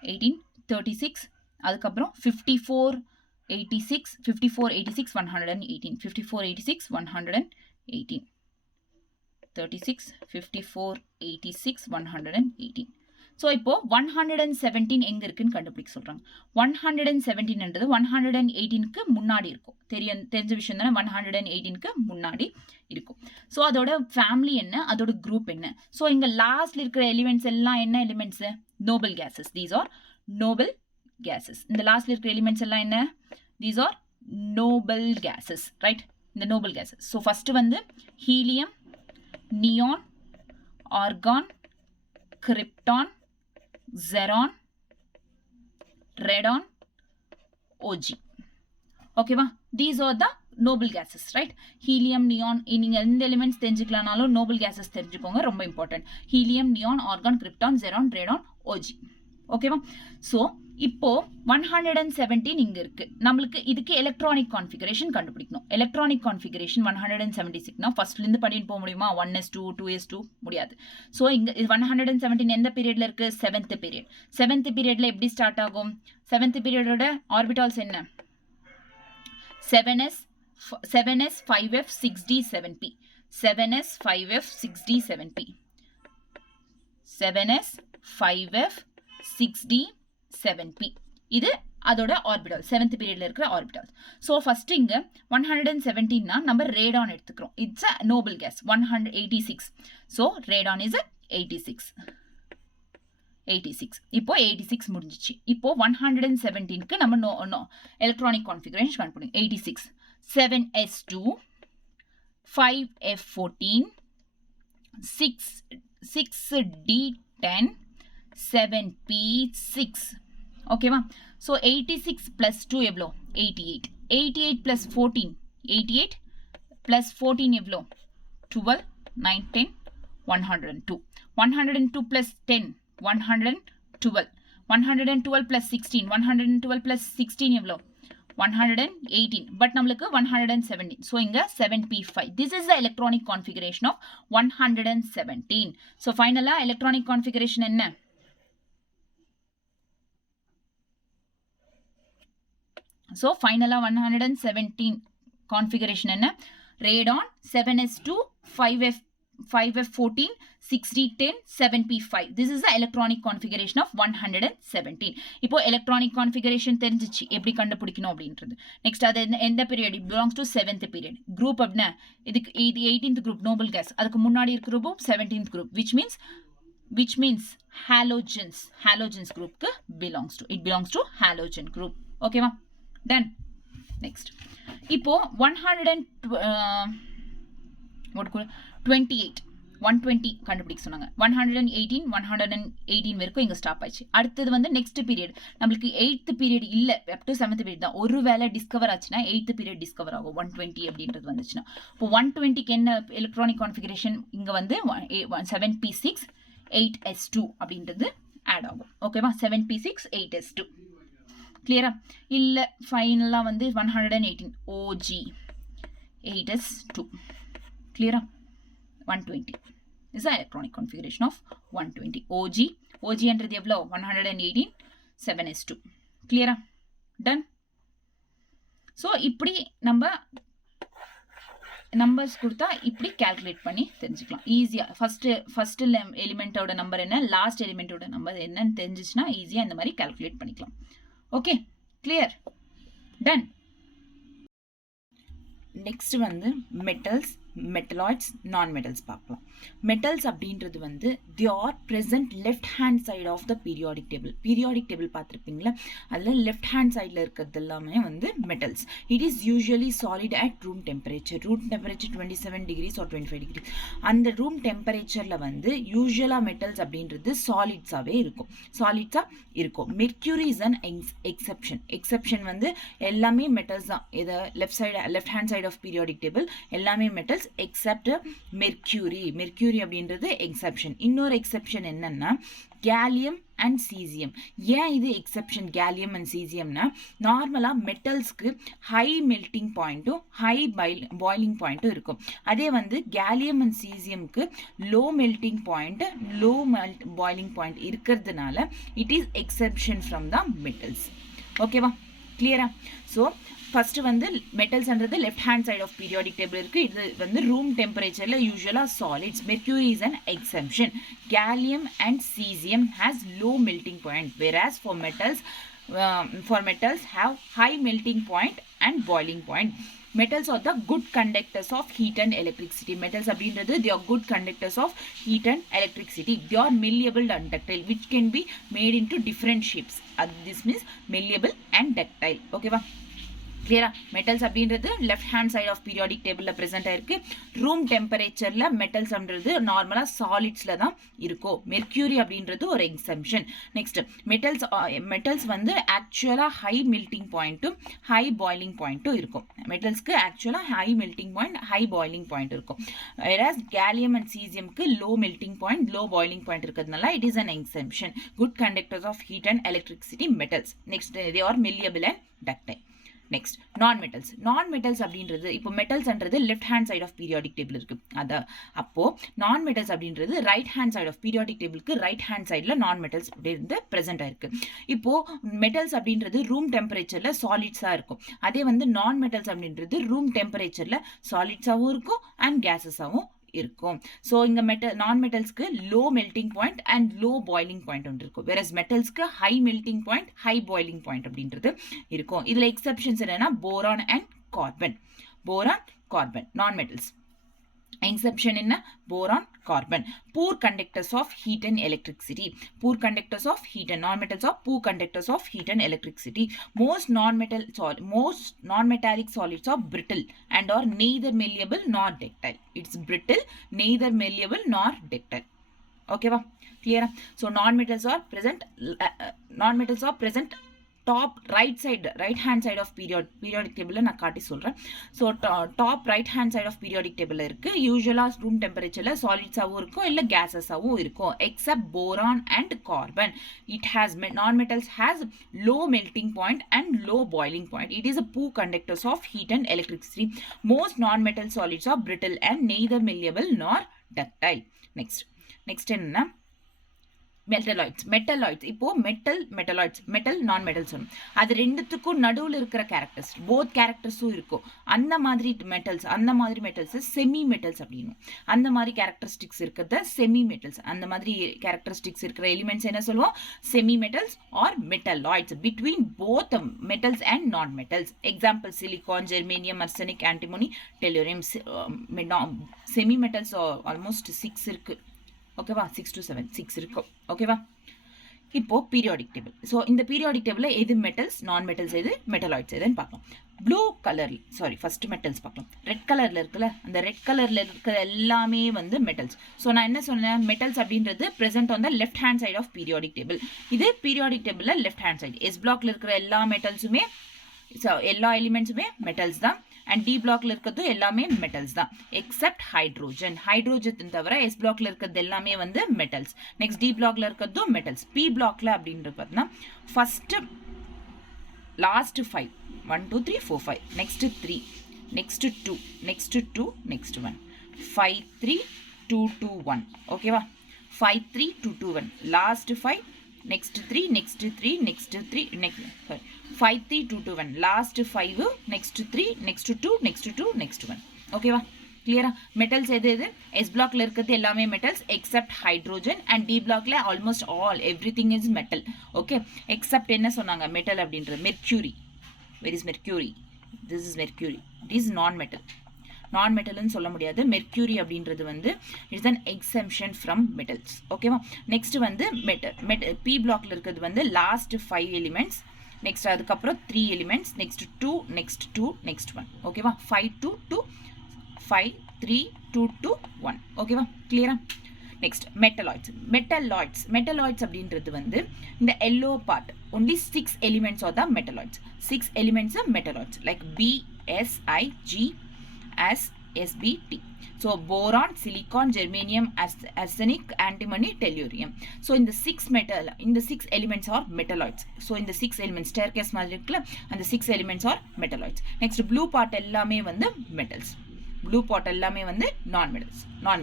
18 36. அதுக்கப்புறம் 54 86 54 86 118. 54 86 118. 36 54 86 118. ஸோ இப்போ 117 எங்க இருக்குன்னு கண்டுபிடிக்க சொல்றாங்க. 117ன்றது 118க்கு முன்னாடி இருக்கும். தெரிஞ்ச விஷயம் தானே, 118க்கு முன்னாடி இருக்கும். ஸோ அதோட ஃபேமிலி என்ன, அதோட குரூப் என்ன? ஸோ இங்க லாஸ்ட்ல இருக்கிற எலிமெண்ட்ஸ் எல்லாம் என்ன elements? Nobel cases. These are Nobel cases. இந்த லாஸ்ட்ல இருக்கிற எலிமெண்ட்ஸ் எல்லாம் என்ன? These are Nobel cases, right? இந்த நோபல் கேசஸ். ஸோ ஃபர்ஸ்ட் வந்து helium, neon, argon, krypton, xeron, radon, og. ஓகேவா? these are the noble gases, right? helium, neon, நீங்க எந்த எலிமெண்ட்ஸ் தெரிஞ்சுக்கலாம்னாலும் noble gases தெரிஞ்சுக்கோங்க, ரொம்ப important. helium, neon, argon, krypton, xeron, radon, og. ஓகேவா? So இப்போ 117 இங்க இருக்கு. நம்மளுக்கு இதுக்கு எலக்ட்ரானிக் கான்ஃபிகரேஷன் கண்டுபிடிக்கணும். எலக்ட்ரானிக் கான்ஃபிகரேஷன் 176னா ஃபர்ஸ்ட்ல இருந்து பண்ணிட்டு போக முடியுமா? 1s2 2s2 முடியாது. ஸோ இங்க 117 எந்த பீரியட்ல இருக்கு? 7th period. 7th பீரியட்ல எப்படி ஸ்டார்ட் ஆகும்? 7th பீரியடோட ஆர்பிட்டால்ஸ் என்ன? 7s 5f 6d 7p. 7s 5f 6d 7p. 7s 5f 6d 7p. இது அதோட ஆர்பிட்டல், 7th பீரியட்ல இருக்கிற ஆர்பிட்டல். ஸோ ஃபர்ஸ்ட் இங்க 117னா நம்ம ரேடான் எடுத்துக்கிறோம். It's a Nobel case. 186. So Radon is 86. இப்போ 86 முடிஞ்சிச்சு. இப்போ 117க்கு நம்ம எலக்ட்ரானிக் கான்ஃபிகரேஷன் கண்டுபிடிக்கும். 86 7s2 5f14 6d10 7p6. ஓகேவா? ஸோ 86 plus 2 எவ்வளோ? 88. 88 plus 14 88 plus 14 எவ்வளோ 12 9 10 102 102 plus 10 112 112 plus 16 112 plus 16 எவ்வளோ 118 but நம்மளுக்கு 117 so இங்க 7p5 this is the electronic configuration of 117 so finally electronic configuration என்ன so finally 117 configuration என்ன radon 7s2 5f14 6010 7p5 this is the electronic configuration of 117 இப்போ electronic configuration தெரிஞ்சிச்சு எப்படி கண்டுபிடிக்கணும் அப்படின்றது next அது எந்த period it belongs to 7th period group அப்படினா இது 18th group noble gas அதுக்கு முன்னாடி இருக்கிற group 17th group which means halogens group க்கு belongs to halogen group okay va done next இப்போ 120 கண்டுபிடிக்க சொன்னாங்க 118 வரைக்கும் இங்க ஸ்டாப் ஆயிடுச்சு அடுத்தது வந்து நெக்ஸ்ட் பீரியட் நம்மளுக்கு 8th பீரியட் இல்ல up to 7th பீரியட் தான் ஒருவேளை டிஸ்கவர் ஆச்சுனா 8th பீரியட் டிஸ்கவர் ஆகும் 120 அப்படின்றது வந்துச்சுனா இப்போ 120 க்கு என்ன எலக்ட்ரானிக் கான்ஃபிகரேஷன் இங்க வந்து 7p6 8s2 அப்படின்றது ஆட் ஆகும் ஓகேவா 7p6 8s2 கிளியரா இல்ல ஃபைனலா வந்து 118 OG 8s2 clear 120 is the electronic configuration of 120 OG என்றது எவ்வளோ 118 7s2 clear done so இப்படி நம்ம நம்பர்ஸ் கொடுத்தா இப்படி கால்குலேட் பண்ணி தெரிஞ்சுக்கலாம் ஈஸியா ஃபர்ஸ்ட் எலிமெண்டோட நம்பர் என்ன லாஸ்ட் எலிமெண்டோட நம்பர் என்னன்னு தெரிஞ்சிச்சுன்னா ஈஸியா இந்த மாதிரி கால்குலேட் பண்ணிக்கலாம் ஓகே clear done next வந்து metals மெட்டலாய்ட்ஸ் நான் மெட்டல்ஸ் பார்க்கலாம் மெட்டல்ஸ் அப்படின்றது வந்து they are present left hand side of the periodic table பார்த்துருப்பீங்களா அதில் left hand sideல இருக்கிறது எல்லாமே வந்து metals it is usually solid at room temperature 27 degrees or 25 degrees அந்த ரூம் டெம்பரேச்சரில் வந்து யூஸ்வலாக மெட்டல்ஸ் அப்படின்றது சாலிட்ஸாகவே இருக்கும் மெர்க்யூரி இஸ் அன் எக்ஸெப்ஷன் வந்து எல்லாமே மெட்டல்ஸ் தான் இதை left hand side of periodic table எல்லாமே மெட்டல்ஸ் except mercury அப்படின்றது எக்ஸெப்ஷன் இன்னொரு எக்ஸெப்ஷன் என்னன்னா கேலியம் அண்ட் சீசியம் ஏன் இது எக்ஸெப்ஷன் கேலியம் அண்ட் சீசியம்னா நார்மலா மெட்டல்ஸ்க்கு ஹை மெல்டிங் பாயிண்ட்டும் ஹை பாயிலிங் பாயிண்ட்டும் இருக்கும் அதே வந்து கேலியம் அண்ட் சீசியம்க்கு low melting point low boiling point இருக்கிறதுனால it is exception from the metals ஓகேவா கிளியரா ஸோ ஃபர்ஸ்ட் வந்து மெட்டல்ஸ்ன்றது left hand side of periodic table இருக்கு இது வந்து ரூம் டெம்பரேச்சர்ல யூஸ்வலா solids Mercury is an exception gallium and caesium has low melting point whereas for metals have high melting point and boiling point metals are the good conductors of heat and electricity metals அப்படின்றது they are good conductors of heat and electricity they are malleable and ductile which can be made into different shapes this means malleable and ductile okay va clear metals அப்படின்றது left hand side of periodic table present ஆயிருக்கு room temperatureல metals அப்படின்றது நார்மலா சாலிட்ஸ்ல தான் இருக்கும் mercury அப்படின்றது ஒரு exception next metals வந்து ஆக்சுவலா ஹை மெல்டிங் பாயிண்ட்டும் ஹை பாயிலிங் பாயிண்ட்டும் இருக்கும் மெட்டல்ஸ்க்கு ஆக்சுவலா high melting point high boiling point இருக்கும் whereas gallium and cesium க்கு low melting point low boiling point இருக்கிறதுனால it is an exemption good conductors of heat and electricity metals next they are malleable and ductile next non metals அப்படின்றது இப்போ மெட்டல்ஸ்ன்றது left hand side of periodic table இருக்கு அத அப்போ non metals அப்படின்றது right hand side of periodic டேபிளுக்கு right hand சைடில் non metals இருந்து ப்ரெசென்ட் ஆயிருக்கு இப்போ மெட்டல்ஸ் அப்படின்றது ரூம் டெம்பரேச்சர்ல சாலிட்ஸா இருக்கும் அதே வந்து நான் மெட்டல்ஸ் அப்படின்றது ரூம் டெம்பரேச்சர்ல சாலிட்ஸாகவும் இருக்கும் அண்ட் கேசஸாகவும் இருக்கும் ஸோ இங்க நான் மெட்டல்ஸ்க்கு low melting point and low boiling point ஒன்று இருக்கும் வேற மெட்டல்ஸ்க்கு high melting point high boiling point அப்படின்றது இருக்கும் இதுல எக்ஸெப்ஷன்ஸ் என்னன்னா boron and carbon non metals exception in boron carbon poor conductors of heat and electricity poor conductors of heat and non-metals are poor conductors of heat and electricity most non-metallic solids are brittle and are neither malleable nor ductile it's brittle neither malleable nor ductile okay va clear so non-metals are present top right hand side of periodic டேபிளில் நான் காட்டி சொல்கிறேன். So top right hand side of periodic டேபிளில் இருக்குது. யூஸ்வலாக room டெம்பரேச்சரில் சாலிட்ஸாகவும் இருக்கும், இல்லை கேஸஸாகவும் இருக்கும். Accept boron and carbon, it has non-metals has low melting point and low boiling point. It is a poor conductors of heat and electricity. Most non-metal solids are brittle and neither malleable nor ductile. Next என்ன metalloids. இப்போ metal நான் metal சொன்னோம். அது ரெண்டுத்துக்கும் நடுவில் இருக்கிற characters, both கேரக்டர்ஸும் இருக்கும். அந்த மாதிரி மெட்டல்ஸ் செமி மெட்டல்ஸ் அப்படின்னும். அந்த மாதிரி கேரக்டரிஸ்டிக்ஸ் இருக்கிறத செமி மெட்டல்ஸ். அந்த மாதிரி கேரக்டரிஸ்டிக்ஸ் இருக்கிற எலிமெண்ட்ஸ் என்ன சொல்லுவோம்? Semi metals or metalloids between both metals and non metals. Example silicon, germanium, arsenic, antimony, tellurium. Semi metals almost 6 இருக்கு. ஓகேவா? 6 to 7 6 இருக்கும். ஓகேவா? இப்போ பீரியாடிக் டேபிள். ஸோ இந்த பீரியாடிக் டேபிளில் எது மெட்டல்ஸ், நான் மெட்டல்ஸ் எது, மெட்டலாய்ட்ஸ் எதுன்னு பார்க்கலாம். ஃபர்ஸ்ட் மெட்டல்ஸ் பார்க்கலாம். ரெட் கலரில் இருக்குல்ல, அந்த ரெட் கலரில் இருக்கிற எல்லாமே வந்து மெட்டல்ஸ். ஸோ நான் என்ன சொன்னேன்? மெட்டல்ஸ் அப்படின்றது present on the left hand side of periodic table. இது பீரியாடிக் டேபிளில் லெஃப்ட் ஹேண்ட் சைடு. எஸ் பிளாக்ல இருக்கிற எல்லா மெட்டல்ஸுமே, எல்லா எலிமெண்ட்ஸுமே மெட்டல்ஸ் தான். அண்ட் டி பிளாக்ல இருக்கிறது எல்லாமே மெட்டல்ஸ் தான், எக்ஸப்ட் ஹைட்ரோஜன் தவிர எஸ் பிளாக்ல இருக்கிறது எல்லாமே வந்து மெட்டல்ஸ். நெக்ஸ்ட் டி பிளாக்ல இருக்கிறதும் மெட்டல்ஸ். பி பிளாக்ல அப்படின்றது பார்த்தீங்கன்னா first last 5 1 2 3 4 5, next 3, next 2, next 2, next 1, 5 3 2 2 1. ஓகேவா? 5 3 2 2 1, last 5, next 3, next 3, next 3, next 5 3 2 2 1, last 5, next 3, next 2, next 2, next 1. ஓகேவா? கிளியரா? மெட்டல்ஸ் எது எஸ் பிளாக்ல இருக்கிறது எல்லாமே metals except hydrogen. And D பிளாக்ல almost all everything is metal. Okay, except என்ன சொன்னாங்க மெட்டல் அப்படின்றது? Mercury. Where is mercury? This is mercury. It is non மெட்டல்னு சொல்ல முடியாது. மெர்க்யூரி அப்படின்றது வந்து it's an exception from metals. ஓகேவா? நெக்ஸ்ட் வந்து பி பிளாக்ல இருக்கிறது வந்து லாஸ்ட் 5 எலிமெண்ட்ஸ். நெக்ஸ்ட் அதுக்கப்புறம் 3 எலிமெண்ட்ஸ். Next 2, next 2, next 1. ஓகேவா? 5 2 2, 5 3 2 2 1. ஓகேவா? கிளியரா? நெக்ஸ்ட் மெட்டலாய்ட்ஸ் அப்படின்றது வந்து இந்த yellow part only 6 elements are the metalloids. 6 elements are metalloids like B, S, I, G, as SBT. So boron, silicon, germanium, arsenic, antimony, tellurium. So in the 6 elements are metalloids. So in the 6 elements staircase மாதிரி இருக்குல, அந்த 6 elements are metalloids. Next blue part எல்லாமே வந்து metals. Blue part எல்லாமே வந்து non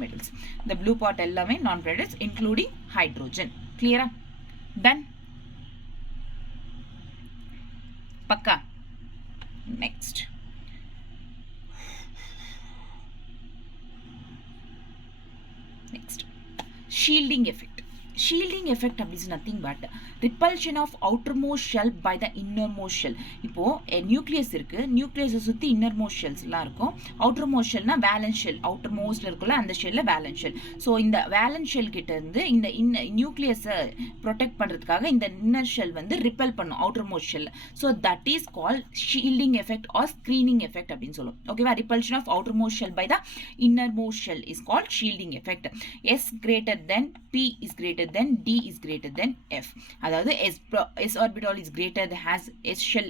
metals. The blue part எல்லாமே non metals including hydrogen. Clear? Done? Pakka. Next. Shielding effect is nothing but repulsion of outermost shell by the innermost shell. இப்போ nucleus இருக்கு, நியூக்ளியஸை சுற்றி innermost ஷெல்ஸ்லாம் இருக்கும். Outermost ஷெல்னா வேலன்ஸ் ஷெல், அவுட்டர்மோஸ்ட்ல இருக்குல்ல அந்த ஷெல்ல வேலன்ஸ் ஷெல். ஸோ இந்த வேலன்ஸ் ஷெல் கிட்ட இருந்து இந்த நியூக்ளியஸை ப்ரொடெக்ட் பண்ணுறதுக்காக இந்த இன்னர் ஷெல் வந்து ரிப்பல் பண்ணும் outermost shell. So that is call shielding effect or screening effect அப்படின்னு சொல்லுவோம். ஓகேவா? Repulsion of outermost shell by the innermost shell is called shielding effect. S greater than P is greater than D is greater than F. அதாவது S orbital is greater has S shell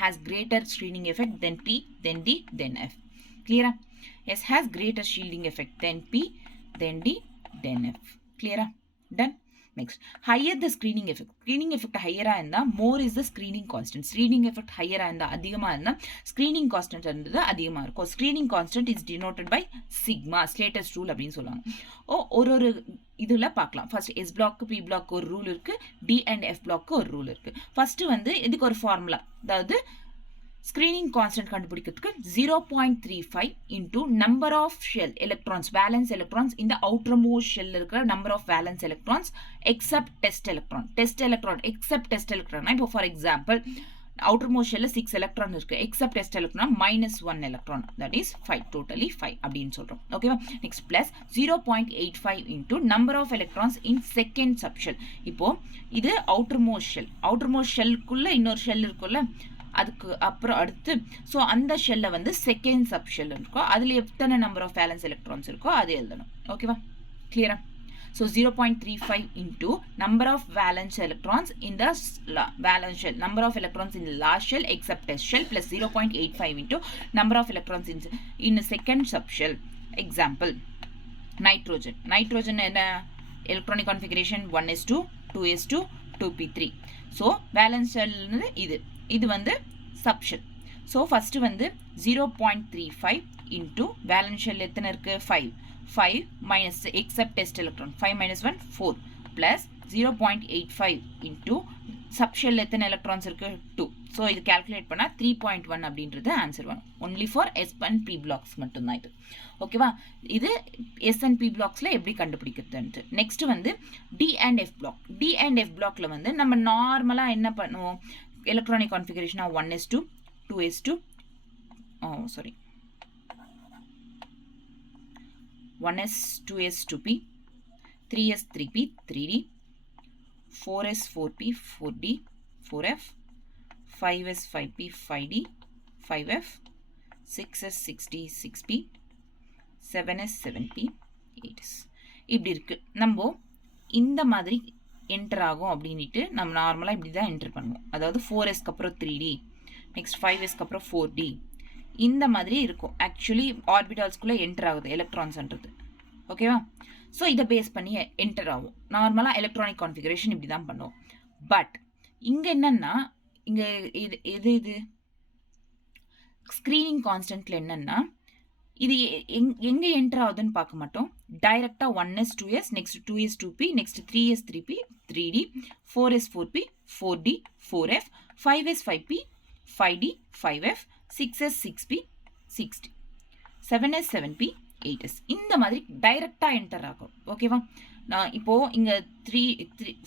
has greater shielding effect than P, then D, then F. Clear? S has greater shielding effect than P, then D, then F. Clear? Done? Next, higher the screening effect higher இருந்தா more is the screening constant. Screening effect higher இருந்தா அதிகமா இருந்தா screening constant இருந்தது அதிகமா இருக்கும். Screening constant is denoted by sigma, Slater's rule அப்படின்னு சொல்லுவாங்க. ஒரு இதுல பார்க்கலாம். First S block P block ஒரு ரூல் இருக்கு, டி அண்ட் எஃப் பிளாக்கு ஒரு ரூல் இருக்கு. ஃபர்ஸ்ட் வந்து இதுக்கு ஒரு ஃபார்முலா, அதாவது ஸ்கிரீனிங் கான்ஸ்டன்ட் கண்டுபிடிக்கிறதுக்கு 0.35 into number of shell electrons, valence electrons இந்த அவுட்டர்மோஸ்ட் ஷெல் இருக்கிற number of valence electrons except test electron except test electron. இப்போ for example outermost shell 6 electron இருக்கு, except test electron -1 electron, that is 5, totally 5 அப்படின்னு சொல்றோம். ஓகேவா? Next plus 0.85 into number of electrons in second subshell. இப்போ இது outermost shellக்குள்ள இன்னொரு shell இருக்குல்ல, அதுக்கு அப்புறம் அடுத்து ஸோ அந்த ஷெல்ல வந்து செகண்ட் சப் ஷெல் இருக்கோ, அதுல எத்தனை நம்பர் ஆஃப் வேலன்ஸ் எலக்ட்ரான்ஸ் இருக்கோ அது எழுதணும். ஓகேவா? கிளியரா? So 0.35 into number of valence electrons in the valence shell, number of electrons in the last shell except test shell, plus 0.85 into number of electrons in the second subshell. Example, nitrogen. Nitrogen electronic configuration 1s2, 2s2, 2p3. So valence shell இது வந்து subshell. So first வந்து 0.35 into valence shell எத்தனை இருக்கு 5 minus except test electron 5 minus 1 4 plus 0.85 into subshell எத்தனை electrons இருக்கு 2. So இது calculate பண்ணா 3.1 அப்படின்றது ஆன்சர் வரும். only for S and P blocks மட்டும்தான் இது. ஓகேவா? இது S and P blocksல எப்படி கண்டுபிடிக்கிறது? நெக்ஸ்ட் வந்து D and F block. D and F blockல வந்து நம்ம நார்மலா என்ன பண்ணுவோம்? எலக்ட்ரானிக் கான்ஃபிகரேஷனா 1s2, 2s2, 1s, 2s, 2p, 3s, 3p, 3d, 4s, 4p, 4d, 4f, 5s, 5p, 5d, 5f, 6s, 6d, 6p, 7s, 7p, 8s. இப்படி இருக்கு. நம்ம இந்த மாதிரி என்டர் ஆகும் அப்படின்ட்டு நம்ம நார்மலாக இப்படி தான் என்டர் பண்ணுவோம். அதாவது 4sக்கு அப்புறம் 3d, நெக்ஸ்ட் 5sக்கு அப்புறம் 4d, இந்த மாதிரி இருக்கும். ஆக்சுவலி ஆர்பிட்டால்ஸ்குள்ளே என்டர் ஆகுது எலக்ட்ரான்ஸ்ன்றது. ஓகேவா? ஸோ இதை பேஸ் பண்ணி என்டர் ஆகும். நார்மலாக எலக்ட்ரானிக் கான்ஃபிகரேஷன் இப்படி தான் பண்ணுவோம். பட் இங்கே என்னென்னா, இங்கே இது ஸ்க்ரீனிங் கான்ஸ்டன்ட்ல என்னென்னா, இது எங்கே என்டர் ஆகுதுன்னு பார்க்க மாட்டோம். டைரெக்டாக 1s 2s, next 2s 2p, next 3s 3p 3d, 4s 4p 4d 4f, 5s 5p 5d 5f, 6s 6p 6d, 7s 7p 8s. இந்த மாதிரி டைரெக்டாக என்டர் ஆகும். ஓகேவா? நான் இப்போது இங்கே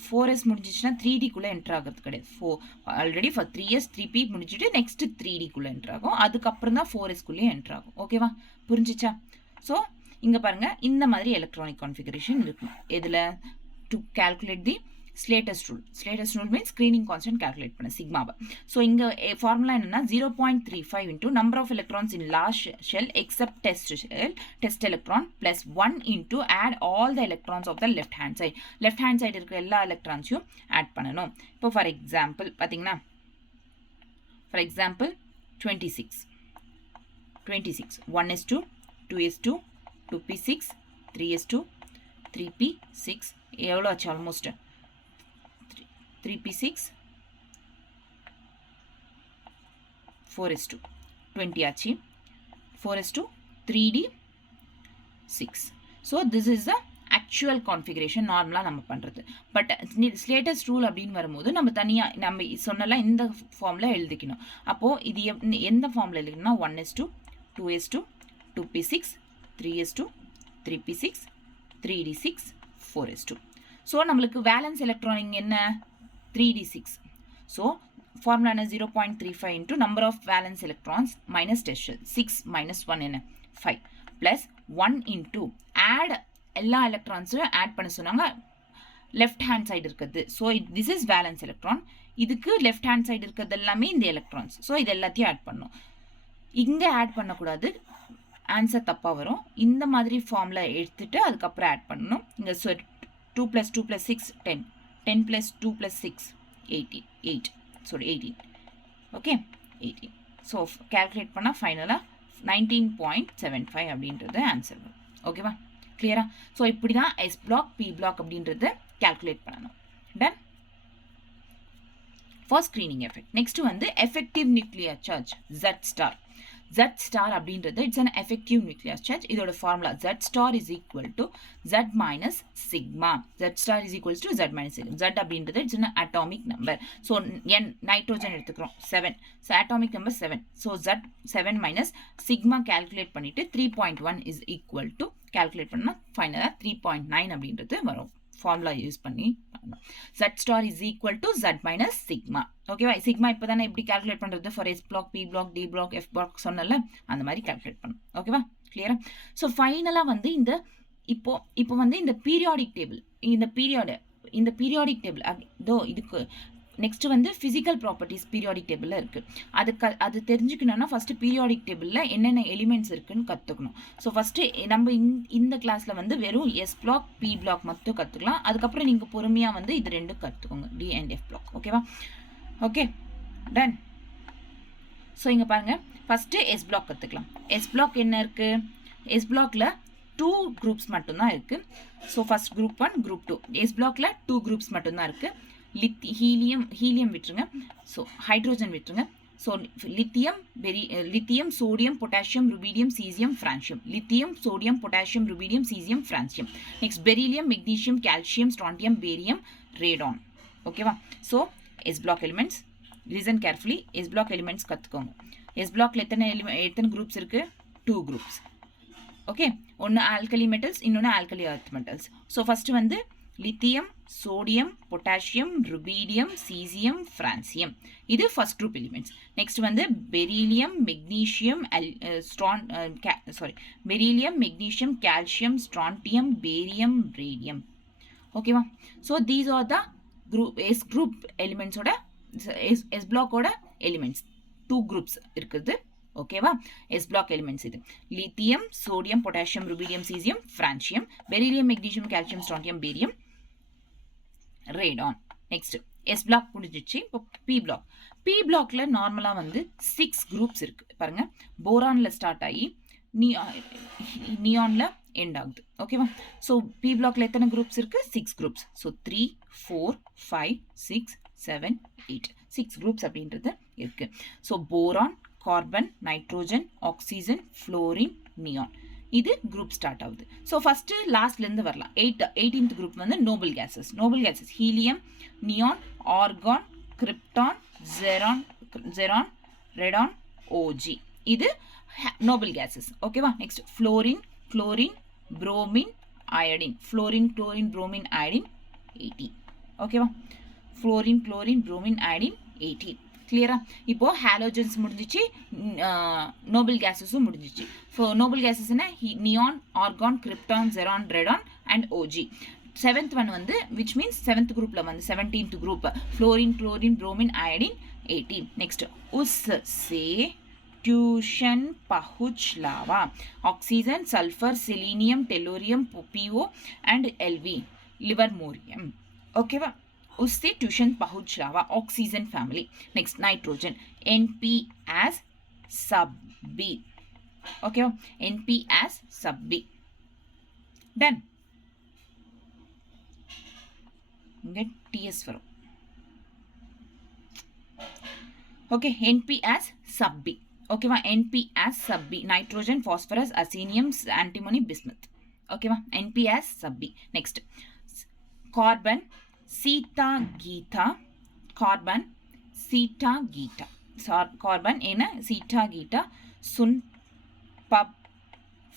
4s முடிஞ்சிச்சுன்னா 3dக்குள்ளே என்டர் ஆகிறது கிடையாது. ஆல்ரெடி 3s 3p முடிச்சுட்டு நெக்ஸ்ட்டு 3dக்குள்ளே என்டர் ஆகும். அதுக்கப்புறம் தான் 4sக்குள்ளேயே என்டர் ஆகும். ஓகேவா? புரிஞ்சிச்சா? ஸோ இங்கே பாருங்கள், இந்த மாதிரி எலக்ட்ரானிக் கான்ஃபிகரேஷன் இருக்கும். இதில் to calculate the Slater's rule. Slater's rule means screening constant calculate பண்ண சிக்மாவை. ஸோ இங்கே ஃபார்முலா என்னென்னா 0.35 into number of electrons in last shell except test electron plus 1 into add all the electrons of the left hand side. Left hand side இருக்கிற எல்லா எலக்ட்ரான்ஸையும் add பண்ணணும். இப்போ for example பார்த்தீங்கன்னா, for example 26 1s2, 2s2, 2p6, 3s2, 3p6 எவ்வளோ ஆச்சு? Almost 3p6, 4s2 20 ஆச்சு. 4s2, 3d 6. So this is the actual configuration நார்மலாக நம்ம பண்ணுறது. பட் ஸ்லேட்டஸ்ட் ரூல் அப்படின்னு வரும்போது நம்ம தனியாக நம்ம சொன்னலாம் இந்த ஃபார்மில் எழுதிக்கணும். அப்போது இது எந்த ஃபார்மில் எழுதிக்கணும்னா 1s2, 2s2, 2p6, 3s2, 3p6, 3d6, 4s2. So நம்மளுக்கு வேலன்ஸ் எலக்ட்ரானிக் என்ன 3d6. ஸோ ஃபார்முலா என்ன 0.35 into number of valence electrons minus test shell 6 minus 1 என்ன 5 ப்ளஸ் 1 இன்ட்டு ஆட் எல்லா எலக்ட்ரான்ஸும் ஆட் பண்ண சொன்னாங்க லெஃப்ட் ஹேண்ட் சைடு இருக்குது. So this is valence electron. இதுக்கு left hand side இருக்கிறது எல்லாமே இந்த எலக்ட்ரான்ஸ். ஸோ இது எல்லாத்தையும் ஆட் பண்ணணும். இங்கே ஆட் பண்ணக்கூடாது, ஆன்சர் தப்பாக வரும். இந்த மாதிரி ஃபார்மில் எடுத்துகிட்டு அதுக்கப்புறம் ஆட் பண்ணணும். இங்கே 2 + 2 + 6 10, 10 + 2 + 6 18. ஓகே 18. ஸோ கேல்குலேட் பண்ணால் ஃபைனலாக 19.75 அப்படின்றது ஆன்சர் வரும். ஓகேவா? கிளியரா? ஸோ இப்படி தான் எஸ் பிளாக் பி பிளாக் அப்படின்றத கேல்குலேட் பண்ணணும். Done for screening effect. Next வந்து effective nuclear charge Z star அப்படின்றது it's an effective nuclear charge. இதோட formula Z star is equal to Z minus sigma. Z star is equals to Z minus sigma. Z அப்படின்றது it's an atomic number. So nitrogen எடுத்துக்கிறோம் 7. So atomic number 7. So Z 7 minus sigma calculate பண்ணிட்டு 3.1 is equal to calculate பண்ணால் ஃபைனலாக 3.9 அப்படின்றது வரும். Formula use பண்ணி Z star is equal to Z minus sigma. ஓகேவா? Sigma இப்போ தானே எப்படி கால்குலேட் பண்ணுறது for S block P block D block F block சொன்னல அந்த மாதிரி கால்குலேட் பண்ணணும். ஓகேவா? கிளியரா? ஸோ ஃபைனலாக வந்து இந்த இப்போ வந்து இந்த பீரியாடிக் டேபிள் இந்த பீரியாடிக் டேபிள் இதோ இதுக்கு நெக்ஸ்ட் வந்து ஃபிசிக்கல் ப்ராப்பர்ட்டிஸ் பீரியாடிக் டேபிளில் இருக்குது. அது தெரிஞ்சுக்கணும்னா ஃபஸ்ட்டு பீரியாடிக் டேபிளில் என்னென்ன எலிமெண்ட்ஸ் இருக்குன்னு கற்றுக்கணும். ஸோ ஃபஸ்ட்டு நம்ம இந்த கிளாஸில் வந்து வெறும் எஸ் பிளாக் பி பிளாக் மட்டும் கற்றுக்கலாம். அதுக்கப்புறம் நீங்கள் பொறுமையாக வந்து இது ரெண்டும் கற்றுக்கோங்க, டி அண்ட் எஃப் பிளாக். ஓகேவா? Okay, done. ஸோ இங்கே பாருங்கள், ஃபஸ்ட்டு எஸ் பிளாக் கற்றுக்கலாம். எஸ் பிளாக் என்ன இருக்குது? எஸ் பிளாக்ல 2 குரூப்ஸ் மட்டும்தான் இருக்குது. So first group 1, group 2. S பிளாக்ல 2 குரூப்ஸ் மட்டும்தான் இருக்குது. ஹீலியம் விட்டுருங்க, ஸோ ஹைட்ரோஜன் விட்டுருங்க. So lithium, sodium, potassium, rubidium, caesium, francium. Lithium, sodium, potassium, rubidium, caesium, francium. Next beryllium, magnesium, calcium, strontium, barium, radon. ஓகேவா? So S block elements, listen carefully. S block elements கற்றுக்கோங்க. S பிளாக்ல எத்தனை groups இருக்குது? 2 groups. Okay, ஒன்று alkali metals, இன்னொன்று alkali earth metals. So first வந்து lithium, sodium, potassium, rubidium, caesium, francium. இது first group elements. Next வந்து beryllium, magnesium, beryllium, magnesium, calcium, strontium, barium, radium. ஓகேவா? So these are the group எலிமெண்ட்ஸோட, S பிளாக்கோட elements. 2 groups இருக்குது. ஓகேவா? S block elements இது lithium, sodium, potassium, rubidium, caesium, francium, beryllium, magnesium, calcium, strontium, barium, radon. Next S block முடிஞ்சிச்சு. இப்போ B black. B பிளாக்ல நார்மலாக வந்து 6 குரூப்ஸ் இருக்கு. பாருங்க, போரான்ல ஸ்டார்ட் ஆகி நியான்ல எண்ட் ஆகுது. ஓகேவா? ஸோ பி பிளாக்ல எத்தனை குரூப்ஸ் இருக்கு? 6 குரூப்ஸ். ஸோ 3, 4, 5, 6, 7, 8 6 குரூப்ஸ் அப்படின்றது இருக்கு. So boron, carbon, nitrogen, oxygen, fluorine, neon. இது குரூப் ஸ்டார்ட் ஆகுது. ஸோ ஃபஸ்ட்டு லாஸ்ட்லேருந்து வரலாம். 18th குரூப் வந்து noble gases. Noble gases helium, neon, argon, krypton, ஜெரான், ரெடான், ஓஜி. இது நோபல் கேசஸ். ஓகேவா? Next fluorine, chlorine, bromine, iodine. Fluorine, chlorine, bromine, iodine 80. ஓகேவா? Fluorine, chlorine, bromine, iodine 80. கிளியரா? இப்போ ஹாலோஜன்ஸ் முடிஞ்சிச்சு, நோபல் கேஸஸும் முடிஞ்சிச்சு. ஸோ நோபல் கேஸஸ்னா நியான், ஆர்கான், கிரிப்டான், ஜெரான், radon and OG. 7th one வந்து விச் மீன்ஸ் 7th குரூப்ல வந்து 17th group fluorine, chlorine, bromine, iodine 80. Next உஸ் சே ट्यूशन पहुच लावा oxygen sulphur selenium tellurium PO and LV livermorium. ओकेवा? उससे ट्यूशन पहुंच लावा oxygen family. Next nitrogen NP as sub B. ओकेवा? NP as sub B. Done. get ts for okay np as sub b. ஓகேவா? NP as sub B. Nitrogen, phosphorus, அசீனியம், antimony, bismuth. ஓகேவா? NP as sub B. Next carbon, சீட்டா கீட்டா. Carbon, சீட்டா கீட்டா. Carbon என்ன? சீட்டா கீட்டா, சுன் பப்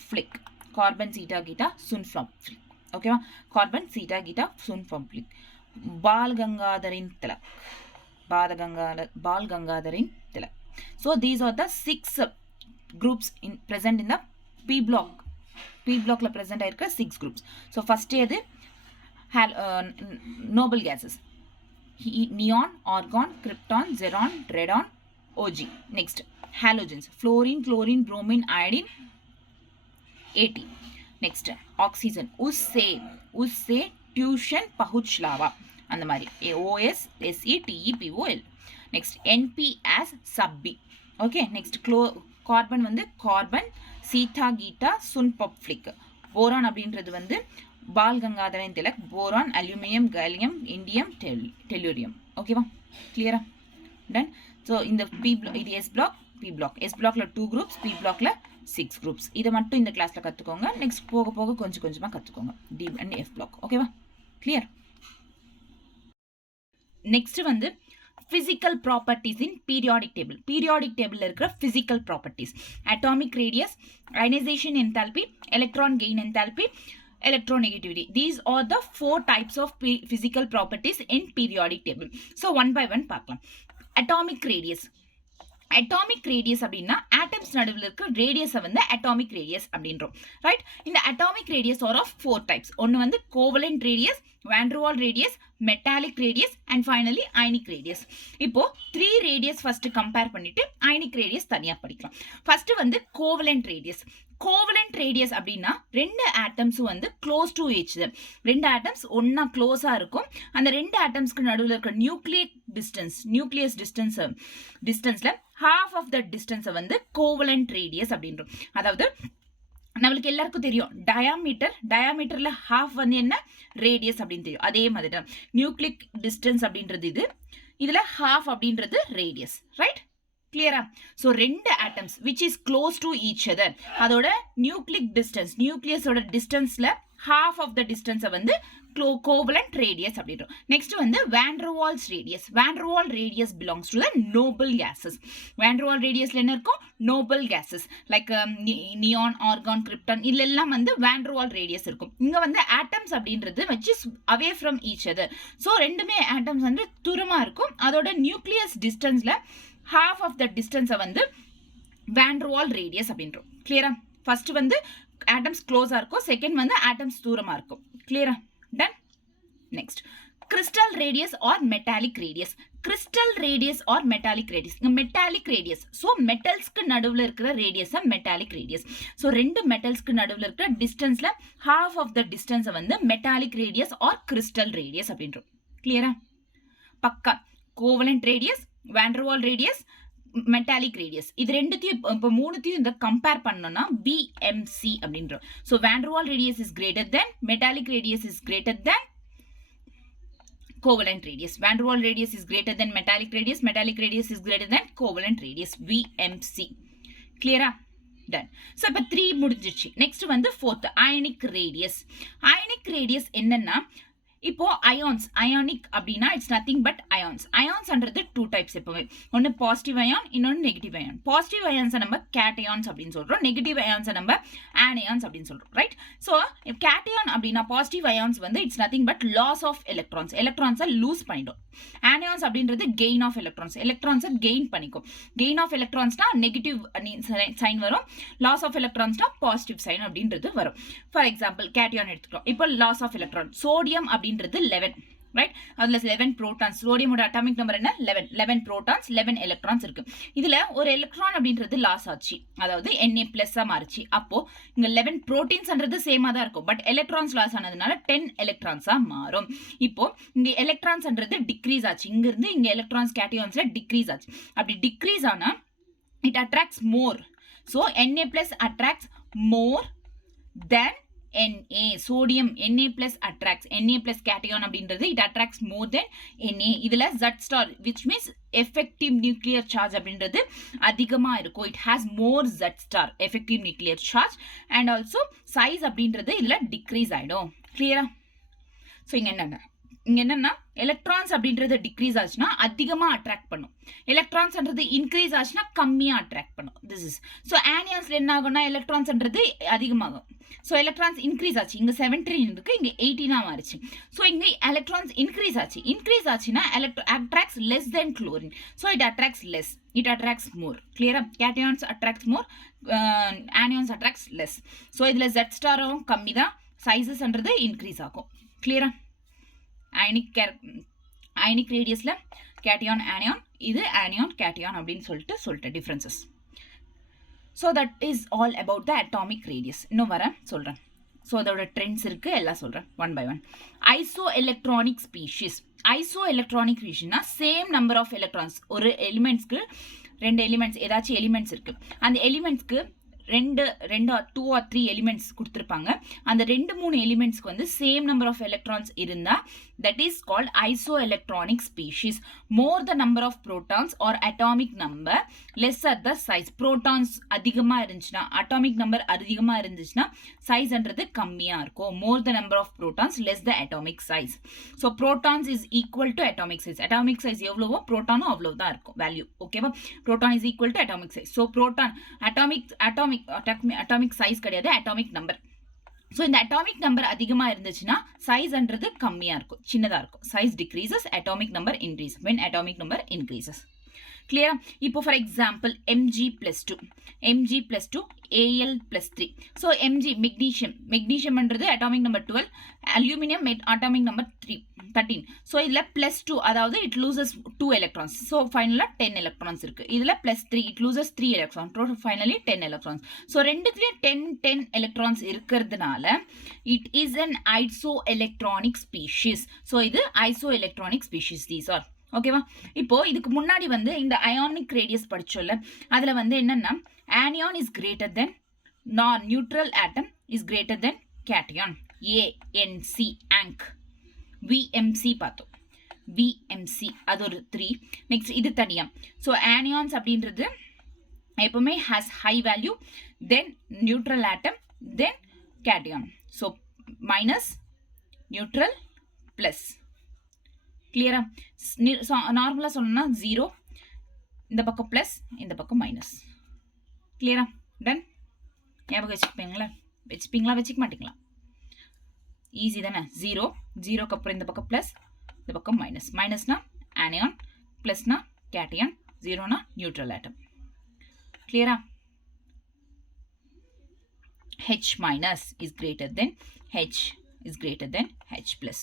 ஃபிளிக். கார்பன், சீட்டா கீட்டா, சுன் பப் ஃபிளிக். ஓகேவா? கார்பன், சீட்டா கீட்டா, சுன் பப் ஃபிளிக். பால் கங்காதரின் திலக். பால் கங்காதரின் Tilak. So these are the 6 groups present in the P block. P block la present ஆயிருக்க 6 groups. So first எது? noble gases. Neon, argon, krypton, xenon, radon, OG. Next halogens. Fluorine, chlorine, bromine, iodine 80. Next oxygen. उससे tuition पहुंच लावा. அந்த மாதிரி OS SETEPOL. next NP as sub B. okay next carbon வந்து carbon, சீட்டா கீட்டா, சுன் பப் ஃபிளிக். போரான் அப்படின்றது வந்து Bal Gangadharan Tilak. Boron, aluminium, gallium, indium, tellurium. ஓகேவா? கிளியரா? டன். ஸோ இந்த இது S block, P block. S பிளாக்ல 2 குரூப்ஸ், பி பிளாக்ல 6 குரூப்ஸ். இதை மட்டும் இந்த கிளாஸ்ல கற்றுக்கோங்க. நெக்ஸ்ட் போக போக கொஞ்சம் கொஞ்சமாக கற்றுக்கோங்க டி அண்ட் எஃப் பிளாக். ஓகேவா? கிளியர்? நெக்ஸ்ட் வந்து physical properties in periodic table. Periodic table இருக்கிற physical properties. Atomic radius, ionization enthalpy, electron gain enthalpy, electronegativity. These are the 4 types of physical properties in periodic table. So one by one பார்க்கலாம். Atomic radius. Atomic radius அப்படின்னா atoms நடுவில் இருக்க ரேடியஸை வந்து atomic radius அப்படின்றோம். Right? இந்த atomic radius are of 4 types. ஒன்று வந்து covalent radius, van der Waals radius, metallic radius and finally ionic radius. இப்போ 3 radius first compare பண்ணிட்டு ionic radius தனியா படிக்கலாம். first வந்து covalent radius. கோவலண்ட் ரேடியஸ் அப்படின்னா ரெண்டு ஆட்டம்ஸ் வந்து க்ளோஸ் டு ஈச் அதர். ரெண்டு ஆட்டம்ஸ் ஒன்னா க்ளோஸா இருக்கும். அந்த ரெண்டு ஆட்டம்ஸ்க்கு நடுவில் இருக்கிற நியூக்ளியஸ் டிஸ்டன்ஸ்ல half ஆஃப் த டிஸ்டன்ஸை வந்து கோவலண்ட் ரேடியஸ் அப்படின்றோம். அதாவது நம்மளுக்கு எல்லாருக்கும் தெரியும் டயாமீட்டர்ல ஹாஃப் வந்து என்ன ரேடியஸ் அப்படின்னு தெரியும். அதே மாதிரி தான் நியூக்ளிக் டிஸ்டன்ஸ் அப்படின்றது இதுல ஹாஃப் அப்படின்றது ரேடியஸ். ரைட், கிளியரா? ஸோ ரெண்டு atoms which is close to each other அதோட நியூக்ளியஸோட டிஸ்டன்ஸ்ல half ஆஃப் த டிஸ்டன்ஸை வந்து கோவலண்ட் ரேடியஸ் அப்படின்றோம். நெக்ஸ்ட் வந்து van der Waals radius. van der Waals radius belongs to the noble gases. van der Waals radiusல என்ன இருக்கும்? noble gases like neon, argon, krypton இதெல்லாம் வந்து van der Waals radius இருக்கும். இங்க வந்து atoms அப்படின்றது which is away from each other. So ரெண்டுமே atoms வந்து தூரமா இருக்கும். அதோட நியூக்ளியஸ் டிஸ்டன்ஸ்ல half ஆஃப் த டிஸ்டன்ஸை வந்து van der Waals radius அப்படின்றோம். கிளியரா? ஃபர்ஸ்ட் வந்து atoms க்ளோஸா இருக்கும், செகண்ட் வந்து atoms தூரமா இருக்கும். கிளியரா? Done. Next, crystal radius or metallic radius. Crystal radius or metallic radius. Metallic radius. So metals க்கு நடுவுல இருக்கிற radius metallic radius. So ரெண்டு metals க்கு நடுவுல இருக்கிற distanceல half of the distance வந்து metallic radius or crystal radius அப்படின்றோம். கிளியரா? பக்கா. covalent radius, van der Waals radius, metallic radius. இது ரெண்டுத்தையும் இப்போ மூணுத்தையும் இந்த கம்பேர் பண்ணோம்னா BMC அப்படின்றோம். So van der Waals radius is greater than, metallic radius is greater than covalent radius. van der Waals radius is greater than metallic radius is greater than covalent radius, VMC. கிளியரா? Done. So இப்போ 3 முடிஞ்சிச்சு. Next வந்து 4th ionic radius. Ionic radius என்னன்னா இப்போ ionic அப்படின்னா it's nothing but அயான்ஸ்ன்றது 2 types. எப்பவுமே ஒன்று positive ion, இன்னொன்று நெகட்டிவ் அயான். பாசிட்டிவ் அயான்ஸை நம்ம கேட்டயான்ஸ் அப்படின்னு சொல்றோம், நெகட்டிவ் அயான்ஸை நம்ம ஆனியான்ஸ் அப்படின்னு சொல்றோம். ரைட்? ஸோ கேட்டயான் அப்படின்னா பாசிட்டிவ் அயான்ஸ் வந்து it's nothing but loss of எலக்ட்ரான்ஸை லூஸ் பண்ணிடும். ஆனியான்ஸ் அப்படின்றது கெயின் ஆஃப் எலக்ட்ரான்ஸை கெயின் பண்ணிக்கும். கெயின் ஆஃப் எலக்ட்ரான்ஸ்னா நெகட்டிவ் சைன் வரும், லாஸ் ஆஃப் எலக்ட்ரான்ஸ்னா பாசிட்டிவ் சைன் அப்படின்றது வரும். ஃபார் எக்ஸாம்பிள் கேட்டயான் எடுத்துக்கிறோம். இப்போ லாஸ் ஆஃப் எலக்ட்ரான் சோடியம் அப்படின்றது 11, ரைட்? அதுல 11 புரோட்டான்ஸ். சோடியமோட அட்டாமிக் நம்பர் என்ன? 11 புரோட்டான்ஸ், 11 எலக்ட்ரான்ஸ் இருக்கு. இதுல ஒரு எலக்ட்ரான் அப்படின்றது லாஸ் ஆச்சு, அதாவது Na+ மாறிச்சு. அப்போ இங்க 11 புரோட்டீன்ஸ்ன்றது சேமா தான் இருக்கும், பட் எலக்ட்ரான்ஸ் லாஸ் ஆனதுனால 10 எலக்ட்ரான்ஸா மாறும். இப்போ இங்க எலக்ட்ரான்ஸ்ன்றது டிக்ரீஸ் ஆச்சு, இங்க இருந்து இங்க எலக்ட்ரான்ஸ் கேட்டயான்ஸ்ல டிக்ரீஸ் ஆச்சு. அப்படி டிக்ரீஸ் ஆனா it attracts more. So Na+ attracts more then Na. sodium Na+ attracts, Na+ cation அப்படின்றது it attracts more than Na. இதுல Z*, which means effective nuclear charge அப்படின்றது அதிகமா இருக்கும். it has more Z*, effective nuclear charge, and also size அப்படின்றது இதுல decrease ஆயிடும். கிளியரா? So இங்க என்னன்னா எலக்ட்ரான்ஸ் அப்படின்றது டிக்ரீஸ் ஆச்சுன்னா அதிகமா அட்ராக்ட் பண்ணும், எலக்ட்ரான்ஸ்ன்றது இன்க்ரீஸ் ஆச்சுன்னா கம்மியா அட்ராக்ட் பண்ணும். திஸ் இஸ் ஸோ ஆனியான்ஸ்ல என்ன ஆகும்னா எலக்ட்ரான்ஸ்ன்றது அதிகமாகும். ஸோ எலக்ட்ரான்ஸ் இன்க்ரீஸ் ஆச்சு, இங்க 17 இருக்கு, இங்க 18 மாறிச்சு. ஸோ இங்க எலக்ட்ரான்ஸ் இன்க்ரீஸ் ஆச்சுன்னா attracts less than chlorine. So it attracts more. கிளியரா? Cations attracts more, anions attracts less. So இதுல Z* கம்மி தான், சைஸஸ்ன்றது இன்க்ரீஸ் ஆகும். கிளியரா? அயனிக் ரேடியஸ்ல கேட்டயான் ஆனியான், இது ஆனியான் கேட்டயான் அப்படின்னு சொல்லிட்டு differences. So that is all about the atomic radius. இன்னும் சொல்றேன். ஸோ அதோட ட்ரெண்ட்ஸ் இருக்கு, எல்லாம் சொல்றேன் one by one. Isoelectronic ஸ்பீஷிஸ்னா சேம் நம்பர் ஆஃப் எலக்ட்ரான்ஸ். ஒரு எலிமெண்ட்ஸ்க்கு 2 எலிமெண்ட்ஸ், ஏதாச்சும் எலிமெண்ட்ஸ் இருக்கு, அந்த எலிமெண்ட்ஸ்க்கு 2 or 3 எலிமெண்ட்ஸ் கொடுத்துருப்பாங்க. அந்த 2-3 எலிமெண்ட்ஸ்க்கு வந்து சேம் நம்பர் ஆஃப் எலக்ட்ரான்ஸ் இருந்தா that is called isoelectronic species. More the number of protons or atomic number, lesser the size. protons அதிகமா இருந்துச்சுன்னா, atomic number அதிகமா இருந்துச்சுன்னா sizeன்றது கம்மியா இருக்கும். more the number of protons, less the atomic size. so protons is equal to atomic size. atomic size எவ்வளவோ protonum அவ்வளவுதான் இருக்கும் value. ஓகேவா? proton is equal to atomic size. so proton atomic size கிடையாது, atomic number. So இந்த atomic number அதிகமாக இருந்துச்சுன்னா சைஸ்ன்றது கம்மியாக இருக்கும், சின்னதாக இருக்கும். Size decreases, atomic number increase when atomic number increases. கிளியரா? இப்போ for example Mg+2 Mg+2 Al plus 3. So Mg மெக்னீஷியம்ன்றது atomic number 12, aluminium atomic number 13. So இதில் +2 அதாவது இட் லூசஸ் 2 electrons. ஸோ ஃபைனலாக 10 electrons இருக்கு. இதில் +3 it loses 3 electrons. Finally 10 electrons. So ரெண்டுத்துலேயும் 10 electrons இருக்கிறதுனால it is an isoelectronic species. So இது isoelectronic species. These are ஓகேவா? இப்போ இதுக்கு முன்னாடி வந்து இந்த அயானிக் ரேடியஸ் படிச்சோம்ல, அதுல வந்து என்னன்னா anion is greater than neutral atom is greater than cation. ANC anc VMC பார்த்தோம். VMC அது ஒரு 3. நெக்ஸ்ட் இது தனியா. ஸோ anions அப்படின்றது எப்பவுமே has high value, then neutral atom, then cation. So minus neutral plus. கிளியரா? நார்மலா சொல்லணும்னா 0, இந்த பக்கம் பிளஸ், இந்த பக்கம் மைனஸ். கிளியரா? டன். ஞாபகம் வச்சுப்பீங்களா வச்சுக்க மாட்டீங்களா? ஈஸி தானே. 0க்கு அப்புறம் இந்த பக்கம் பிளஸ், இந்த பக்கம் மைனஸ். மைனஸ்னா ஆனியான், பிளஸ்னா கேட்டியான், 0னா நியூட்ரல் ஆட்டம். கிளியரா? H minus is greater than H is greater than H plus.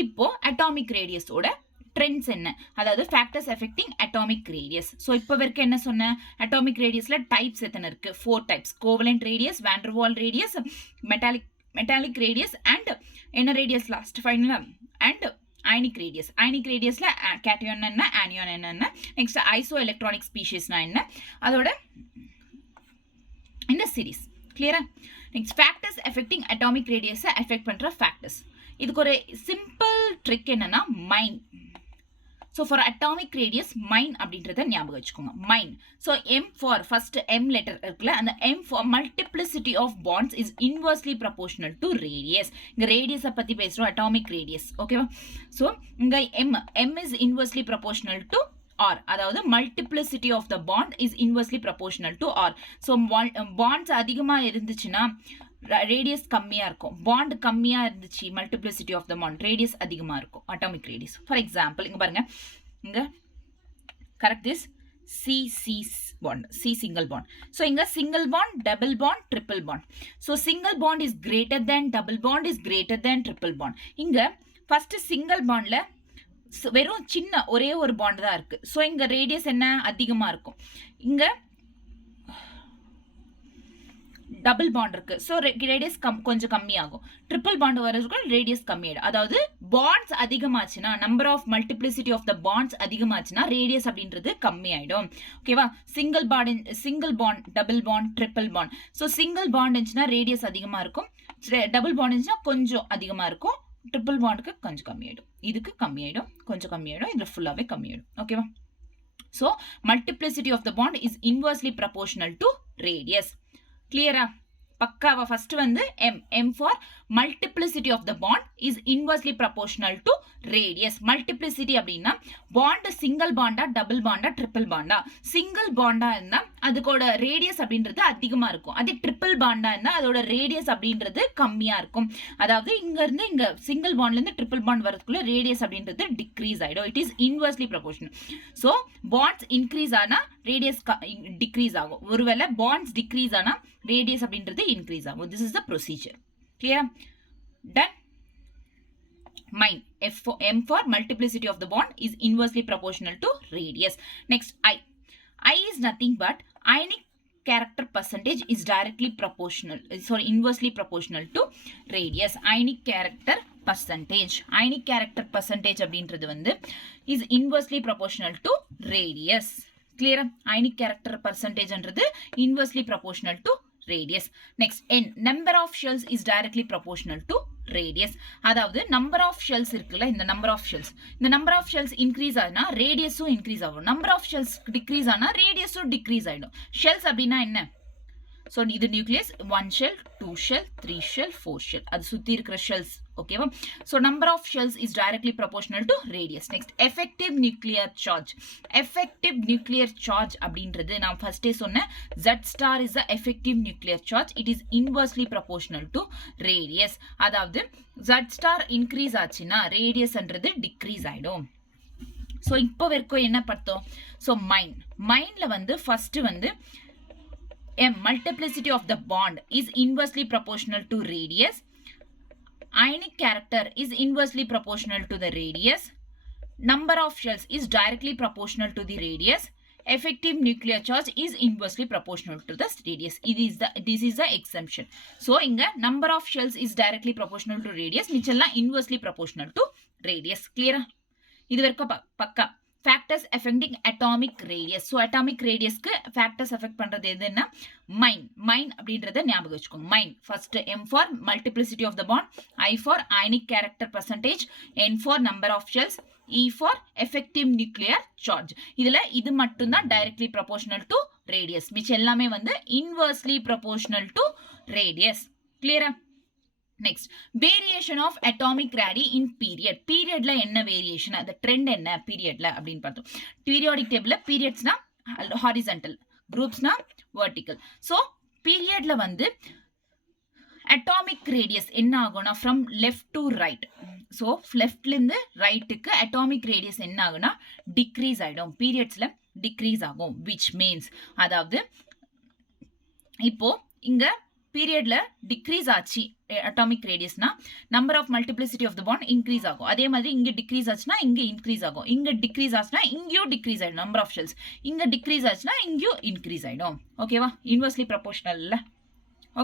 இப்போ அட்டாமிக் ரேடியஸோட ட்ரெண்ட்ஸ் என்ன, அதாவது factors affecting atomic radius. So இப்போ வரைக்கும் என்ன சொன்னேன், அட்டாமிக் ரேடியஸ்ல டைப்ஸ் எத்தனை இருக்கு? 4 types. Covalent radius, van der Waal radius, metallic radius and என்ன ரேடியஸ் லாஸ்ட் ஃபைனலா அண்ட் அயனிக் ரேடியஸ். அயனிக் ரேடியஸ்ல கேட்டியான் என்ன, ஆனியான் என்ன, நெக்ஸ்ட் ஐசோ எலக்ட்ரானிக் ஸ்பீஷீஸ்னா என்ன, அதோட இந்த சீரிஸ். கிளியரா? நெக்ஸ்ட் ஃபேக்டர்ஸ் அஃபெக்டிங் அட்டாமிக் ரேடியஸை அஃபெக்ட் பண்ற ஃபேக்டர்ஸ். இதுக்கு ஒரு சிம்பிள் ட்ரிக் என்னன்னா mine. So for atomic radius mine அப்படின்றத ஞாபகம் வச்சுக்கோங்க. Mine. So M for first M letter இருக்குல்ல, அந்த M for multiplicity of bonds is inversely proportional to radius. இங்கே ரேடியஸை பற்றி பேசுகிறோம், அட்டாமிக் ரேடியஸ். ஓகேவா? ஸோ இங்கே M is inversely proportional to R, அதாவது multiplicity of the bond is inversely proportional to R. So bonds அதிகமாக இருந்துச்சுன்னா ரேடியஸ் கம்மியா இருக்கும். பாண்ட் கம்மியா இருந்துச்சு, multiplicity of the bond, radius அதிகமா இருக்கும், அட்டாமிக் ரேடியஸ். ஃபார் எக்ஸாம்பிள் இங்க பாருங்க, இங்க correct this C bond, C single bond. So inga single bond, double bond, triple bond. So single bond is greater than, double bond is greater than triple bond. Inga first single bond la வெறும் சின்ன ஒரே ஒரு bond தான் இருக்கு. So இங்க radius என்ன அதிகமா இருக்கும். இங்க டபுள் பாண்ட் இருக்கு. ஸோ ரேடியஸ் கொஞ்சம் கம்மியாகும். ட்ரிபிள் பாண்ட் வரதுக்கு ரேடியஸ் கம்மியாயிடும். அதாவது பாண்ட்ஸ் அதிகமாச்சுன்னா, number of multiplicity of the bonds அதிகமாச்சுன்னா ரேடியஸ் அப்படின்றது கம்மியாயிடும். ஓகேவா? Single bond, double bond, triple bond. So single bond இருந்துச்சுன்னா ரேடியஸ் அதிகமா இருக்கும். டபுள் பாண்ட் இருந்துச்சுன்னா கொஞ்சம் அதிகமா இருக்கும். ட்ரிபிள் பாண்டுக்கு கொஞ்சம் கம்மியாயிடும். இதுக்கு கம்மியாயிடும், கொஞ்சம் கம்மியாயிடும், இதுல ஃபுல்லாவே கம்மியாயிடும். ஓகேவா? So multiplicity of the bond is inversely proportional to radius. கிளியரா? பக்காவா? ஃபர்ஸ்ட் வந்து M for multiplicity of the bond is inversely proportional to radius. Multiplicity அப்படின்னா பாண்ட் சிங்கிள் பாண்டா, டபுள் பாண்டா, ட்ரிபிள் பாண்டா. சிங்கிள் பாண்டா இருந்தா அதுக்கோட ரேடியஸ் அப்படின்றது அதிகமா இருக்கும். அதே ட்ரிபிள் பாண்டா இருந்தா அதோட ரேடியஸ் அப்படின்றது கம்மியா இருக்கும். அதாவது இங்க இருந்து இங்க சிங்கிள் பாண்ட்ல இருந்து ட்ரிபிள் பாண்ட் வரதுக்குள்ள ரேடியஸ் அப்படின்றது டிக்ரீஸ் ஆயிடும். It is inversely proportional. So bonds increase ஆனா ரேடியஸ் டிக்ரீஸ் ஆகும். ஒருவேளை பாண்ட்ஸ் டிக்ரீஸ் ஆனா ரேடியஸ் அப்படின்றது இன்க்ரீஸ் ஆகும். This is the procedure. கிளியரா? Done. Mine. M for multiplicity of the bond is inversely proportional to radius. Next, I is nothing but ionic character percentage is directly proportional, sorry, inversely proportional to radius. Ionic character percentage அப்படின்றது வந்து is inversely proportional to radius. Clear? Ionic character percentage என்றது inversely proportional to radius. Next, n number of shells is directly proportional to radius. அதாவது number of shells இருக்குல்ல, இந்த number of shells increase ஆகுனா ரேடியஸும் increase ஆகும். Number of shells decrease ஆனா ரேடியஸும் decrease ஆயிடும். ஷெல்ஸ் அப்படின்னா என்ன? ஸோ இது nucleus 1 shell, 2 shell, 3 shell, 4 shell, அது சுத்தி இருக்கிற ஷெல்ஸ். ஓகேவா? So number of shells is directly proportional to radius. Next, effective nuclear charge அப்படின்றது நான் ஃபர்ஸ்டே சொன்னேன். Z* is the effective nuclear charge. It is inversely proportional to radius. அதாவது Z* increase ஆச்சுன்னா ரேடியஸ்ன்றது டிக்ரீஸ் ஆயிடும். ஸோ இப்போ வரைக்கும் என்ன பார்த்தோம்? ஸோ மைண்டில் வந்து ஃபஸ்ட்டு வந்து a multiplicity of the bond is inversely proportional to radius. Ionic character is inversely proportional to the radius. Number of shells is directly proportional to the radius. Effective nuclear charge is inversely proportional to the radius. This is the exemption. So inga number of shells is directly proportional to radius, michella inversely proportional to radius. Clear? இது வரைக்கும் பக்கா. Factors affecting atomic radius. So atomic radius க்கு factors affect பண்றது எதுன்னா மைன் அப்படின்றத ஞாபகம் வச்சுக்கோங்க. மைன் first M for multiplicity of the bond, I for ionic character percentage, N for number of shells, E for effective nuclear charge. இதுல இது மட்டும் தான் directly proportional to radius. மிச்சம் எல்லாமே வந்து inversely proportional to radius. Clear? Next, variation of atomic radii in period. Periodல என்ன variation, அந்த trend என்ன பீரியட்ல அப்படின்னு பார்த்தோம். பீரியாடிக் டேபிள்ல பீரியட்ஸ்னா ஹாரிசன்டல், குரூப்ஸ்னா வெர்டிக்கல். ஸோ பீரியட்ல வந்து அட்டாமிக் ரேடியஸ் என்ன ஆகும்னா from left to right. So லெஃப்ட்லேருந்து ரைட்டுக்கு அட்டாமிக் ரேடியஸ் என்ன ஆகுனா டிக்ரீஸ் ஆகிடும், பீரியட்ஸில் டிக்ரீஸ் ஆகும். விச் மீன்ஸ் அதாவது இப்போ இங்க பீரியட்ல டிக்ரீஸ் ஆச்சு அட்டாமிக் ரேடியஸ்னா number of multiplicity of the bond increase ஆகும். அதே மாதிரி இங்க டிக்ரீஸ் ஆச்சுன்னா இங்க இன்க்ரீஸ் ஆகும், இங்க டிக்ரீஸ் ஆச்சுன்னா இங்கேயும் டிக்ரீஸ் ஆயிடும் நம்பர் ஆஃப் ஷெல்ஸ், இங்க டிக்ரீஸ் ஆச்சுன்னா இங்கேயும் இன்க்ரீஸ் ஆயிடும். ஓகேவா? Inversely proportional.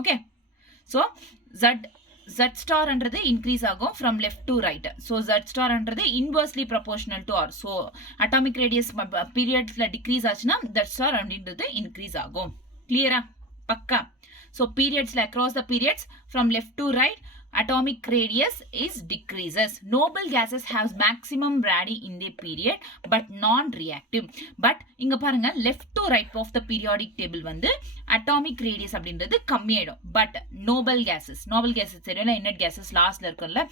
Okay, so Z ஸ்டார்ன்றது இன்க்ரீஸ் ஆகும் from left to right. So Z ஸ்டார்ன்றது inversely proportional to R. So atomic radius பீரியட்ல டிக்ரீஸ் ஆச்சுன்னா Z ஸ்டார் அப்படின்றது இன்க்ரீஸ் ஆகும். கிளியரா? பக்கா. So periods across the periods from left to right, atomic radius is decreases. Noble gases have maximum radii in the period but non-reactive. But இங்க பாருங்க left to right of the periodic table வந்து atomic radius அப்படின்றது கம்மியாயிடும். But noble gases தெரியல, inert gases லாஸ்ட்ல இருக்கும்ல,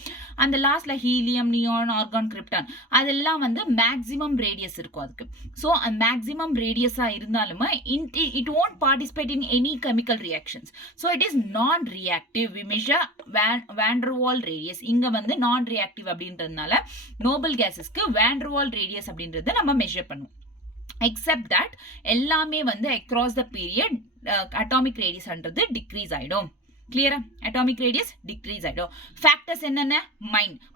அந்த லாஸ்ட்ல ஹீலியம், நியான், ஆர்கான், கிரிப்டான் அதெல்லாம் வந்து மேக்ஸிமம் ரேடியஸ் இருக்கும் அதுக்கு. ஸோ மேக்ஸிமம் ரேடியஸா இருந்தாலுமே it won't participate in any chemical reactions. So it is non-reactive. We measure van der Waal radius. இங்க வந்து non-reactive அப்படின்றதுனால noble gasesக்கு van der Waal radius அப்படின்றத நம்ம மெஷர் பண்ணுவோம். Except that எல்லாமே வந்து across the period atomic radius அன்றது decrease ஆயிடும். கிளியரா? atomic radius decrease ஆயிடும். factors என்னென்ன?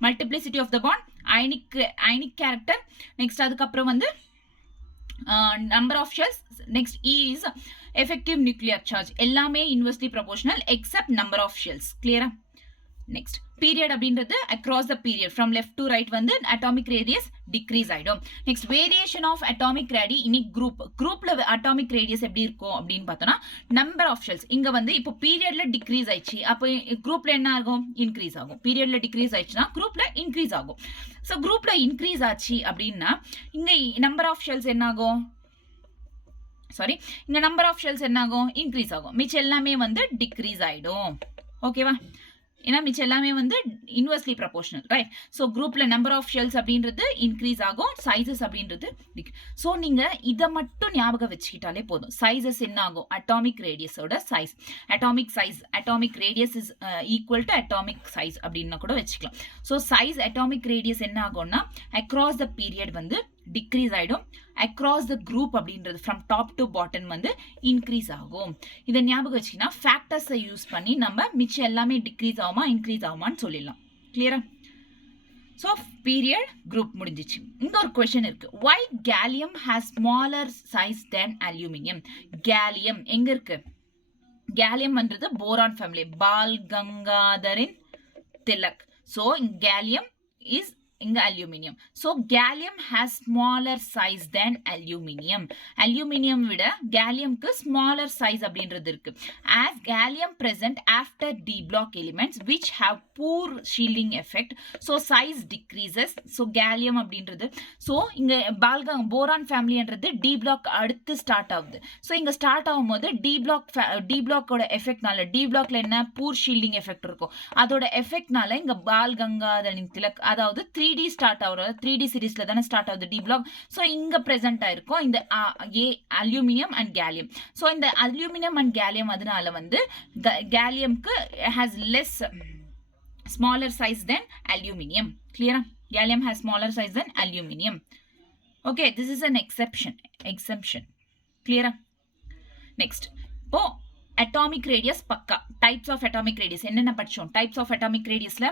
multiplicity of the bond, ionic character, next அதுக்கப்புறம் வந்து number of shells, next E is effective nuclear charge. எல்லாமே inversely proportional except number of shells. clear? next period அப்படின்றது across the period from left to right வந்து atomic radius decrease ஆயிடும். next variation of atomic radii in a groupல atomic radius எப்படி இருக்கும் அப்படின்னு பார்த்தோம்னா number of shells இங்க வந்து இப்போ பீரியட்ல டிக்ரீஸ் ஆயிடுச்சு, அப்போ குரூப்ல என்ன ஆகும்? இன்க்ரீஸ் ஆகும். பீரியட்ல டிக்ரீஸ் ஆயிடுச்சுன்னா குரூப்ல இன்க்ரீஸ் ஆகும். ஸோ குரூப்ல இன்க்ரீஸ் ஆச்சு அப்படின்னா இங்க நம்பர் ஆஃப் ஷெல்ஸ் என்ன ஆகும்? இங்க நம்பர் ஆஃப் ஷெல்ஸ் என்ன ஆகும்? இன்க்ரீஸ் ஆகும். மிச்சம் எல்லாமே வந்து டிக்ரீஸ் ஆயிடும். ஓகேவா? ஏன்னா மிச்சம் எல்லாமே வந்து இன்வெர்ஸ்லி ப்ரொபோர்ஷனல், ரைட்? ஸோ குரூப்ல நம்பர் ஆஃப் ஷெல்ஸ் அப்படின்றது இன்க்ரீஸ் ஆகும், சைசஸ் அப்படின்றது. ஸோ நீங்க இதை மட்டும் ஞாபகம் வச்சுக்கிட்டாலே போதும். சைசஸ் என்ன ஆகும்? அட்டாமிக் ரேடியஸோட size, atomic radius is equal to atomic size அப்படின்னு கூட வச்சுக்கலாம். ஸோ சைஸ் அட்டாமிக் ரேடியஸ் என்ன ஆகும்னா அக்ராஸ் த பீரியட் வந்து டிக்ரீஸ் ஆயிடும், அக்ராஸ் த குரூப் அப்படின்றது ஃப்ரம் டாப் டு பாட்டம் வந்து இன்க்ரீஸ் ஆகும். இதை ஞாபகம் வச்சுக்கினா ஃபேக்டர்ஸை யூஸ் பண்ணி நம்ம மிச்சம் எல்லாமே டிக்ரீஸ் ஆகுமா இன்க்ரீஸ் ஆகுமான்னு சொல்லிடலாம். கிளியரா? ஸோ பீரியட் குரூப் முடிஞ்சிச்சு. இங்க ஒரு கொஸ்டின் இருக்கு. why gallium has smaller size than aluminium? gallium எங்க இருக்கு? galliumன்றது போரான் ஃபேமிலி, பால் கங்காதரின் திலக். ஸோ gallium இஸ் இங்க aluminium. So gallium has smaller size than aluminium. Aluminium விட galliumக்கு smaller size அப்படின்றது இருக்கு. as gallium present after d block elements which have poor shielding effect, so size decreases. so gallium அப்படின்றது so இங்க boron ஃபேமிலின்றது d block அடுத்து start ஆகுது. So இங்க start ஆகும்போது d blockோட எஃபெக்ட்னால, d blockல என்ன poor shielding எஃபெக்ட் இருக்கும், அதோட எஃபெக்ட்னால இங்க பால் கங்காதரின் திலக் அதாவது 3D ஸ்டார்ட் ஆகுற 3D சீரிஸ்ல தானே ஸ்டார்ட் ஆகுது டி பிளாக். ஸோ இங்க பிரசன்ட் ஆயிருக்கும் இந்த அல்யூமினியம் அண்ட் கேலியம். ஸோ இந்த அல்யூமினியம் அண்ட் கேலியம் அதனால வந்து கேலியம்க்கு has less smaller size than aluminium. கிளியரா? Gallium has smaller size than aluminium. Okay, this is an exemption. Clear? Next, இப்போ atomic radius பக்கா. Types of atomic radius என்னென்ன படிச்சோம்? Types of atomic radiusல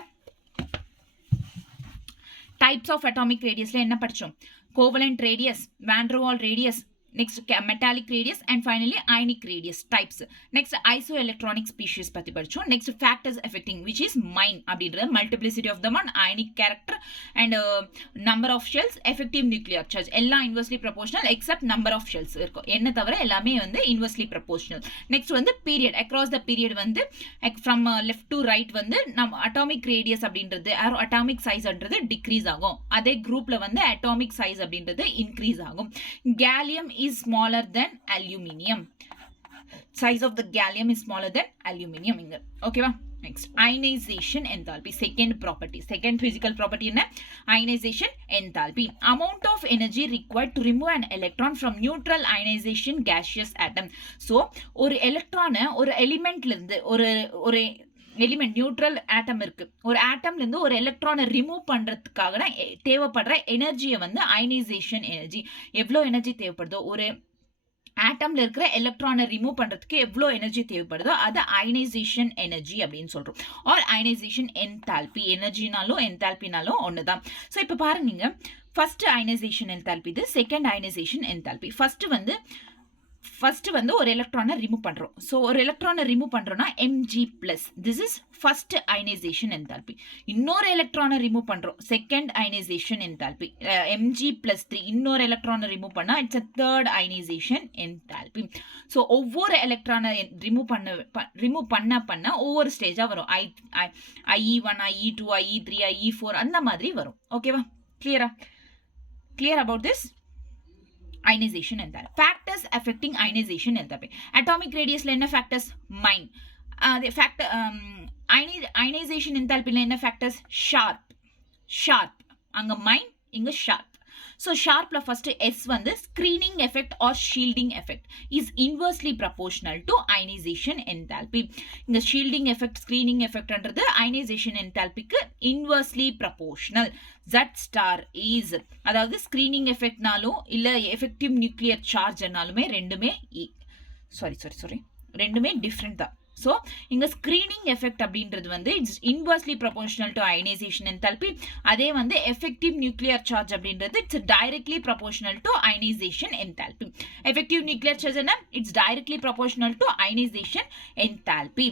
என்ன படிச்சோம்? Covalent radius, van der Waals radius, next metallic radius, and finally ionic radius types. Next isoelectronic species பத்தி படிச்சோம். Next factors affecting, which is mine அப்படின்ற multiplicity of the one, ionic character, and number of shells, effective nuclear charge. எல்லாம் inversely proportional except number of shells இருக்கும். என்ன தவிர எல்லாமே வந்து inversely proportional. Next வந்து period, across the period வந்து from left to right வந்து நம்ம atomic radius அப்படின்றது atomic size அப்படின்றது decrease ஆகும். அதே குரூப்ல வந்து atomic size அப்படின்றது increase ஆகும். Gallium is smaller than aluminium. Size of the gallium is smaller than aluminium. Okay va? Next, ionization enthalpy. Second physical property என்ன? Ionization enthalpy. Amount of energy required to remove an electron from neutral ionization gaseous atom. So ஒரு எலக்ட்ரானை ஒரு எலிமெண்ட்ல இருந்து ஒரு element neutral ஆட்டம் இருக்கு, ஒரு ஆட்டம்ல இருந்து ஒரு எலக்ட்ரானை ரிமூவ் பண்றதுக்காக தேவைப்படுற எனர்ஜியை வந்து அயனைசேஷன் எனர்ஜி. எவ்வளோ எனர்ஜி தேவைப்படுதோ, ஒரு ஆட்டம்ல இருக்கிற எலக்ட்ரானை ரிமூவ் பண்றதுக்கு எவ்வளோ எனர்ஜி தேவைப்படுதோ அதை அயனைசேஷன் எனர்ஜி அப்படின்னு சொல்றோம். Or ionisation enthalpy. எனர்ஜினாலும் என்தால்பினாலும் ஒண்ணுதான். ஸோ இப்போ பாருங்க, நீங்க ஃபர்ஸ்ட் அயனைசேஷன் என்தால்பி, இது செகண்ட் அயனைசேஷன் என்தால்பி. ஃபர்ஸ்ட் வந்து ஒரு எலக்ட்ரானை ரிமூவ் பண்றோம். ஸோ ஒரு எலக்ட்ரானை ரிமூவ் பண்றோம்னா Mg+. This is first ionisation enthalpy. இன்னொரு எலக்ட்ரானை ரிமூவ் பண்றோம், செகண்ட் அயனைசேஷன் என்தால்பி. Mg+3. இன்னொரு எலக்ட்ரானை ரிமூவ் பண்ணா it's third ionisation enthalpy. So ஒவ்வொரு எலக்ட்ரானை ரிமூவ் பண்ண ஒவ்வொரு ஸ்டேஜா வரும். IE1, IE2, IE3, IE4 அந்த மாதிரி வரும். ஓகேவா? Clear about this ionization enthalpy. Factors affecting ionization enthalpy. Atomic radius la enna factors? Mine. The factor ionization enthalpy la enna factors? Sharp. anga mine, inga sharp. So sharp la first S வந்து screening effect or shielding effect is inversely proportional to ionization enthalpy. இந்த shielding effect, screening effect என்றது ionization enthalpy க்கு inversely proportional. Z star is, அதாவது screening effect நாலும் இல்ல effective nuclear charge நாலுமே ரெண்டுமே ரெண்டுமே different தான். ஸோ இங்க ஸ்கிரீனிங் எஃபெக்ட் அப்படின்றது வந்து it's inversely proportional to ionisation enthalpy. அதே வந்து எஃபெக்டிவ் நியூக்ளியர் சார்ஜ் அப்படின்றது it's directly proportional to ionisation enthalpy. Effective nuclear charge என்ன? It's directly proportional to ionisation enthalpy.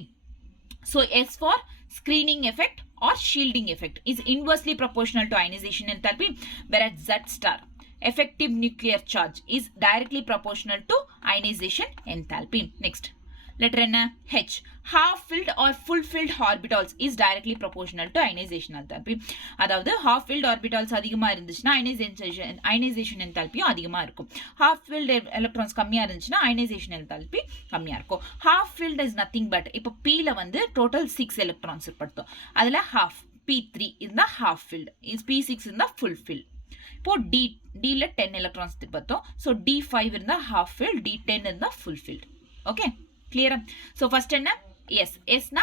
So S for screening effect or shielding effect is inversely proportional to ionization enthalpy, whereas Z star, effective nuclear charge, is directly proportional to ionization enthalpy. Next, letter N, H. Half filled or full filled orbitals is directly proportional to ionization enthalpy. அதாவது half filled orbitals அதிகமா இருந்துச்சுன்னா ionization enthalpy அதிகமா இருக்கும். half filled electrons கம்மியா இருந்துச்சுன்னா ionization enthalpy கம்மியா இருக்கும். half filled is nothing but, இப்போ P ல வந்து total 6 electrons இருப்படும், அதுல half P3 இருந்தா half filled, P6 இருந்தா full filled. இப்போ D ல 10 electrons பார்த்தோம். so D5 இருந்தா half filled, D10 இருந்தா full filled. okay, clear? so first என்ன? S na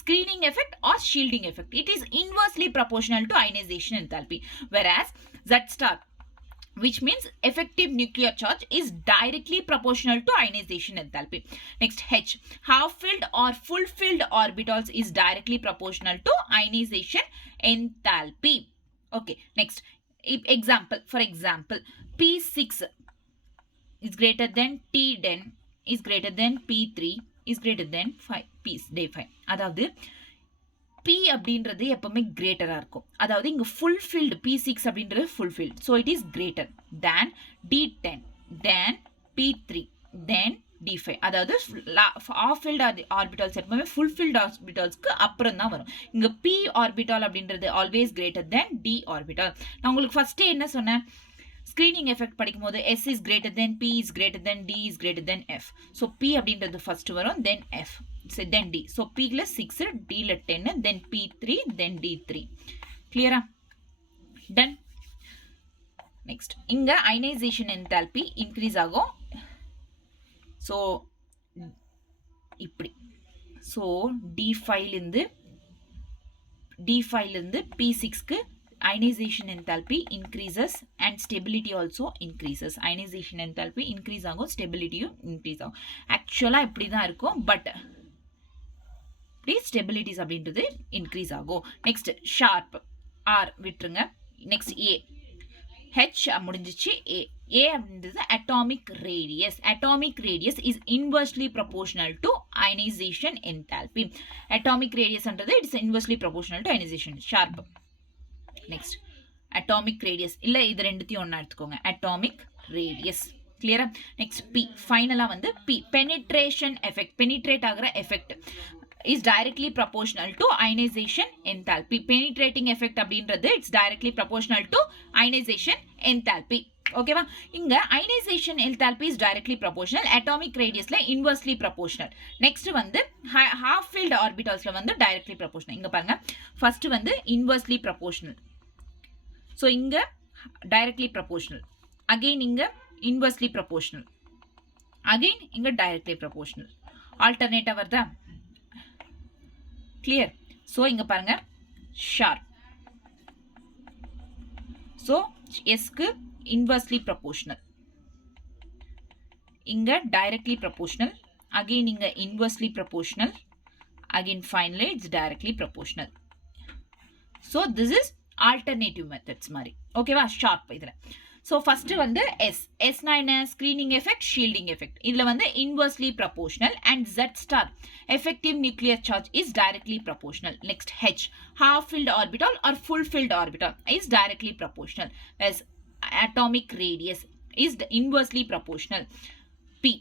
screening effect or shielding effect. It is inversely proportional to ionization enthalpy, whereas Z star, which means effective nuclear charge, is directly proportional to ionization enthalpy. Next, H. Half filled or full filled orbitals is directly proportional to ionization enthalpy. Okay, next for example P6 is greater than T10 is greater than P3 is greater than 5 D5. அதாவது P அப்படின்றது எப்பவுமே கிரேட்டரா இருக்கும். அதாவது இங்க fulfilled P6 அப்படின்றது fulfilled, so it is greater than D10, then P3, then D5. அதாவது half filled orbitals எப்பவுமே fulfilled orbitalsக்கு அப்புறம் தான் வரும். இங்க P orbital அப்படின்றது always greater than D orbital. நான் உங்களுக்கு ஃபர்ஸ்ட் என்ன சொன்னேன்? ஸ்கிரீனிங் எஃபெக்ட் படிக்கும் போது S is greater than P is greater than D is greater than F. so P அப்படின்றது ஃபர்ஸ்ட் வரும், then F, then D. so P ல 6, D ல 10, then P3, then D3. clear? done. next, இங்க ionization enthalpy increase ஆகும். so இப்படி, so D5 இருந்து P6க்கு ionization enthalpy increases and stability also increases. Ionization enthalpy increase ஆகும், stabilityயும் increase ஆகும். ஆக்சுவலா இப்படி தான் இருக்கும், பட் இப்படி stabilities அப்படின்றது increase ஆகும். நெக்ஸ்ட் ஷார்ப் R விட்டுருங்க. நெக்ஸ்ட் A H முடிஞ்சிச்சு. A அப்படின்றது atomic radius. Atomic radius is inversely proportional to ionization enthalpy. Atomic radius என்றது it is inversely proportional to ionization. Sharp. Next atomic radius இல்ல இது ரெண்டுத்தையும் ஒண்ணா எடுத்துக்கோங்க. Atomic radius. Clear? Next P. Finally வந்து P. Penetration effect. Penetrate ஆகிற effect is directly proportional to ionization enthalpy. Penetrating effect அப்படின்றது it's directly proportional to ionization enthalpy. ஓகேவா? இங்க ionization enthalpy is directly proportional. Atomic radiusல inversely proportional. Next வந்து half filled orbitalsல வந்து directly proportional. இங்க பாருங்க. First வந்து inversely proportional. So இங்க directly proportional. Again இங்க inversely proportional. Again இங்க directly proportional. Alternate வருதா? Clear? So இங்க பாருங்க sharp. So S க்கு inversely proportional. இங்க directly proportional. Again இங்க inversely proportional. Again finally it's directly proportional. So this is alternative methods மாதிரி. ஓகேவா? sharp இதுல. So first வந்து S. S னா என்ன? Screening effect, shielding effect. இதுல வந்து inversely proportional and Z star effective nuclear charge is directly proportional. Next H. Half filled orbital or full filled orbital is directly proportional. As atomic radius is inversely proportional. P.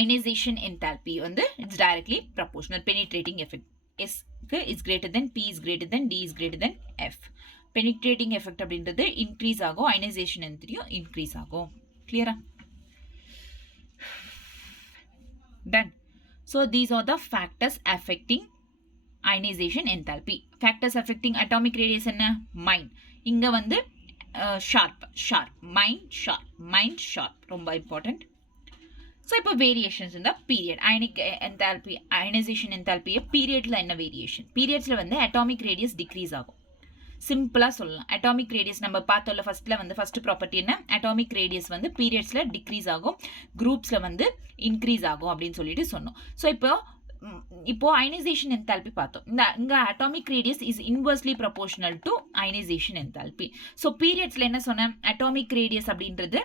Ionization enthalpy வந்து it's directly proportional. Penetrating effect. S is greater than, P is greater than, D is greater than F. Penetrating effect அப்படின்றது increase ஆகும், ionization enthalpy increase ஆகும். Clear? Done. So these are the factors affecting ionization enthalpy. Factors affecting atomic radius என்ன? Mine. இங்க வந்து sharp. Mine sharp. ரொம்ப important. So இப்போ variations in the period. Ionic enthalpy, ionization enthalpy periodல என்ன variation? Periodsல வந்து atomic radius decrease ஆகும். சிம்பிளா சொல்லலாம். அட்டாமிக் ரேடியஸ் நம்ம பார்த்தோம்ல ஃபர்ஸ்ட்ல வந்து ஃபர்ஸ்ட் ப்ராப்பர்ட்டி என்ன? அட்டாமிக் ரேடியஸ் வந்து பீரியட்ஸ்ல டிக்ரீஸ் ஆகும், குரூப்ஸ்ல வந்து இன்க்ரீஸ் ஆகும் அப்படின்னு சொல்லிட்டு சொன்னோம். ஸோ இப்போ அயனைசேஷன் என்தால்பி பார்த்தோம். இங்க atomic radius is inversely proportional to ionisation enthalpy. So பீரியட்ஸ்ல என்ன சொன்னேன்? அட்டாமிக் ரேடியஸ் அப்படின்றது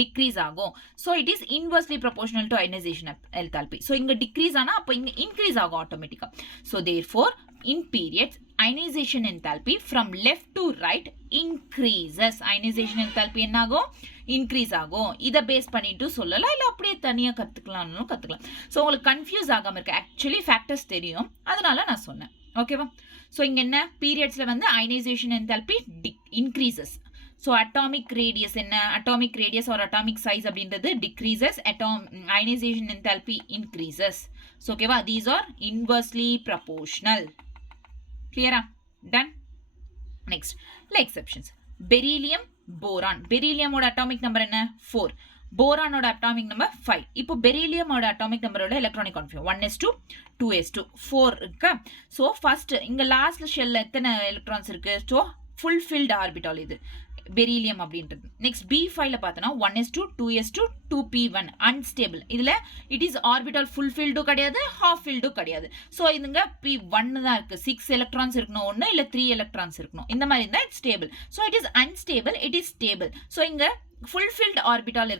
decrease ஆகும். So it is inversely proportional to ionization enthalpy. So இங்க decrease ஆனா அப்ப இங்க increase ஆகும் ஆட்டோமேட்டிக்கா. So therefore in periods ionization enthalpy from left to right increases. Ionization enthalpy என்ன ஆகும்? increase ஆகும். இத பேஸ் பண்ணிட்டு சொல்லலாம், இல்ல அப்படியே தனியா கத்துக்கலாம்னு கத்துக்கலாம். So உங்களுக்கு கன்ஃபியூஸ் ஆகாம இருக்கு. ஆக்சுவலி ஃபேக்டர்ஸ் தெரியும், அதனால நான் சொன்னேன். ஓகேவா? So இங்க என்ன? பீரியட்ஸ்ல வந்து ionization enthalpy increases. So atomic radius என்ன? Atomic radius or atomic size அப்படின்றது decreases, ionization enthalpy increases. So ஓகேவா? These are inversely proportional. Clear? Done? Next, exceptions. Beryllium, boron. Beryllium ஓட atomic number என்ன? 4. Boron ஓட atomic number 5. இப்போ beryllium ஓட atomic number ஓட electronic configuration 1s2, 2s2, 4 இருக்கா? So first இங்க last shell எத்தனை electrons இருக்கு? So fulfilled orbital இது பெரிலியம் அப்படின்றது. நெக்ஸ்ட் B5ல பார்த்தோம்னா 1s2, 2s2, 2p1 அன்ஸ்டேபிள். இதுல இட் இஸ் ஆர்பிட்டால் ஃபுல்ஃபில்டும் கிடையாது, ஹாஃப் ஃபில்டும் கிடையாது. ஸோ இதுங்க P1 தான் இருக்கு. 6 எலக்ட்ரான்ஸ் இருக்கணும், ஒன்று இல்லை 3 எலக்ட்ரான்ஸ் இருக்கணும். இந்த மாதிரி இருந்தால் it's stable. So it is unstable, it is stable. So இங்க fulfilled orbital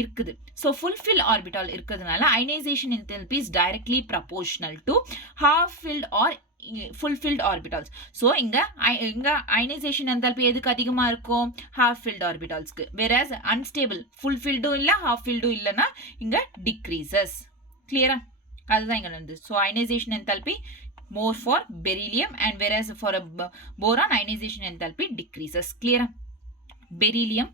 இருக்குது. So fulfilled orbital இருக்கிறதுனால ionization enthalpy is directly proportional to half filled or fulfilled orbitals. So இங்க ionization enthalpy எதுக்கு அதிகமா இருக்கும்? half filled orbitalsக்கு. Whereas unstable fulfilled இல்ல half filled இல்லனா இங்க decreases. Clear? அதுதான் இங்க நடந்துது. So ionization enthalpy more for beryllium, and whereas for a boron ionization enthalpy decreases. Clear? Beryllium,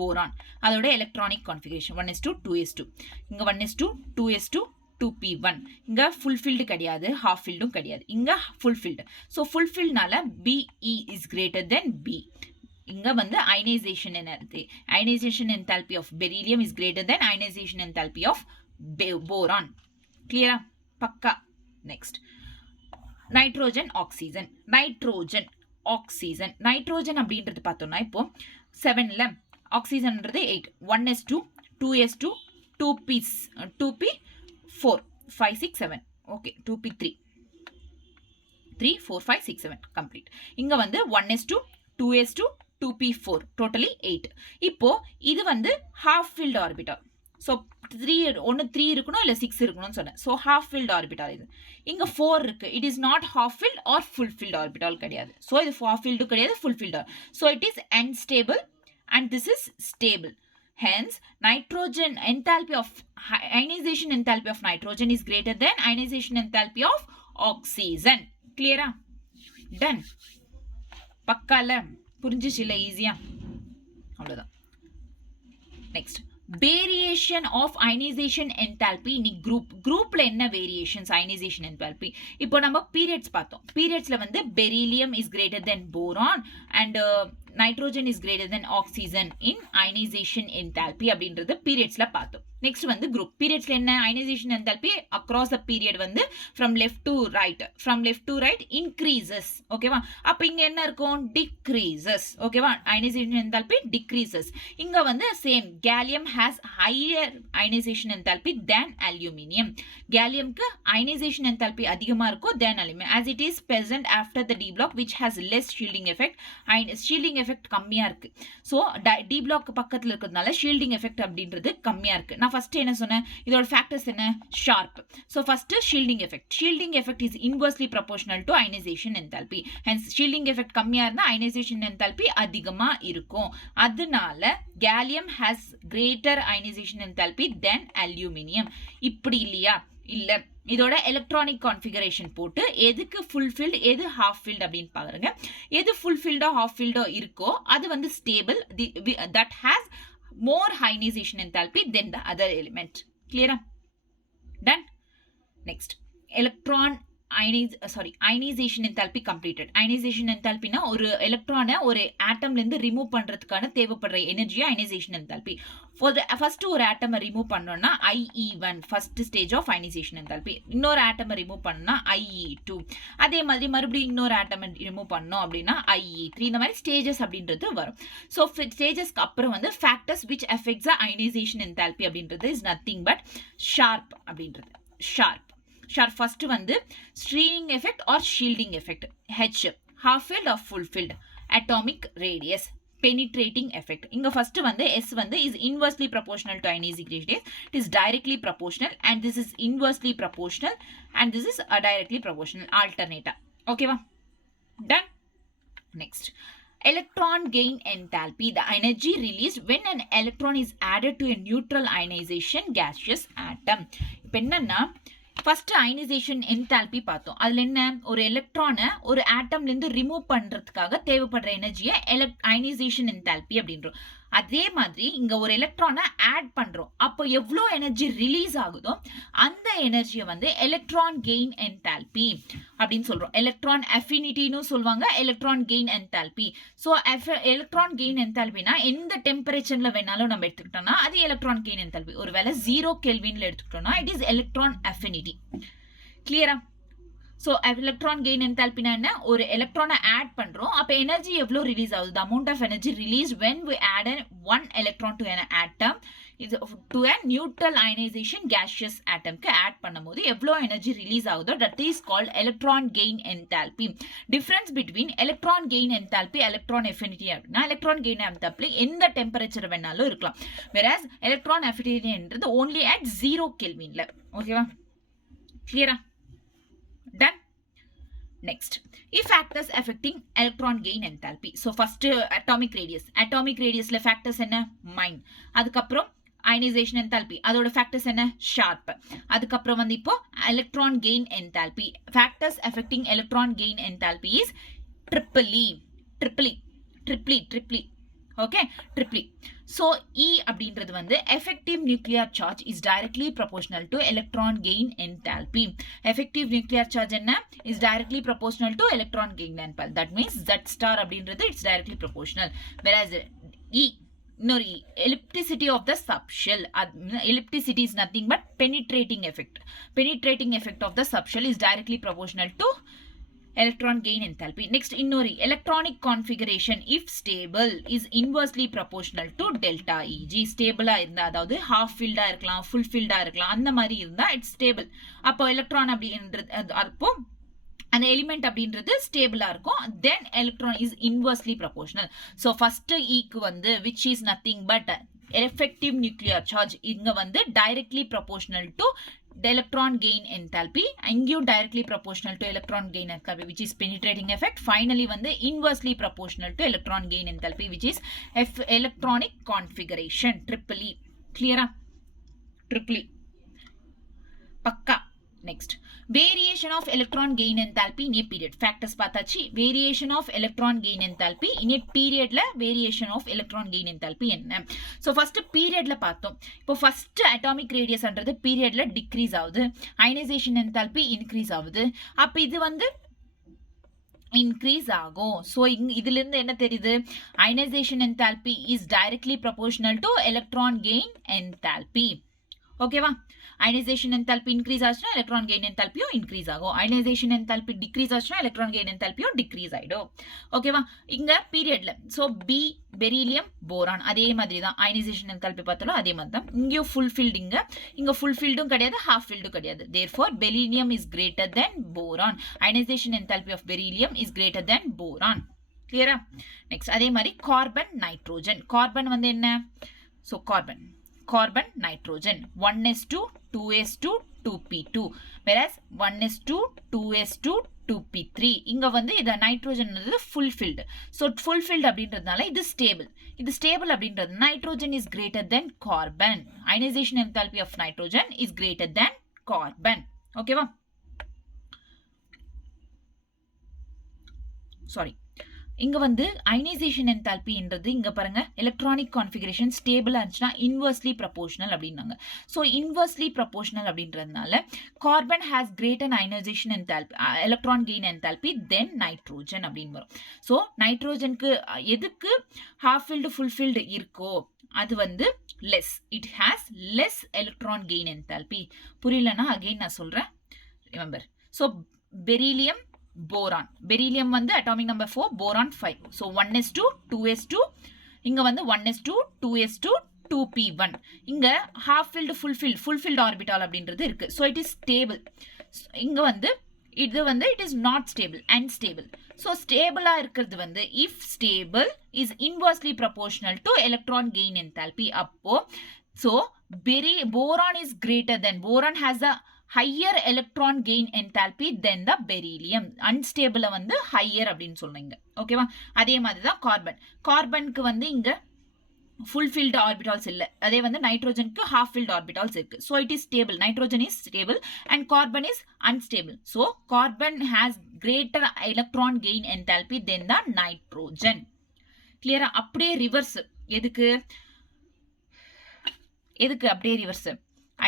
boron அதோட electronic configuration 1s2, 2s2. இங்க 1s2, 2s2, 2p1. இங்க fulfilled கிடையாது, half filled கிடையாது. இங்க fulfilled. So fulfilledனால BE is greater than B. இங்க வந்து ionization energy. Ionization enthalpy of beryllium is greater than ionization enthalpy of boron. Clear? பக்கா. Next. Nitrogen, oxygen. Nitrogen, oxygen. Nitrogen அப்படின்றது பார்த்தோம்னா இப்போ 7ல ஆக்சிஜன்ன்றது 8 1s2 2s2 2p4 5 6 7 okay 2p3 3 4 5 6 7 complete. இங்க வந்து 1s2 2s2 2p4 totally 8. இப்போ இது வந்து half filled orbital. ஸோ 3 இருக்கணும் இல்லை 6 இருக்கணும்னு சொன்னேன். ஸோ half filled orbital இது. இங்க 4 இருக்கு. It is not half filled or full filled orbital கிடையாது. ஸோ இது half filled கிடையாது, full filled. So it is unstable and this is stable. Hence, nitrogen enthalpy of ionization enthalpy of nitrogen is greater than ionization enthalpy of oxygen. Clear? Done. பக்கால புரிஞ்சிச்சு இல்லை ஈஸியா? அவ்வளோதான். Next variation of ionisation enthalpy. நீ குரூப்ல என்ன variations ionisation enthalpy? இப்போ நம்ம பீரியட்ஸ் பார்த்தோம். பீரியட்ஸ்ல வந்து beryllium is greater than boron and nitrogen is greater than oxygen in ionisation enthalpy அப்படின்றது பீரியட்ஸ்ல பார்த்தோம். நெக்ஸ்ட் வந்து குரூப் பீரியட்ஸ்ல என்ன ionisation enthalpy across the period வந்து from left to right increases. ஓகேவா? அப்ப இங்க என்ன இருக்கும்? டிக்ரீசஸ். ஓகேவா? Ionisation enthalpy decreases. இங்க வந்து same gallium has higher ionisation enthalpy than aluminium. கேலியம்க்கு அயனைசேஷன் என்தால்பி அதிகமா இருக்கும் than aluminium as it is present after the d block which has less shielding effect. Shielding effect கம்மியா இருக்கு. So D black பக்கத்தில் இருக்கிறதுனால shielding effect அப்படின்றது கம்மியா இருக்கு. நான் ஃபர்ஸ்ட் என்ன சொன்னேன்? இதோட ஃபேக்டர்ஸ் என்ன? Sharp. So first shielding effect is inversely proportional to ionisation enthalpy. Hence shielding effect கம்மியா இருந்தா அயனைசேஷன் என்தால்பி அதிகமா இருக்கும். அதனால gallium has greater ionisation enthalpy than aluminium. இப்படி இல்லையா? இல்ல. இதோட எலக்ட்ரானிக் கான்ஃபிகரேஷன் போட்டு எதுக்கு ஃபுல்ஃபில்ட் எது ஹாஃப் ஃபில்ட் அப்படின்னு பாருங்க. எது ஃபுல்ஃபில்டோ ஹாஃப் ஃபில்டோ இருக்கோ அது வந்து stable, that has more ionisation enthalpy than the other element. கிளியரா? Done. Next ionisation enthalpy completed. Ionisation என்தால்பினா ஒரு எலக்ட்ரானை ஒரு ஆட்டம்ல இருந்து ரிமூவ் பண்றதுக்கான தேவைப்படுற எனர்ஜியா அயனைசேஷன் என்தால்பி. ஃபர்ஸ்ட் ஒரு ஆட்டமை ரிமூவ் பண்ணோம்னா IE1 first stage of ionisation enthalpy. இன்னொரு ஆட்டமை ரிமூவ் பண்ணா IE2. அதே மாதிரி மறுபடியும் இன்னொரு ஆட்டமை ரிமூவ் பண்ணோம் அப்படின்னா IE3. இந்த மாதிரி ஸ்டேஜஸ் அப்படின்றது வரும். ஸோ ஸ்டேஜஸ்க்கு அப்புறம் வந்து factors which affects ionisation enthalpy அப்படின்றது இஸ் நத்திங் பட் ஷார்ப் அப்படின்றது. ஷார்ப் ஃபர்ஸ்ட் வந்து screening effect or shielding effect. H half filled or full filled. Atomic radius penetrating effect. இங்க ஃபர்ஸ்ட் வந்து S வந்து is inversely proportional to ionizing radius. It is directly proportional and this is inversely proportional and this is directly proportional. Alternate. ஓகேவா? Done. Next, electron gain enthalpy, the energy released when an electron is added to a neutral ionization gaseous atom. இப்போ என்னன்னா first ionisation enthalpy பார்த்தோம். அதுல என்ன? ஒரு எலக்ட்ரானை ஒரு ஆட்டம்ல இருந்து ரிமூவ் பண்றதுக்காக தேவைப்படுற எனர்ஜியை அயனைசேஷன் என்தால்பி அப்படின்றோம். அதே மாதிரி இங்க ஒரு எலக்ட்ரானை ஆட் பண்றோம். அப்போ எவ்வளோ எனர்ஜி ரிலீஸ் ஆகுதோ அந்த எனர்ஜியை வந்து எலக்ட்ரான் கெயின் என்தால்பி அப்படின்னு சொல்றோம். எலக்ட்ரான் அஃபினிட்டின்னு சொல்லுவாங்க, electron gain enthalpy. So electron gain என்தால்பினா எந்த டெம்பரேச்சர்ல வேணாலும் நம்ம எடுத்துக்கிட்டோம்னா அது எலக்ட்ரான் கெயின் என்தால்பி. ஒருவேளை 0 கெல்வின்ல எடுத்துக்கிட்டோம்னா இட் இஸ் எலக்ட்ரான் அஃபினிட்டி. கிளியரா? ஸோ எலக்ட்ரான் கெயின் என்தால்பினா என்ன? ஒரு எலக்ட்ரானை ஆட் பண்றோம். அப்போ எனர்ஜி எவ்வளோ ரிலீஸ் ஆகுது? The amount of energy release when we add one electron to an atom to a neutral ionization gaseous atomக்கு ஆட் பண்ணும்போது எவ்வளோ எனர்ஜி ரிலீஸ் ஆகுதோ that is called electron gain enthalpy. Difference between electron gain enthalpy electron affinity அப்படின்னா electron gain enthalpy எந்த temperature வேணாலும் இருக்கலாம். whereas electron அஃபினிட்டின்றது only at 0 கெல்வின்ல. ஓகேவா? கிளியரா? Done. Next, if factors affecting electron gain enthalpy. So first atomic radius ல factors என்ன? Mine. அதுக்கப்புறம் அயனைசேஷன் என்தால்பி அதோட ஃபேக்டர்ஸ் என்ன? ஷார்ப். அதுக்கப்புறம் வந்து இப்போ electron gain enthalpy. Factors affecting electron gain enthalpy is triply. Okay, triply. So E அப்படின்றது வந்து effective nuclear charge is directly proportional to electron gain enthalpy. Effective nuclear charge என்ன? Is directly proportional to electron gain enthalpy. That means Z star அப்படின்றது it's directly proportional. whereas E இன்னொரு ellipticity of the subshell. Ellipticity is nothing but penetrating effect of the subshell is directly proportional to electron gain enthalpy. Next இன்னொரு electronic configuration if stable is inversely proportional to delta Eg. ஸ்டேபிளா இருந்தா அதாவது half filled இருக்கலாம் full filled இருக்கலாம் அந்த மாதிரி இருந்தா it's stable. அப்போ electron அப்படின்றது அப்போ அந்த எலிமெண்ட் அப்படின்றது ஸ்டேபிளா இருக்கும். Then electron is inversely proportional. So first ஈக்கு வந்து which is nothing but effective nuclear charge இங்க வந்து directly proportional to the electron gain enthalpy. இங்கேயும் directly proportional to electron gain enthalpy which is penetrating effect. Finally வந்து inversely proportional to electron gain enthalpy which is electronic configuration. Triple E. Clear? Triple E. Pakka. Next, variation of electron gain enthalpy in a period. Factors பார்த்தாச்சு. Variation of electron gain enthalpy in a periodல variation of electron gain enthalpy என்ன? So first periodல பார்த்தோம். இப்போ first atomic radius அன்றது periodல decrease ஆகுது. Ionization enthalpy increase ஆகுது. அப்ப இது வந்து increase ஆகும். So இதிலிருந்து என்ன தெரியுது? Ionization enthalpy is directly proportional to electron gain enthalpy. ஓகேவா? Ionization enthalpy increase ஆச்சுனா electron gain enthalpy increase ஆகும். Ionization enthalpy decrease ஆச்சுனா electron gain enthalpy decrease ஆயிடும். ஓகேவா? இங்க பீரியட்ல so B பெரிலியம் போரான் அதே மாதிரி தான் ionization enthalpy பார்த்தாலும் அதே மாதிரி தான். இங்கேயும் fulfilled இங்க fulfilledம் கிடையாது half filled கிடையாது. Therefore beryllium is greater than boron. Ionization enthalpy of beryllium is greater than boron. Clear? Next அதே மாதிரி கார்பன் நைட்ரோஜன். கார்பன் வந்து என்ன? So carbon nitrogen 1s2 2s2 2p2 whereas 1s2 2s2 2p3 இங்க வந்து இது nitrogen fulfilled. So fulfilled அப்படின்றதுனால இது stable அப்படின்றது nitrogen is greater than carbon. Ionization enthalpy of nitrogen is greater than carbon. ஓகேவா? Sorry. இங்க வந்து ionization enthalpy என்றது இங்க பாருங்க electronic configuration stable ஆச்சுனா inversely proportional அப்படின்னாங்க. So inversely proportional அப்படின்றதுனால carbon has greater ionization enthalpy electron gain enthalpy than nitrogen அப்படின்னு வரும். So nitrogenக்கு எதுக்கு half filled full filled இருக்கோ அது வந்து less. It has less electron gain enthalpy. புரியலனா again நான் சொல்றேன். Remember. So beryllium boron. Beryllium வந்து atomic number 4, boron 5. So 1s2, 2s2, இங்க வந்து 1s2, 2s2, 2p1. இங்க half filled, full filled orbital அப்படின்றது இருக்கு. So it is stable. இங்க வந்து இது வந்து it is not stable, unstable. So stable இருக்கிறது வந்து if stable is inversely proportional to electron gain enthalpy. அப்போ so boron is greater than, boron has a higher electron gain enthalpy than the beryllium. Unstable வந்து higher அப்படின்னு சொல்லுங்க. ஓகேவா? அதே மாதிரி தான் கார்பனுக்கு வந்து இங்க full filled orbitals இல்ல. அதே வந்து நைட்ரோஜனுக்கு half filled orbitals இருக்கு. So it is stable. Nitrogen is stable and carbon is unstable. So carbon has greater electron gain enthalpy than the nitrogen. Clear? அப்படியே ரிவர்ஸ். எதுக்கு அப்படியே reverse?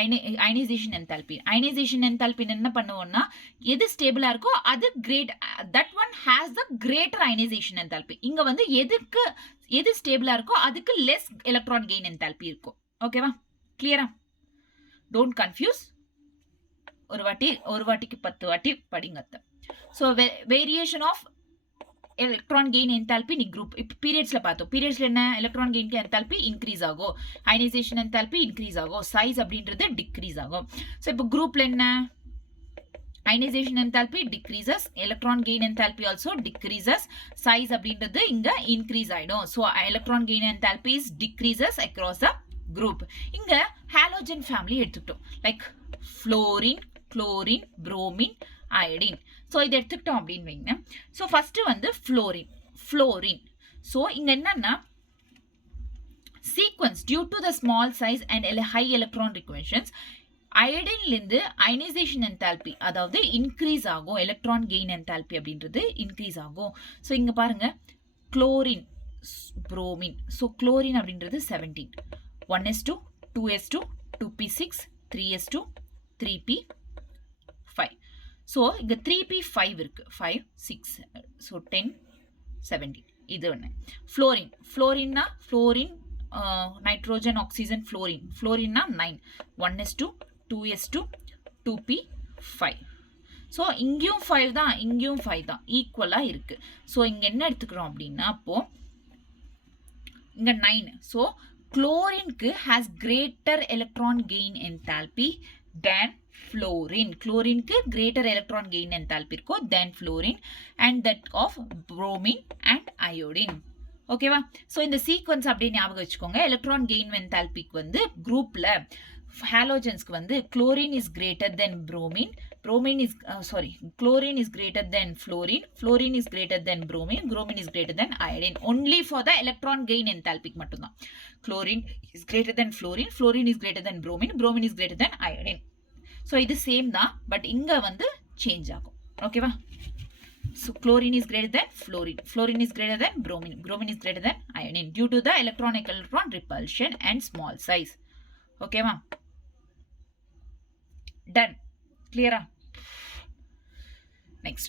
ionization enthalpy. Ionization enthalpy என்ன பண்ணுவோம்னா எது ஸ்டேபிளா இருக்கோ அது great that one has the greater ionization enthalpy. இங்க வந்து எது ஸ்டேபிளா இருக்கோ அதுக்கு less electron gain enthalpy இருக்கும். ஓகேவா? கிளியரா? Don't confuse. ஒரு வாட்டிக்கு 10 வாட்டி படிங்க. So variation of electron gain enthalpy in group. இப்போ periodsல பார்த்தோம். periodsல என்ன electron gain enthalpy increase ஆகும். ionization enthalpy increase ஆகும். size அப்படின்றது decrease ஆகும். So இப்போ groupல என்ன ionization enthalpy decreases, electron gain enthalpy also decreases, size அப்படின்றது இங்க increase ஆயிடும். So electron gain enthalpy is decreases across the group. இங்க halogen family எடுத்துக்கிட்டோம். like fluorine, chlorine, bromine, iodine. So இது எடுத்துக்கிட்டோம் அப்படின்னு வைங்க. ஸோ ஃபர்ஸ்ட் வந்து ஃப்ளோரின். ஸோ இங்க என்னன்னா sequence due to the small size and high electron repulsions அயோடின்லேருந்து அயனைசேஷன் என்தால்பி அதாவது இன்க்ரீஸ் ஆகும். எலக்ட்ரான் கெயின் என்தால்பி அப்படின்றது இன்க்ரீஸ் ஆகும். ஸோ இங்க பாருங்க குளோரின், புரோமின். ஸோ குளோரின் அப்படின்றது 17, 1s2, 2s2, 2p6, 3s2, 3p5. So இங்கே 3p5 இருக்கு, 5, 6, ஸோ 10, 17. இது ஒன்று. ஃப்ளோரின்னா ஃப்ளோரின், நைட்ரோஜன், ஆக்சிஜன், ஃப்ளோரின்னா 9, 1s2, 2s2, 2p5. ஸோ இங்கேயும் 5 தான், இங்கேயும் 5 தான், ஈக்குவலாக இருக்குது. ஸோ இங்கே என்ன எடுத்துக்கிறோம் அப்படின்னா, அப்போது இங்கே 9. ஸோ குளோரின்க்கு has greater electron gain enthalpy than fluorine. குளோரின்க்கு கிரேட்டர் எலக்ட்ரான் கெயின் என்தால்பி இருக்கும் then fluorine and that of bromine and iodine. ஓகேவா? ஸோ இந்த சீக்வன்ஸ் அப்படியே ஞாபகம் வச்சுக்கோங்க. எலக்ட்ரான் கெயின் என்தால்பிக்கு வந்து குரூப்பில் ஹாலோஜன்ஸ்க்கு வந்து chlorine is greater then bromine, chlorine is greater than fluorine is greater than bromine is greater than iodine. Only for the electron gain enthalpy மட்டும்தான். Chlorine is greater than fluorine is greater than bromine is greater than iodine. So இது same தான், but இங்க வந்து change ஆகும். ஓகேவா? So chlorine is greater than fluorine is greater than bromine is greater than iodine due to the electron repulsion and small size. ஓகேவா? Done. Clear? Next,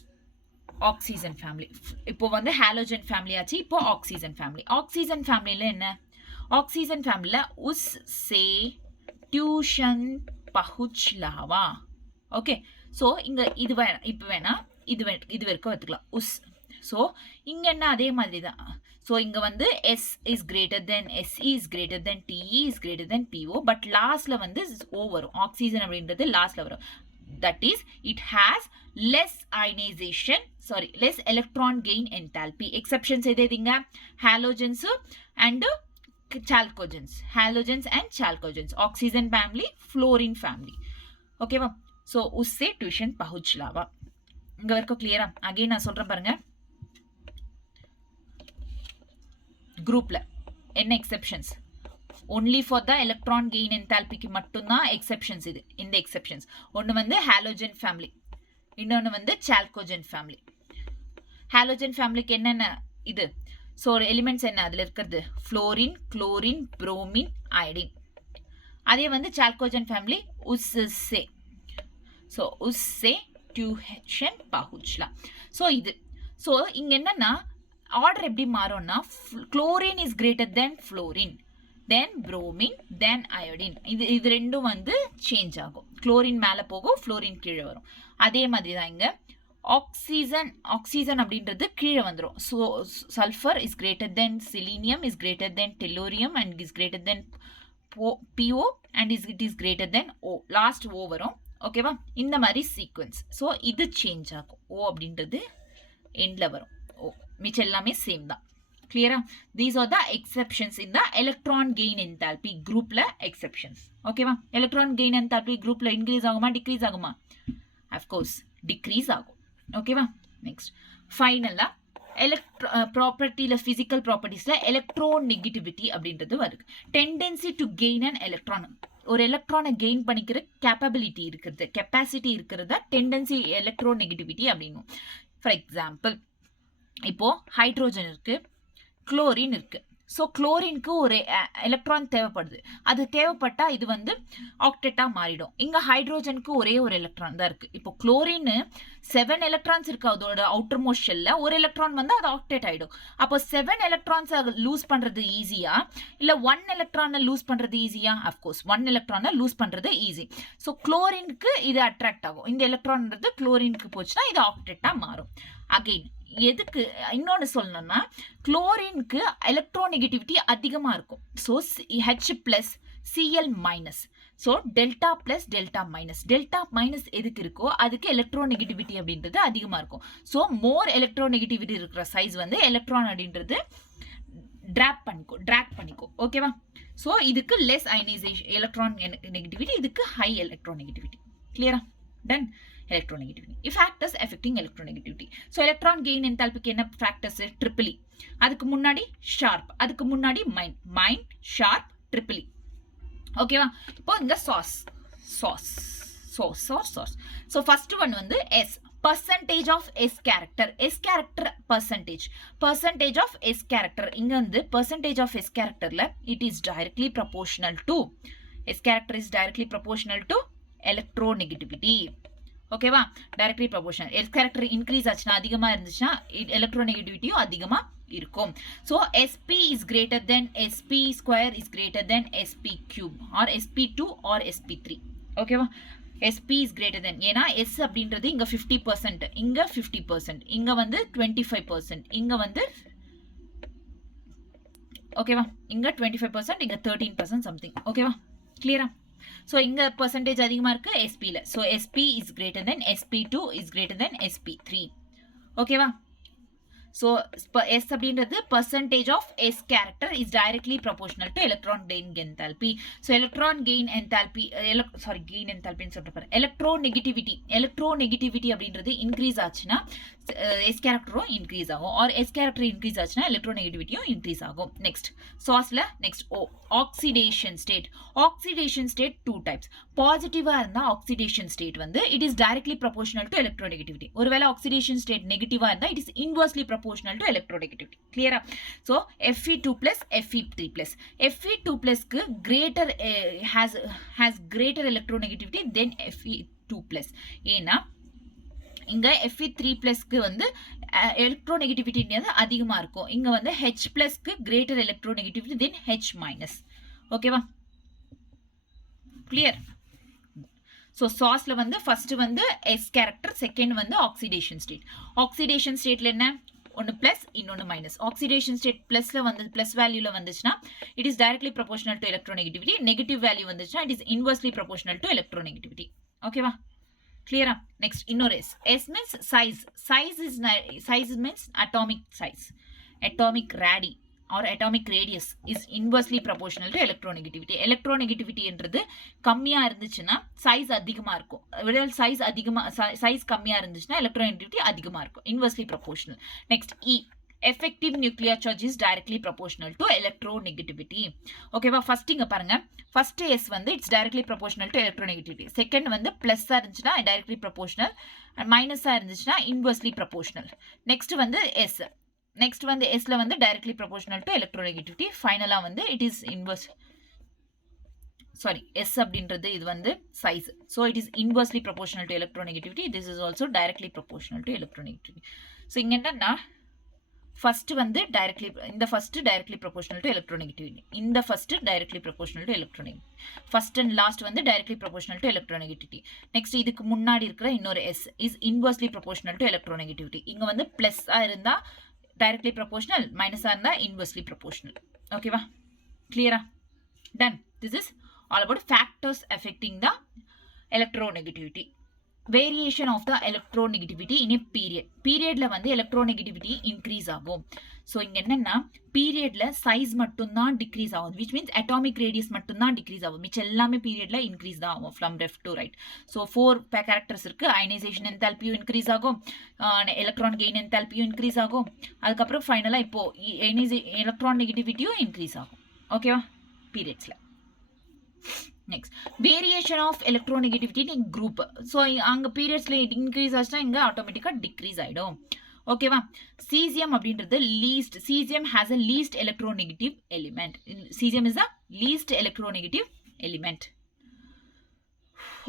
oxygen family. இப்போ வந்து halogen family ஆச்சு. இப்போ oxygen family. Oxygen familyல என்ன? Oxygen familyல उस से tuition पहुँच लावा. Okay. So இங்க இது இப்போ வேணா இது வரைக்கும் எடுத்துக்கலாம். உஸ். ஸோ இங்க என்ன அதே மாதிரி தான். ஸோ இங்க வந்து S is greater than SE is greater than TE is greater than PO. But லாஸ்ட்ல வந்து O வரும். ஆக்சிஜன் அப்படின்றது லாஸ்ட்ல வரும். That is, it has less electron gain enthalpy. Exceptions எதேதிங்க? Halogens and chalcogens. Halogens and chalcogens. Oxygen family, fluorine family. Okay va? So usse tuition पहुंच लावा. இங்க வரைக்கும் கிளியரா? அகைன் நான் சொல்றேன் பாருங்க. குரூப்ல என்ன exceptions? only for the electron gain enthalpy க்கு மட்டும்தான் எக்ஸெப்ஷன்ஸ். இது இந்த எக்ஸெப்ஷன்ஸ் ஒன்று வந்து ஹாலோஜன் ஃபேமிலி, இன்னொன்று வந்து சால்கோஜன் ஃபேமிலி. ஹாலோஜன் ஃபேமிலிக்கு என்னென்ன இது? ஸோ எலிமெண்ட்ஸ் என்ன அதில் இருக்கிறது? Fluorine, chlorine, bromine, iodine. அதே வந்து சால்கோஜன் ஃபேமிலி உஸ்ஸே. ஸோ உஸ்ஸே டியூஷன் பஹுச்லா. ஸோ இது ஸோ இங்கே என்னன்னா ஆர்டர் எப்படி மாறும்னா, chlorine is greater than fluorine, then bromine, then iodine. இது ரெண்டும் வந்து சேஞ்ச் ஆகும். குளோரின் மேலே போகும், ஃப்ளோரின் கீழே வரும். அதே மாதிரி தான் இங்கே ஆக்சிஜன் அப்படின்றது கீழே வந்துடும். So sulphur is greater then selenium is greater then tellurium and is greater then PO and it is greater then O. Last O வரும். ஓகேவா? இந்த மாதிரி சீக்வன்ஸ். ஸோ இது சேஞ்ச் ஆகும். O அப்படின்றது எண்டில் வரும். O மிச்சம் எல்லாமே சேம் தான். Clear? These are the exceptions in the electron gain enthalpy group la exceptions. Okay va? Electron gain enthalpy group la increase aguma decrease aguma? Of course decrease agum. Okay va? Next, final la property la physical properties la electronegativity அப்படின்றது வருது. Tendency to gain an electron. ஒரு எலக்ட்ரானை gain பண்ணிக்கிற capability இருக்கிறது, capacity இருக்கிறதா tendency electronegativity அப்படின்னும். For example, இப்போ hydrogen இருக்கு, குளோரின் இருக்கு. ஸோ குளோரினுக்கு ஒரு எலக்ட்ரான் தேவைப்படுது. அது தேவைப்பட்டா இது வந்து ஆக்டெட்டா மாறிடும். இங்க ஹைட்ரோஜனுக்கு ஒரே ஒரு எலக்ட்ரான் தான் இருக்கு. இப்போ குளோரின் 7 எலக்ட்ரான்ஸ் இருக்கு அதோட அவுட்டர் மோஸ்ட் ஷெல்ல. ஒரு எலக்ட்ரான் வந்து அது ஆக்டெட் ஆயிடும். அப்போ 7 எலக்ட்ரான்ஸ் லூஸ் பண்றது ஈஸியா இல்ல 1 எலக்ட்ரானை லூஸ் பண்றது ஈஸியா? அஃப்கோர்ஸ் 1 எலக்ட்ரானை லூஸ் பண்றது ஈஸி. ஸோ குளோரினுக்கு இது அட்ராக்ட் ஆகும். இந்த எலக்ட்ரான்ன்றது குளோரினுக்கு போச்சுன்னா இது ஆக்டெட்டா மாறும். அகெயின் எதுக்கு இன்னொன்று சொல்லணும்னா, குளோரினுக்கு எலக்ட்ரோநெகட்டிவிட்டி அதிகமாக இருக்கும். So H+Cl-. So delta minus எதுக்கு இருக்கோ அதுக்கு எலக்ட்ரோநெகட்டிவிட்டி அப்படின்றது அதிகமாக இருக்கும். ஸோ மோர் எலக்ட்ரோநெகட்டிவிட்டி இருக்கிற சைஸ் வந்து எலக்ட்ரான் அப்படின்றது ட்ராக் பண்ணிக்கும். ஓகேவா? ஸோ இதுக்கு லெஸ் அயனைசேஷன் எலக்ட்ரான் நெகட்டிவிட்டி, இதுக்கு ஹை எலக்ட்ரோநெகட்டிவிட்டி. கிளியரா? Ton. electronegativity. If factors affecting electronegativity. So electron gain enthalpy என்ன factors? Triple. அதுக்கு முன்னாடி sharp, அதுக்கு முன்னாடி mind, sharp, triple. ஓகேவா? இப்போ இங்க source. So first one வந்து S, percentage of S character. S character percentage of S character. இங்க வந்து percentage of S characterல it is directly proportional to, S character is directly proportional to electronegativity. ஓகேவா? Directly proportional. S character increase ஆச்சுன்னா அதிகமாக இருந்துச்சுன்னா எலக்ட்ரோநெகட்டிவிட்டியும் அதிகமாக இருக்கும். So SP is greater than SP² is greater than SP³ or SP2 or SP3. ஓகேவா? sp is greater than, ஏன்னா s அப்படின்றது இங்க 50%, இங்க 50%, இங்க வந்து 25%, இங்க வந்து ஓகேவா, இங்க 25%, இங்க 13% சம்திங். ஓகேவா, கிளியரா? ஸோ இங்க பெர்சன்டேஜ் அதிகமா இருக்கு sp ல. So sp is greater then sp2 is greater then sp3. ஓகேவா? So S அப்படின்றது percentage of S character is directly proportional to electron gain enthalpy. So electron gain enthalpy, gain enthalpy electronegativity அப்படின்றது increase ஆச்சுன்னா S character increase ஆகும், or S character increase ஆச்சுன்னா electronegativity increase ஆகும். Next sauceல next O, oxidation state. Oxidation state two types. பாசிட்டிவா இருந்தா oxidation state வந்து it is directly proportional to electronegativity. ஒருவேளை oxidation state நெகட்டிவா இருந்தா it is inversely proportional to electronegativity. Clear? So Fe2 plus Fe3 plus. Fe2 plus க்கு greater has greater electronegativity than Fe2 plus. ஏன்னா இங்க Fe3 plus க்கு வந்து electronegativity அதிகமா இருக்கும். இங்க வந்து H plus க்கு greater electronegativity than H minus. ஓகேவா? Clear? So sauceல வந்து first வந்து S character, second வந்து oxidation state. Oxidation stateல என்ன? ஒன்னு பிளஸ் இன்னொன்னு மைனஸ். ஆக்சிடேஷன் ஸ்டேட் பிளஸ்ல வந்து பிளஸ் வேல்யூல வந்துச்சுன்னா it is directly proportional to electronegativity. Negative value வந்துச்சுன்னா it is inversely proportional to electronegativity. ஓகேவா, கிளியரா? நெக்ஸ்ட் இன்னொரு S. S means size. Size means atomic size. Atomic radii or atomic radius is inversely proportional to electronegativity. Electronegativity என்றது கம்மியா இருந்துச்சுன்னா size அதிகமா இருக்கும். விடல் சைஸ் கம்மியா இருந்துச்சுன்னா electronegativity அதிகமா இருக்கும். Inversely proportional. Next E, effective nuclear charge is directly proportional to electronegativity. ஓகேவா, ஃபர்ஸ்ட் இங்க பாருங்க. ஃபர்ஸ்ட் S வந்து it's directly proportional to electronegativity. Second வந்து பிளஸ்ஸா இருந்துச்சுன்னா directly proportional, மைனஸா இருந்துச்சுன்னா inversely proportional. நெக்ஸ்ட் வந்து S. நெக்ஸ்ட் வந்து எஸ்ல வந்து டைரக்ட்லி ப்ரொபோஷனல் டு எலக்ட்ரோநெகட்டிவிட்டி. ஃபைனலா வந்து இட் இஸ் எஸ் அப்படின்றது இது வந்து size. So it is inversely proportional to electronegativity. This is also directly proportional to electronegativity. So இங்க என்னன்னா ஃபர்ஸ்ட் வந்து டைரக்ட்லி ப்ரொபோஷனல் டு எலக்ட்ரோநெகட்டிவிட்டி. இந்த first directly proportional to electronegativity. First and last வந்து directly proportional to electronegativity. Next இதுக்கு முன்னாடி இருக்கிற இன்னொரு S is inversely proportional to electronegativity. இங்க வந்து பிளஸ்ஸா இருந்தா directly proportional, minus are the inversely proportional. Okay va? Clear? Done. This is all about factors affecting the electronegativity. Variation of the electronegativity in a period. Periodல வந்து electronegativity increase ஆகும். So இங்க என்னன்னா பீரியட்ல size மட்டும் தான் டிக்ரீஸ் ஆகும், which means atomic radius மட்டும் தான் டிக்ரீஸ் ஆகும். மிச்ச எல்லாமே பீரியட்ல இன்க்ரீஸ் தான் ஆகும் from left to right. So 4 characters இருக்கு. அயனைசேஷன் என்தால்பியும் இன்க்ரீஸ் ஆகும், எலக்ட்ரான் கெயின் என்தால்பியும் இன்க்ரீஸ் ஆகும். அதுக்கப்புறம் ஃபைனலா இப்போ எலக்ட்ரான் நெகட்டிவிட்டியும் இன்க்ரீஸ் ஆகும். ஓகேவா, பீரியட்ஸ்ல. Next variation of electronegativity in group. So அங்கே பீரியட்ஸ்ல இன்க்ரீஸ் ஆச்சுன்னா இங்கே ஆட்டோமேட்டிக்காக டிக்ரீஸ் ஆகிடும். ஓகேவா, சீசியம் அப்படின்றது least. Caesium has a least electronegative element. Caesium is a least electronegative element.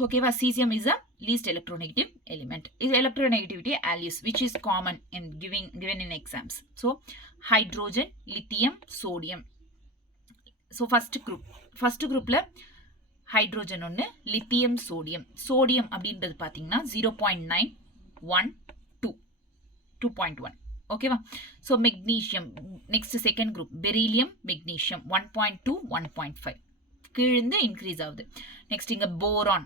ஓகேவா, caesium is a least electronegative element. Is electronegativity values which is common in given in exams. So hydrogen, lithium, sodium. So first groupல hydrogen ஒன்று, lithium, sodium. Sodium அப்படின்றது பார்த்தீங்கன்னா 0.9, 1, 2, 2.1. ஓகேவா. So magnesium next second group, beryllium, magnesium 1.2, 1.5 கீழ்ந்து increase ஆகுது. Next இங்கே boron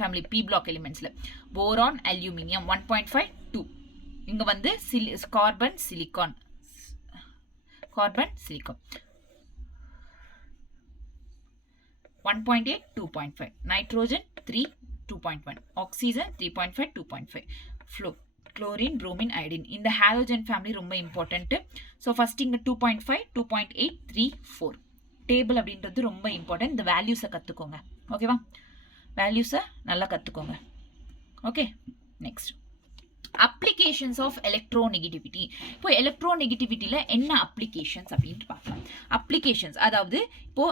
family p block எலிமெண்ட்ஸில் boron, aluminium 1.5, 2. இங்கே வந்து carbon, silicon 1.8, 2.5. Nitrogen 3, 2.1. Oxygen 3.5, 2.5. Chlorine, bromine, iodine. In the halogen family ரொம்ப important. So first இங்க 2.5, 2.8, 3, 4. Table அப்படின்றது ரொம்ப important. இந்த values கத்துக்கோங்க. ஓகேவா, values நல்லா கத்துக்கோங்க. Okay, next applications of electronegativity. இப்போ எலக்ட்ரோநெகட்டிவிட்டியில் என்ன அப்ளிகேஷன்ஸ் அப்படின்ட்டு பார்க்கலாம். அப்ளிகேஷன்ஸ் அதாவது இப்போ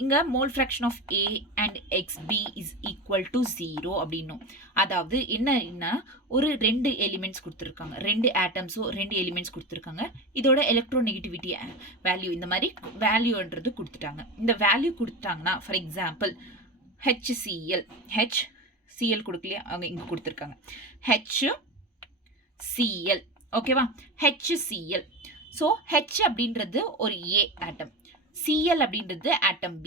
இங்கே mole fraction of A and XB is equal to 0 அப்படின்னும். அதாவது என்னன்னா ஒரு 2 எலிமெண்ட்ஸ் கொடுத்துருக்காங்க, 2 ஆட்டம்ஸோ 2 எலிமெண்ட்ஸ் கொடுத்துருக்காங்க. இதோட எலக்ட்ரோநெகட்டிவிட்டி வேல்யூ இந்த மாதிரி வேல்யூன்றது கொடுத்துட்டாங்க. இந்த வேல்யூ கொடுத்துட்டாங்கன்னா ஃபார் எக்ஸாம்பிள் HCl HCl கொடுக்கலையா, அவங்க இங்கே கொடுத்துருக்காங்க HCl. ஓகேவா, HCl. ஸோ H அப்படின்றது ஒரு A ஆட்டம், Cl அப்படின்றது ஆட்டம் B.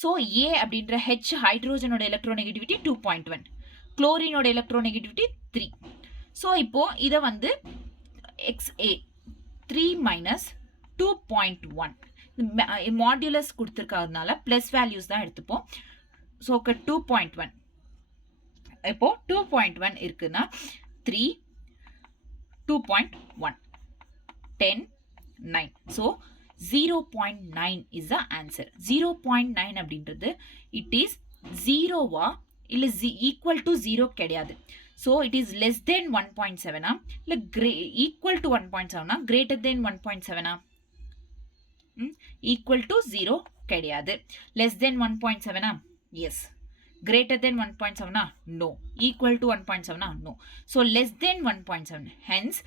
ஸோ A அப்படின்ற H ஹைட்ரோஜனோட எலக்ட்ரோநெகட்டிவிட்டி 2.1, குளோரினோட எலக்ட்ரோநெகட்டிவிட்டி 3. ஸோ இப்போ இதை வந்து XA 3 minus 2.1 மாடுலஸ் கொடுத்துருக்கிறதுனால ப்ளஸ் வேல்யூஸ் தான் எடுத்துப்போம். ஸோ 2.1 இப்போ 2.1 இருக்குன்னா 3 2.1 10 9. So 0.9 is the answer. 0.9 அப்படின்றது இட் இஸ் ஜீரோவா இல்லை ஈக்குவல் டு ஜீரோ கிடையாது. So it is less than 1.7 இல்லை equal to 1.7 greater than 1.7 equal to zero கிடையாது. Less than 1.7 yes, greater than 1.7 no, equal to 1.7 no. So less than 1.7. Hence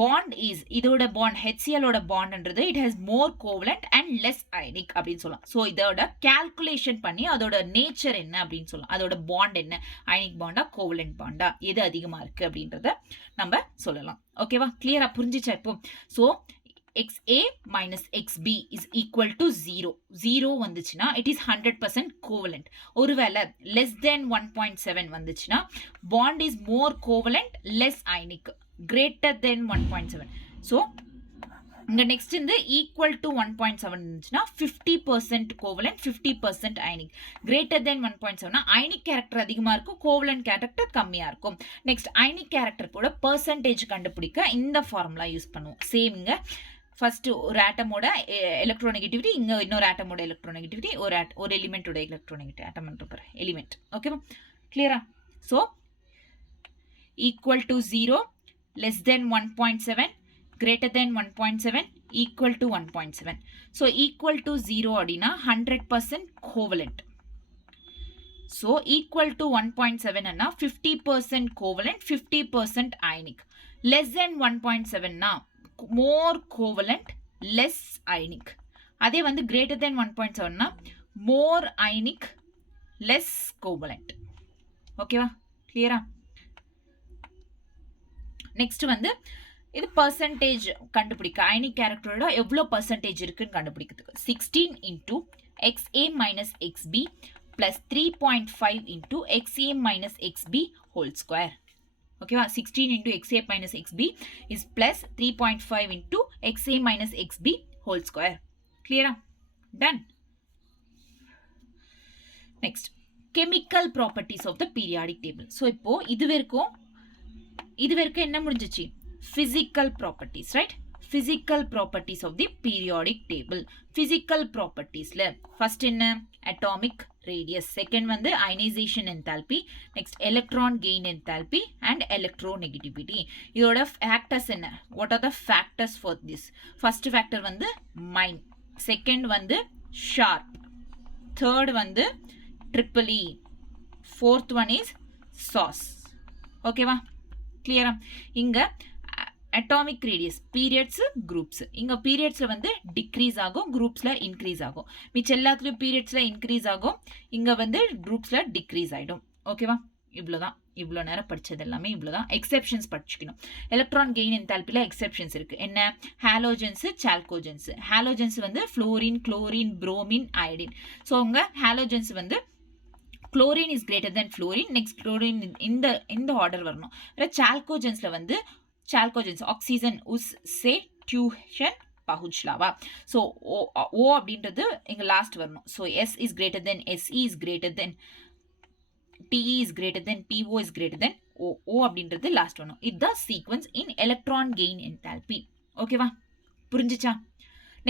bond is, இதோட bond HClோட பாண்ட்ன்றது it has more covalent and less ionic அப்படின்னு சொல்லலாம். So இதோட calculation பண்ணி அதோட nature என்ன அப்படின்னு சொல்லலாம், அதோட பாண்ட் என்ன, அயனிக் பாண்டா கோவலண்ட் பாண்டா எது அதிகமாக இருக்கு அப்படின்றத நம்ம சொல்லலாம். ஓகேவா, கிளியரா புரிஞ்சிச்சா இப்போ? So XA minus XB is equal to 0. 0 வந்துச்சுன்னா it is 100% covalent. ஒருவேளை less than 1.7 வந்துச்சுன்னா bond is more covalent, less ionic. Greater than 1.7. So இங்க next இந்த equal to 1.7 இருந்துச்சுன்னா 50% covalent, 50% ionic. Greater than 1.7 ionic character அதிகமா இருக்கும், covalent character கம்மியா இருக்கும். Next ionic character கூட percentage கண்டுபிடிக்க இந்த ஃபார்முலா யூஸ் பண்ணுவோம். சேம்ங்க, ஃபர்ஸ்ட் ஒரு ஆட்டமோட எலக்ட்ரோநெகட்டிவிட்டி, இங்க இன்னொரு ஆட்டமோட எலக்ட்ரோநெகட்டிவிட்டி, ஒரு எலிமெண்டோட எலக்ட்ரோநெகட்டிவிட்டி, ஆட்டம் எலிமெண்ட். ஓகேவா, கிளியரா? So equal to 0, less than 1.7, greater than 1.7, equal to 1.7. So equal to 0 அப்படின்னா 100% covalent. So equal to 1.7 Anna 50% covalent, 50% ionic. Less than 1.7 னா more covalent, less ionic. அதே வந்து greater than 1.7 னா more ionic, less covalent. ஓகேவா, கிளியரா? Next வந்து இது percentage கண்டுபிடிக்க, அயனிக் கேரக்டரோட எவ்வளோ பர்சன்டேஜ் இருக்குன்னு கண்டுபிடிக்கிறதுக்கு 16 into XA minus XB plus 3.5 into XA minus XB whole square. ஓகேவா, 16 into XA minus XB is plus 3.5 into XA minus XB whole square. Clear? Done. Next, chemical properties of the periodic table. So இப்போ இது வரைக்கும் என்ன முடிஞ்சிச்சு? Physical properties, right? Physical properties of the periodic table. Physical propertiesல first என்ன? Atomic radius. Second வந்து ionization enthalpy. Next electron gain enthalpy and electronegativity. இதோட factors என்ன? What are the factors for this? First factor வந்து mine. Second வந்து sharp. Third வந்து triple E. Fourth one is sauce. ஓகேவா, கிளியரா? இங்க அட்டாமிக் ரேடியஸ், பீரியட்ஸ், குரூப்ஸ். இங்க பீரியட்ஸ்ல வந்து டிக்ரீஸ் ஆகும், குரூப்ஸ்ல இன்க்ரீஸ் ஆகும். மிச்ச எல்லாத்துலயும் பீரியட்ஸ்ல இன்க்ரீஸ் ஆகும், இங்க வந்து குரூப்ஸ்ல டிக்ரீஸ் ஆயிடும். ஓகேவா, இவ்வளவுதான். இவ்வளோ நேரம் படிச்சது எல்லாமே இவ்வளோதான். எக்ஸெப்ஷன்ஸ் படிச்சுக்கணும். எலக்ட்ரான் கெயின் என்தால்பியில் எக்ஸெப்ஷன்ஸ் இருக்கு. என்ன? Halogens, chalcogens. ஹாலோஜன்ஸ் வந்து fluorine, chlorine, bromine, iodine. So உங்க ஹாலோஜன்ஸ் வந்து chlorine is greater than fluorine. Next chlorine இந்த ஆர்டர் வரணும். சால்கோஜன்ஸ்ல வந்து சால்கோஜன்ஸ் ஆக்சிஜன், உஸ், சே, டியூஷன், பஹுச்லாவா. ஸோ ஓ அப்படின்றது இங்க லாஸ்ட் வரணும். So S is greater than, Se is greater than, Te is greater than, Po is greater than O. O அப்படின்றது லாஸ்ட் வரணும். இதுதான் சீக்வன்ஸ் இன் எலக்ட்ரான் கெயின் என்தால்பி. ஓகேவா, புரிஞ்சுச்சா?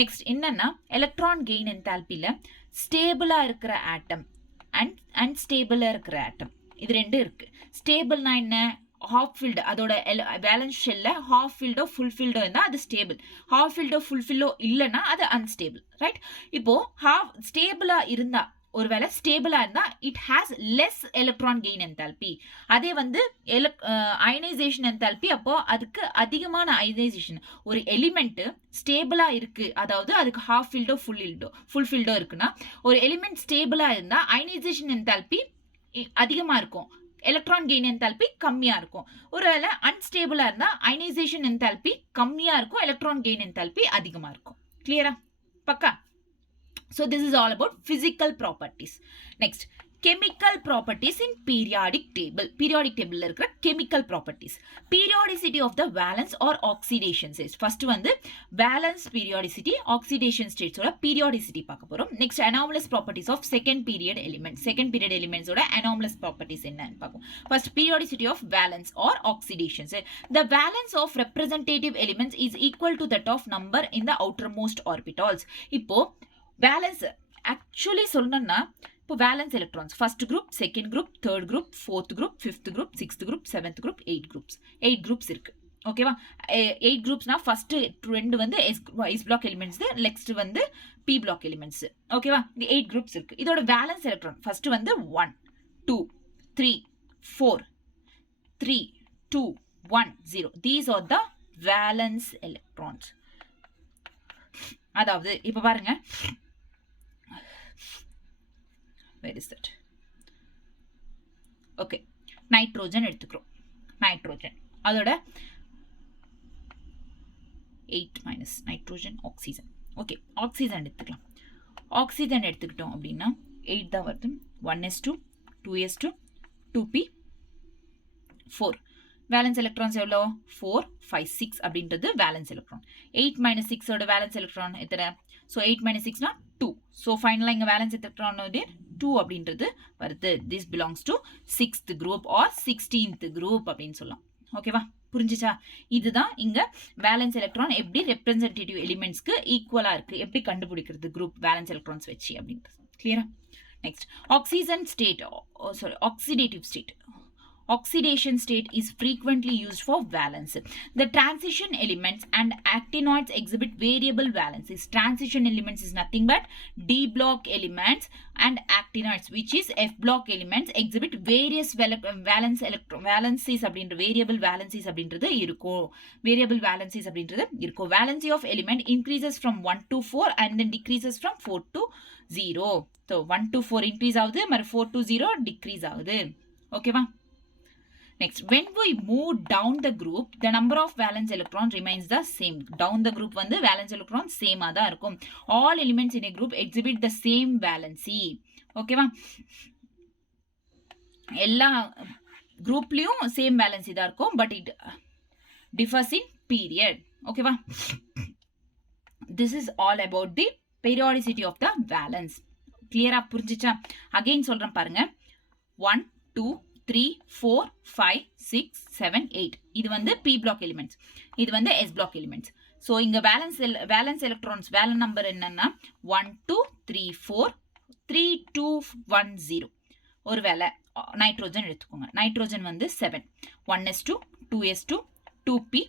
நெக்ஸ்ட் என்னன்னா எலக்ட்ரான் கெயின் என்தால்பியில் ஸ்டேபிளா இருக்கிற ஆட்டம் அண்ட் அன்ஸ்டேபிளாக இருக்கிற ஆட்டம், இது ரெண்டும் இருக்கு. ஸ்டேபிள்னா என்ன? ஹாஃப் ஃபில்டு, அதோட பேலன்ஸ் ஷெல்ல ஹாஃப் ஃபில்டோ ஃபுல் ஃபில்டோ இருந்தால் அது ஸ்டேபிள். ஹாஃப் ஃபில்டோ ஃபுல் ஃபில்டோ இல்லைன்னா அது அன்ஸ்டேபிள், ரைட்? இப்போ ஸ்டேபிளாக இருந்தால் ஒருவேளை ஸ்டேபிளா இருந்தா it has less electron gain enthalpy. அதே வந்து அயனைசேஷன் என்தால்பி அப்போ அதுக்கு அதிகமான அயனைசேஷன். ஒரு எலிமெண்ட் ஸ்டேபிளா இருக்கு, அதாவது அதுக்கு ஹாஃப் ஃபில்டோ ஃபுல் ஃபில்டோ இருக்குன்னா, ஒரு எலிமெண்ட் ஸ்டேபிளா இருந்தா அயனைசேஷன் என்தால்பி அதிகமா இருக்கும், எலக்ட்ரான் கெயின் என்தால்பி கம்மியா இருக்கும். ஒருவேளை அன்ஸ்டேபிளா இருந்தா அயனைசேஷன் என்தால்பி கம்மியா இருக்கும், எலக்ட்ரான் கெயின் என்தால்பி அதிகமா இருக்கும். கிளியரா? பக்கா? So this is all about physical properties. Next, chemical properties in periodic table. Periodic table இருக்கிற chemical properties. Periodicity of the valence or oxidation states. First வந்து valence periodicity, oxidation states ஓட periodicity பார்க்க போறோம். Next, anomalous properties of second period elements. Second period elements ஓட anomalous properties என்னன்னு பார்ப்போம். First, periodicity of valence or oxidation. The valence of representative elements is equal to that of number in the outermost orbitals. இப்போ valence actually சொல்லணும்னா, இப்போ valence electrons first group, second group, third group, fourth group, fifth group, sixth group, seventh group, 8 groups இருக்கு. ஓகேவா? 8 குரூப்ஸ்னா first 2 வந்து S block elements, next வந்து P block elements. ஓகேவா? இந்த 8 groups இருக்கு. இதோட வேலன்ஸ் எலக்ட்ரான் ஃபர்ஸ்ட் வந்து 1 2 3 4 3 2 1 0. These are the valence electrons. அதாவது இப்போ பாருங்க, where is that? Okay, nitrogen எடுத்துக்கிறோம். நைட்ரோஜன் அதோட 8 minus nitrogen, oxygen. Okay, oxygen எடுத்துக்கலாம். ஆக்சிஜன் எடுத்துக்கிட்டோம் அப்படின்னா 8 தான் வருது. 1s2 2s2 2p4. Valence electrons எவ்வளோ? 4 5 6 அப்படின்றது வேலன்ஸ் எலக்ட்ரான். 8 மைனஸ் 6 ஓட வேலன்ஸ் எலக்ட்ரான் எத்தனை? ஸோ 8 மைனஸ் 6னா 2. ஸோ ஃபைனலாக இங்கே வேலன்ஸ் எலக்ட்ரான் 2 அப்படின்றது வருது. This belongs to 6th group or 16th group அப்படின்னு சொல்லலாம். ஓகேவா? புரிஞ்சிச்சா? இதுதான் இங்க வேலன்ஸ் எலக்ட்ரான் எப்படி ரெப்ரசன்டேட்டிவ் எலிமெண்ட்ஸ்க்கு ஈக்குவலா இருக்கு, எப்படி கண்டுபிடிக்கிறது குரூப் வேலன்ஸ் எலக்ட்ரான்ஸ் வச்சு அப்படின்றது. கிளியரா? Next, oxygen state, oxidative state. Oxidation state is frequently used for valence. The transition elements and actinoids exhibit variable valences. Transition elements is nothing but D block elements, and actinoids, which is F block elements, exhibit various valences அப்படின்ற variable valences அப்படின்றது இருக்கும். Variable valences அப்படின்றது இருக்கும். Valency of element increases from 1 to 4 and then decreases from 4 to 0. So 1 to 4 increase ஆகுது, மறு 4 to 0 decrease ஆகுது. ஓகேவா? Next, when we move down the group, the number of valence electron remains the same. Down the group வந்து valence electron same ஆ தான் இருக்கும். All elements in a group exhibit the same valency. ஓகேவா? எல்லா குரூப்லயும் same valency தான் இருக்கும், but it differs in period. ஓகேவா? This is all about the periodicity of the valence. கிளியரா புரிஞ்சிச்சா? அகைன் சொல்றேன் பாருங்க. 1 2 3 4 5 6 7 8. இது வந்து P block elements, இது வந்து S block elements. ஸோ இங்க வேலன்ஸ் எலக்ட்ரான்ஸ் வேலன் நம்பர் என்னன்னா 1 2 3 4 3 2 1 0. ஒருவேளை நைட்ரோஜன் எடுத்துக்கோங்க. நைட்ரோஜன் வந்து 7, 1s2 2s2 2p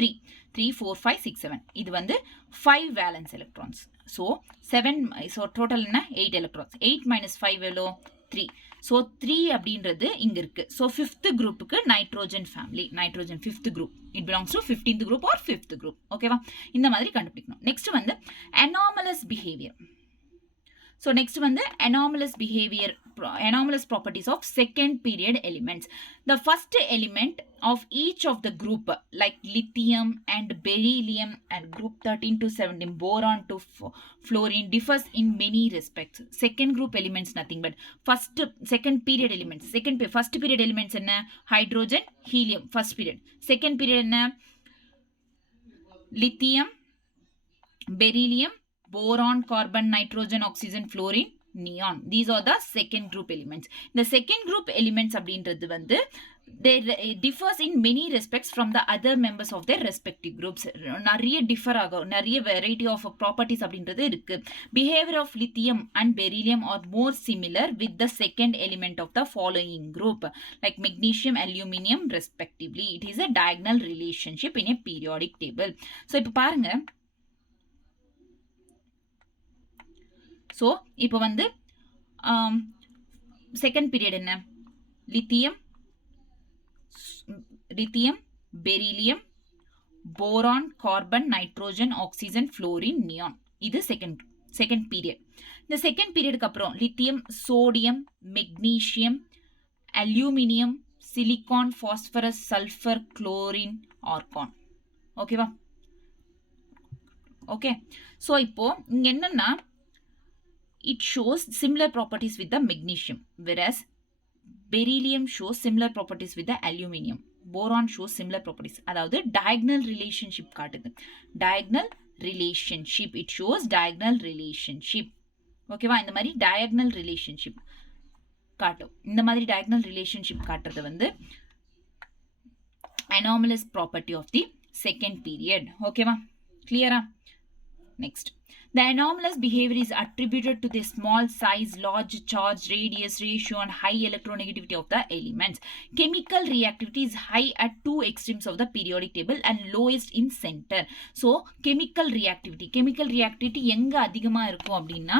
3 3 4 5 6 7. இது வந்து 5 valence electrons. So 7, so total என்ன? 8 எலக்ட்ரான்ஸ். 8 மைனஸ் 5 எவ்வளோ? 3. ஸோ 3 அப்படின்றது இங்க இருக்கு. ஸோ 5th குரூப்புக்கு nitrogen family, nitrogen 5th group, it belongs to 15th group or 5th group. ஓகேவா? இந்த மாதிரி கண்டுபிடிக்கணும். நெக்ஸ்ட் வந்து anomalous behavior. So next வந்து anomalous behavior, anomalous properties of second period elements. The first element of each of the group like lithium and beryllium and group 13 to 17, boron to fluorine, differs in many respects. Second group elements nothing but second period elements. First period elements என்ன? Hydrogen, helium first period. Second period என்ன? Lithium, beryllium, boron, carbon, nitrogen, oxygen, fluorine, neon. These are the second group elements. The second group elements அப்படின்றது வந்து they differs in many respects from the other members of their respective groups. நிறைய differ ஆகும், நிறைய variety of properties அப்படின்றது இருக்கு. Behavior of lithium and beryllium are more similar with the second element of the following group like magnesium, aluminium respectively. It is a diagonal relationship in a periodic table. So இப்போ பாருங்க, so இப்போ வந்து second period என்ன, lithium, beryllium, boron, carbon, nitrogen, oxygen, fluorine, neon. இது second period. இந்த second பீரியடுக்கு அப்புறம் lithium, sodium, magnesium, aluminium, silicon, phosphorus, sulphur, chlorine, argon. ஓகேவா? ஓகே. ஸோ இப்போ இங்க என்னன்னா, it shows similar properties with the magnesium, whereas beryllium shows similar properties with the aluminium. Boron shows similar properties. அதாவது diagonal relationship காட்டுது. diagonal relationship, it shows diagonal relationship. ஓகேவா? இந்த மாதிரி diagonal relationship காட்டும். இந்த மாதிரி diagonal relationship காட்டுறது வந்து anomalous property of the second period. ஓகேவா? கிளியரா? Next, the anomalous behavior is attributed to the small size, large charge, radius, ratio, and high electronegativity of the elements. Chemical reactivity is high at two extremes of the periodic table and lowest in center. So, chemical reactivity எங்க அதிகமா இருக்கும் அப்படின்னா,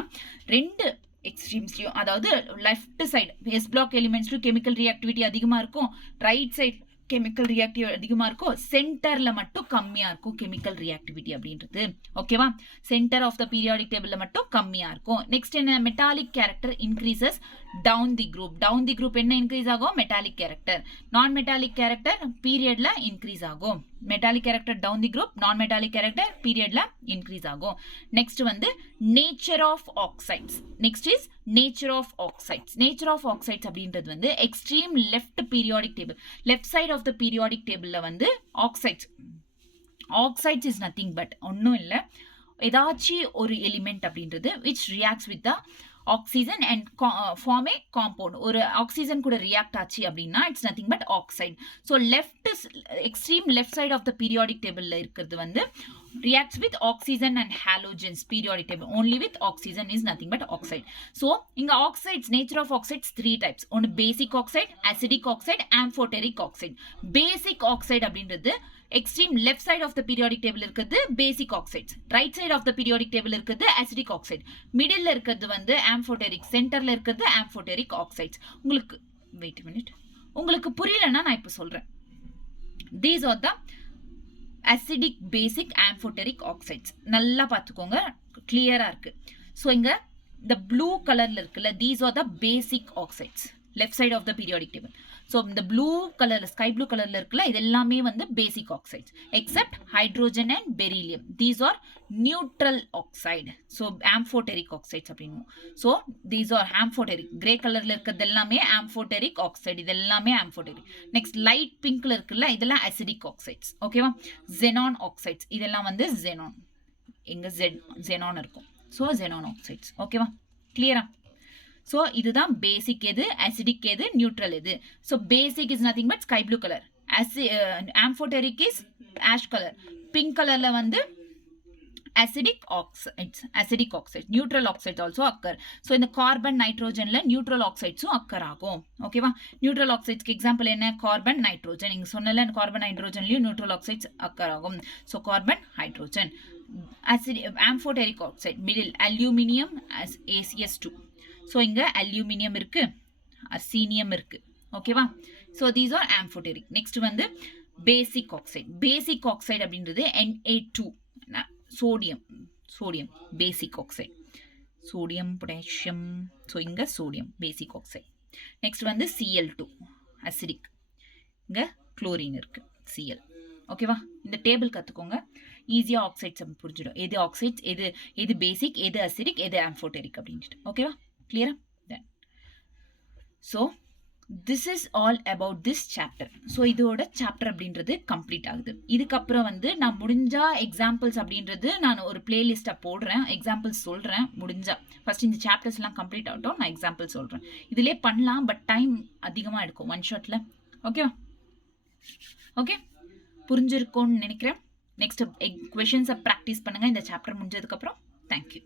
ரெண்டு எக்ஸ்ட்ரீம்ஸ்லயும், அதாவது left side S block எலிமெண்ட்ஸ்லயும் chemical reactivity அதிகமா இருக்கும், ரைட் சைடு கெமிக்கல் ரியாக்டிவ் அதிகமா இருக்கும், சென்டர்ல மட்டும் கம்மியா இருக்கும் கெமிக்கல் ரியாக்டிவிட்டி அப்படின்றது. ஓகேவா? சென்டர் ஆஃப் த பீரியாடிக் டேபிள்ல மட்டும் கம்மியா இருக்கும். நெக்ஸ்ட் என்ன, metallic character increases down the group என்ன இன்க்ரீஸ் ஆகும், metallic character. Non metallic character பீரியட்ல இன்க்ரீஸ் ஆகும். Metallic character down the group, non metallic character பீரியட்ல இன்க்ரீஸ் ஆகும். நெக்ஸ்ட் வந்து nature of oxides. Next is nature of oxides அப்படின்றது வந்து extreme left periodic table, left side of the periodic டேபிள்ல வந்து oxides is nothing but ஒன்றும் இல்லை, ஏதாச்சும் ஒரு எலிமெண்ட் அப்படின்றது which reacts with the oxygen and form a compound. ஒரு ஆக்சிஜன் கூட ரியாக்ட் ஆச்சு அப்படின்னா it's nothing but oxide. So extreme left side of the periodic டேபிள்ல இருக்கிறது வந்து reacts with oxygen and halogens. Periodic table only with oxygen is nothing but oxide. So inga oxides, nature of oxides three types. One basic oxide, acidic oxide, amphoteric oxide. Basic oxide அப்படின்றது extreme left side of the periodic table இருக்குது basic oxides, right side of the periodic table இருக்குது acidic oxide, middle இருக்கிறது வந்து amphoteric, centerல இருக்கிறது amphoteric oxides. உங்களுக்கு wait a minute, உங்களுக்கு புரியலன்னா நான் இப்ப சொல்றேன். These are the acidic, basic, amphoteric oxides. நல்லா பார்த்துக்கோங்க, கிளியரா இருக்கு. ஸோ இங்க the blue கலர்ல இருக்குல்ல, these are the basic oxides, left side of the periodic table. So இந்த blue கலர்ல, ஸ்கை ப்ளூ கலர்ல இருக்குல்ல, இதெல்லாமே வந்து basic oxides except hydrogen and beryllium. These are neutral oxide. So amphoteric oxides அப்படின்னு. So these are amphoteric. Grey கலர்ல இருக்கிறது எல்லாமே amphoteric oxide. இது எல்லாமே amphoteric. நெக்ஸ்ட் லைட் பிங்க்ல இருக்குல்ல, இதெல்லாம் acidic oxides. ஓகேவா? xenon oxides, இதெல்லாம் வந்து xenon. எங்க xenon இருக்கும். So xenon oxides. ஓகேவா? கிளியரா? ஸோ இதுதான் பேசிக் எது, அசிடிக் எது, நியூட்ரல் எது. So basic is nothing but sky blue colour, amphoteric is ash colour, pink கலர்ல வந்து acidic oxides, neutral oxides also occur. So in the carbon nitrogenல neutral oxidesம் occur ஆகும். ஓகேவா? neutral oxidesக்கு example என்ன, carbon nitrogen. இங்க சொன்னல carbon nitrogenலயும் neutral oxides occur ஆகும். So carbon hydrogen. Amphoteric oxide middle, aluminium as ACS2. So இங்க aluminium இருக்கு, arsenium இருக்கு. ஓகேவா? So these are amphoteric. Next வந்து basic oxide. Basic oxide அப்படின்றது Na2, sodium basic oxide, sodium, potassium. So இங்க sodium basic oxide. Next வந்து Cl2 acidic, இங்க chlorine இருக்கு, Cl. ஓகேவா? இந்த டேபிள் கத்துக்கோங்க, ஈஸியா ஆக்சைட்ஸ் புரிஞ்சிடும், எது ஆக்சைட்ஸ், எது பேசிக், எது அசிடிக், எது ஆம்ஃபோடெரிக் அப்படின்ட்டு. ஓகேவா? கிளியரா? தென் so this is all about this chapter. So இதோட சாப்டர் அப்படின்றது கம்ப்ளீட் ஆகுது. இதுக்கப்புறம் வந்து நான் முடிஞ்சா எக்ஸாம்பிள்ஸ் அப்படின்றது நான் ஒரு பிளேலிஸ்டா போடுறேன், எக்ஸாம்பிள்ஸ் சொல்றேன் முடிஞ்சா. ஃபர்ஸ்ட் இந்த சாப்டர்ஸ் எல்லாம் கம்ப்ளீட் ஆகட்டும், நான் எக்ஸாம்பிள் சொல்றேன். இதுலயே பண்ணலாம், பட் டைம் அதிகமா எடுக்கும் ஒன் ஷாட்ல. ஓகேவா? ஓகே, புரிஞ்சிருக்கும்னு நினைக்கிறேன். நெக்ஸ்ட் கொஷின்ஸை ப்ராக்டிஸ் பண்ணுங்க இந்த சாப்டர் முடிஞ்சதுக்கு அப்புறம். தேங்க்யூ.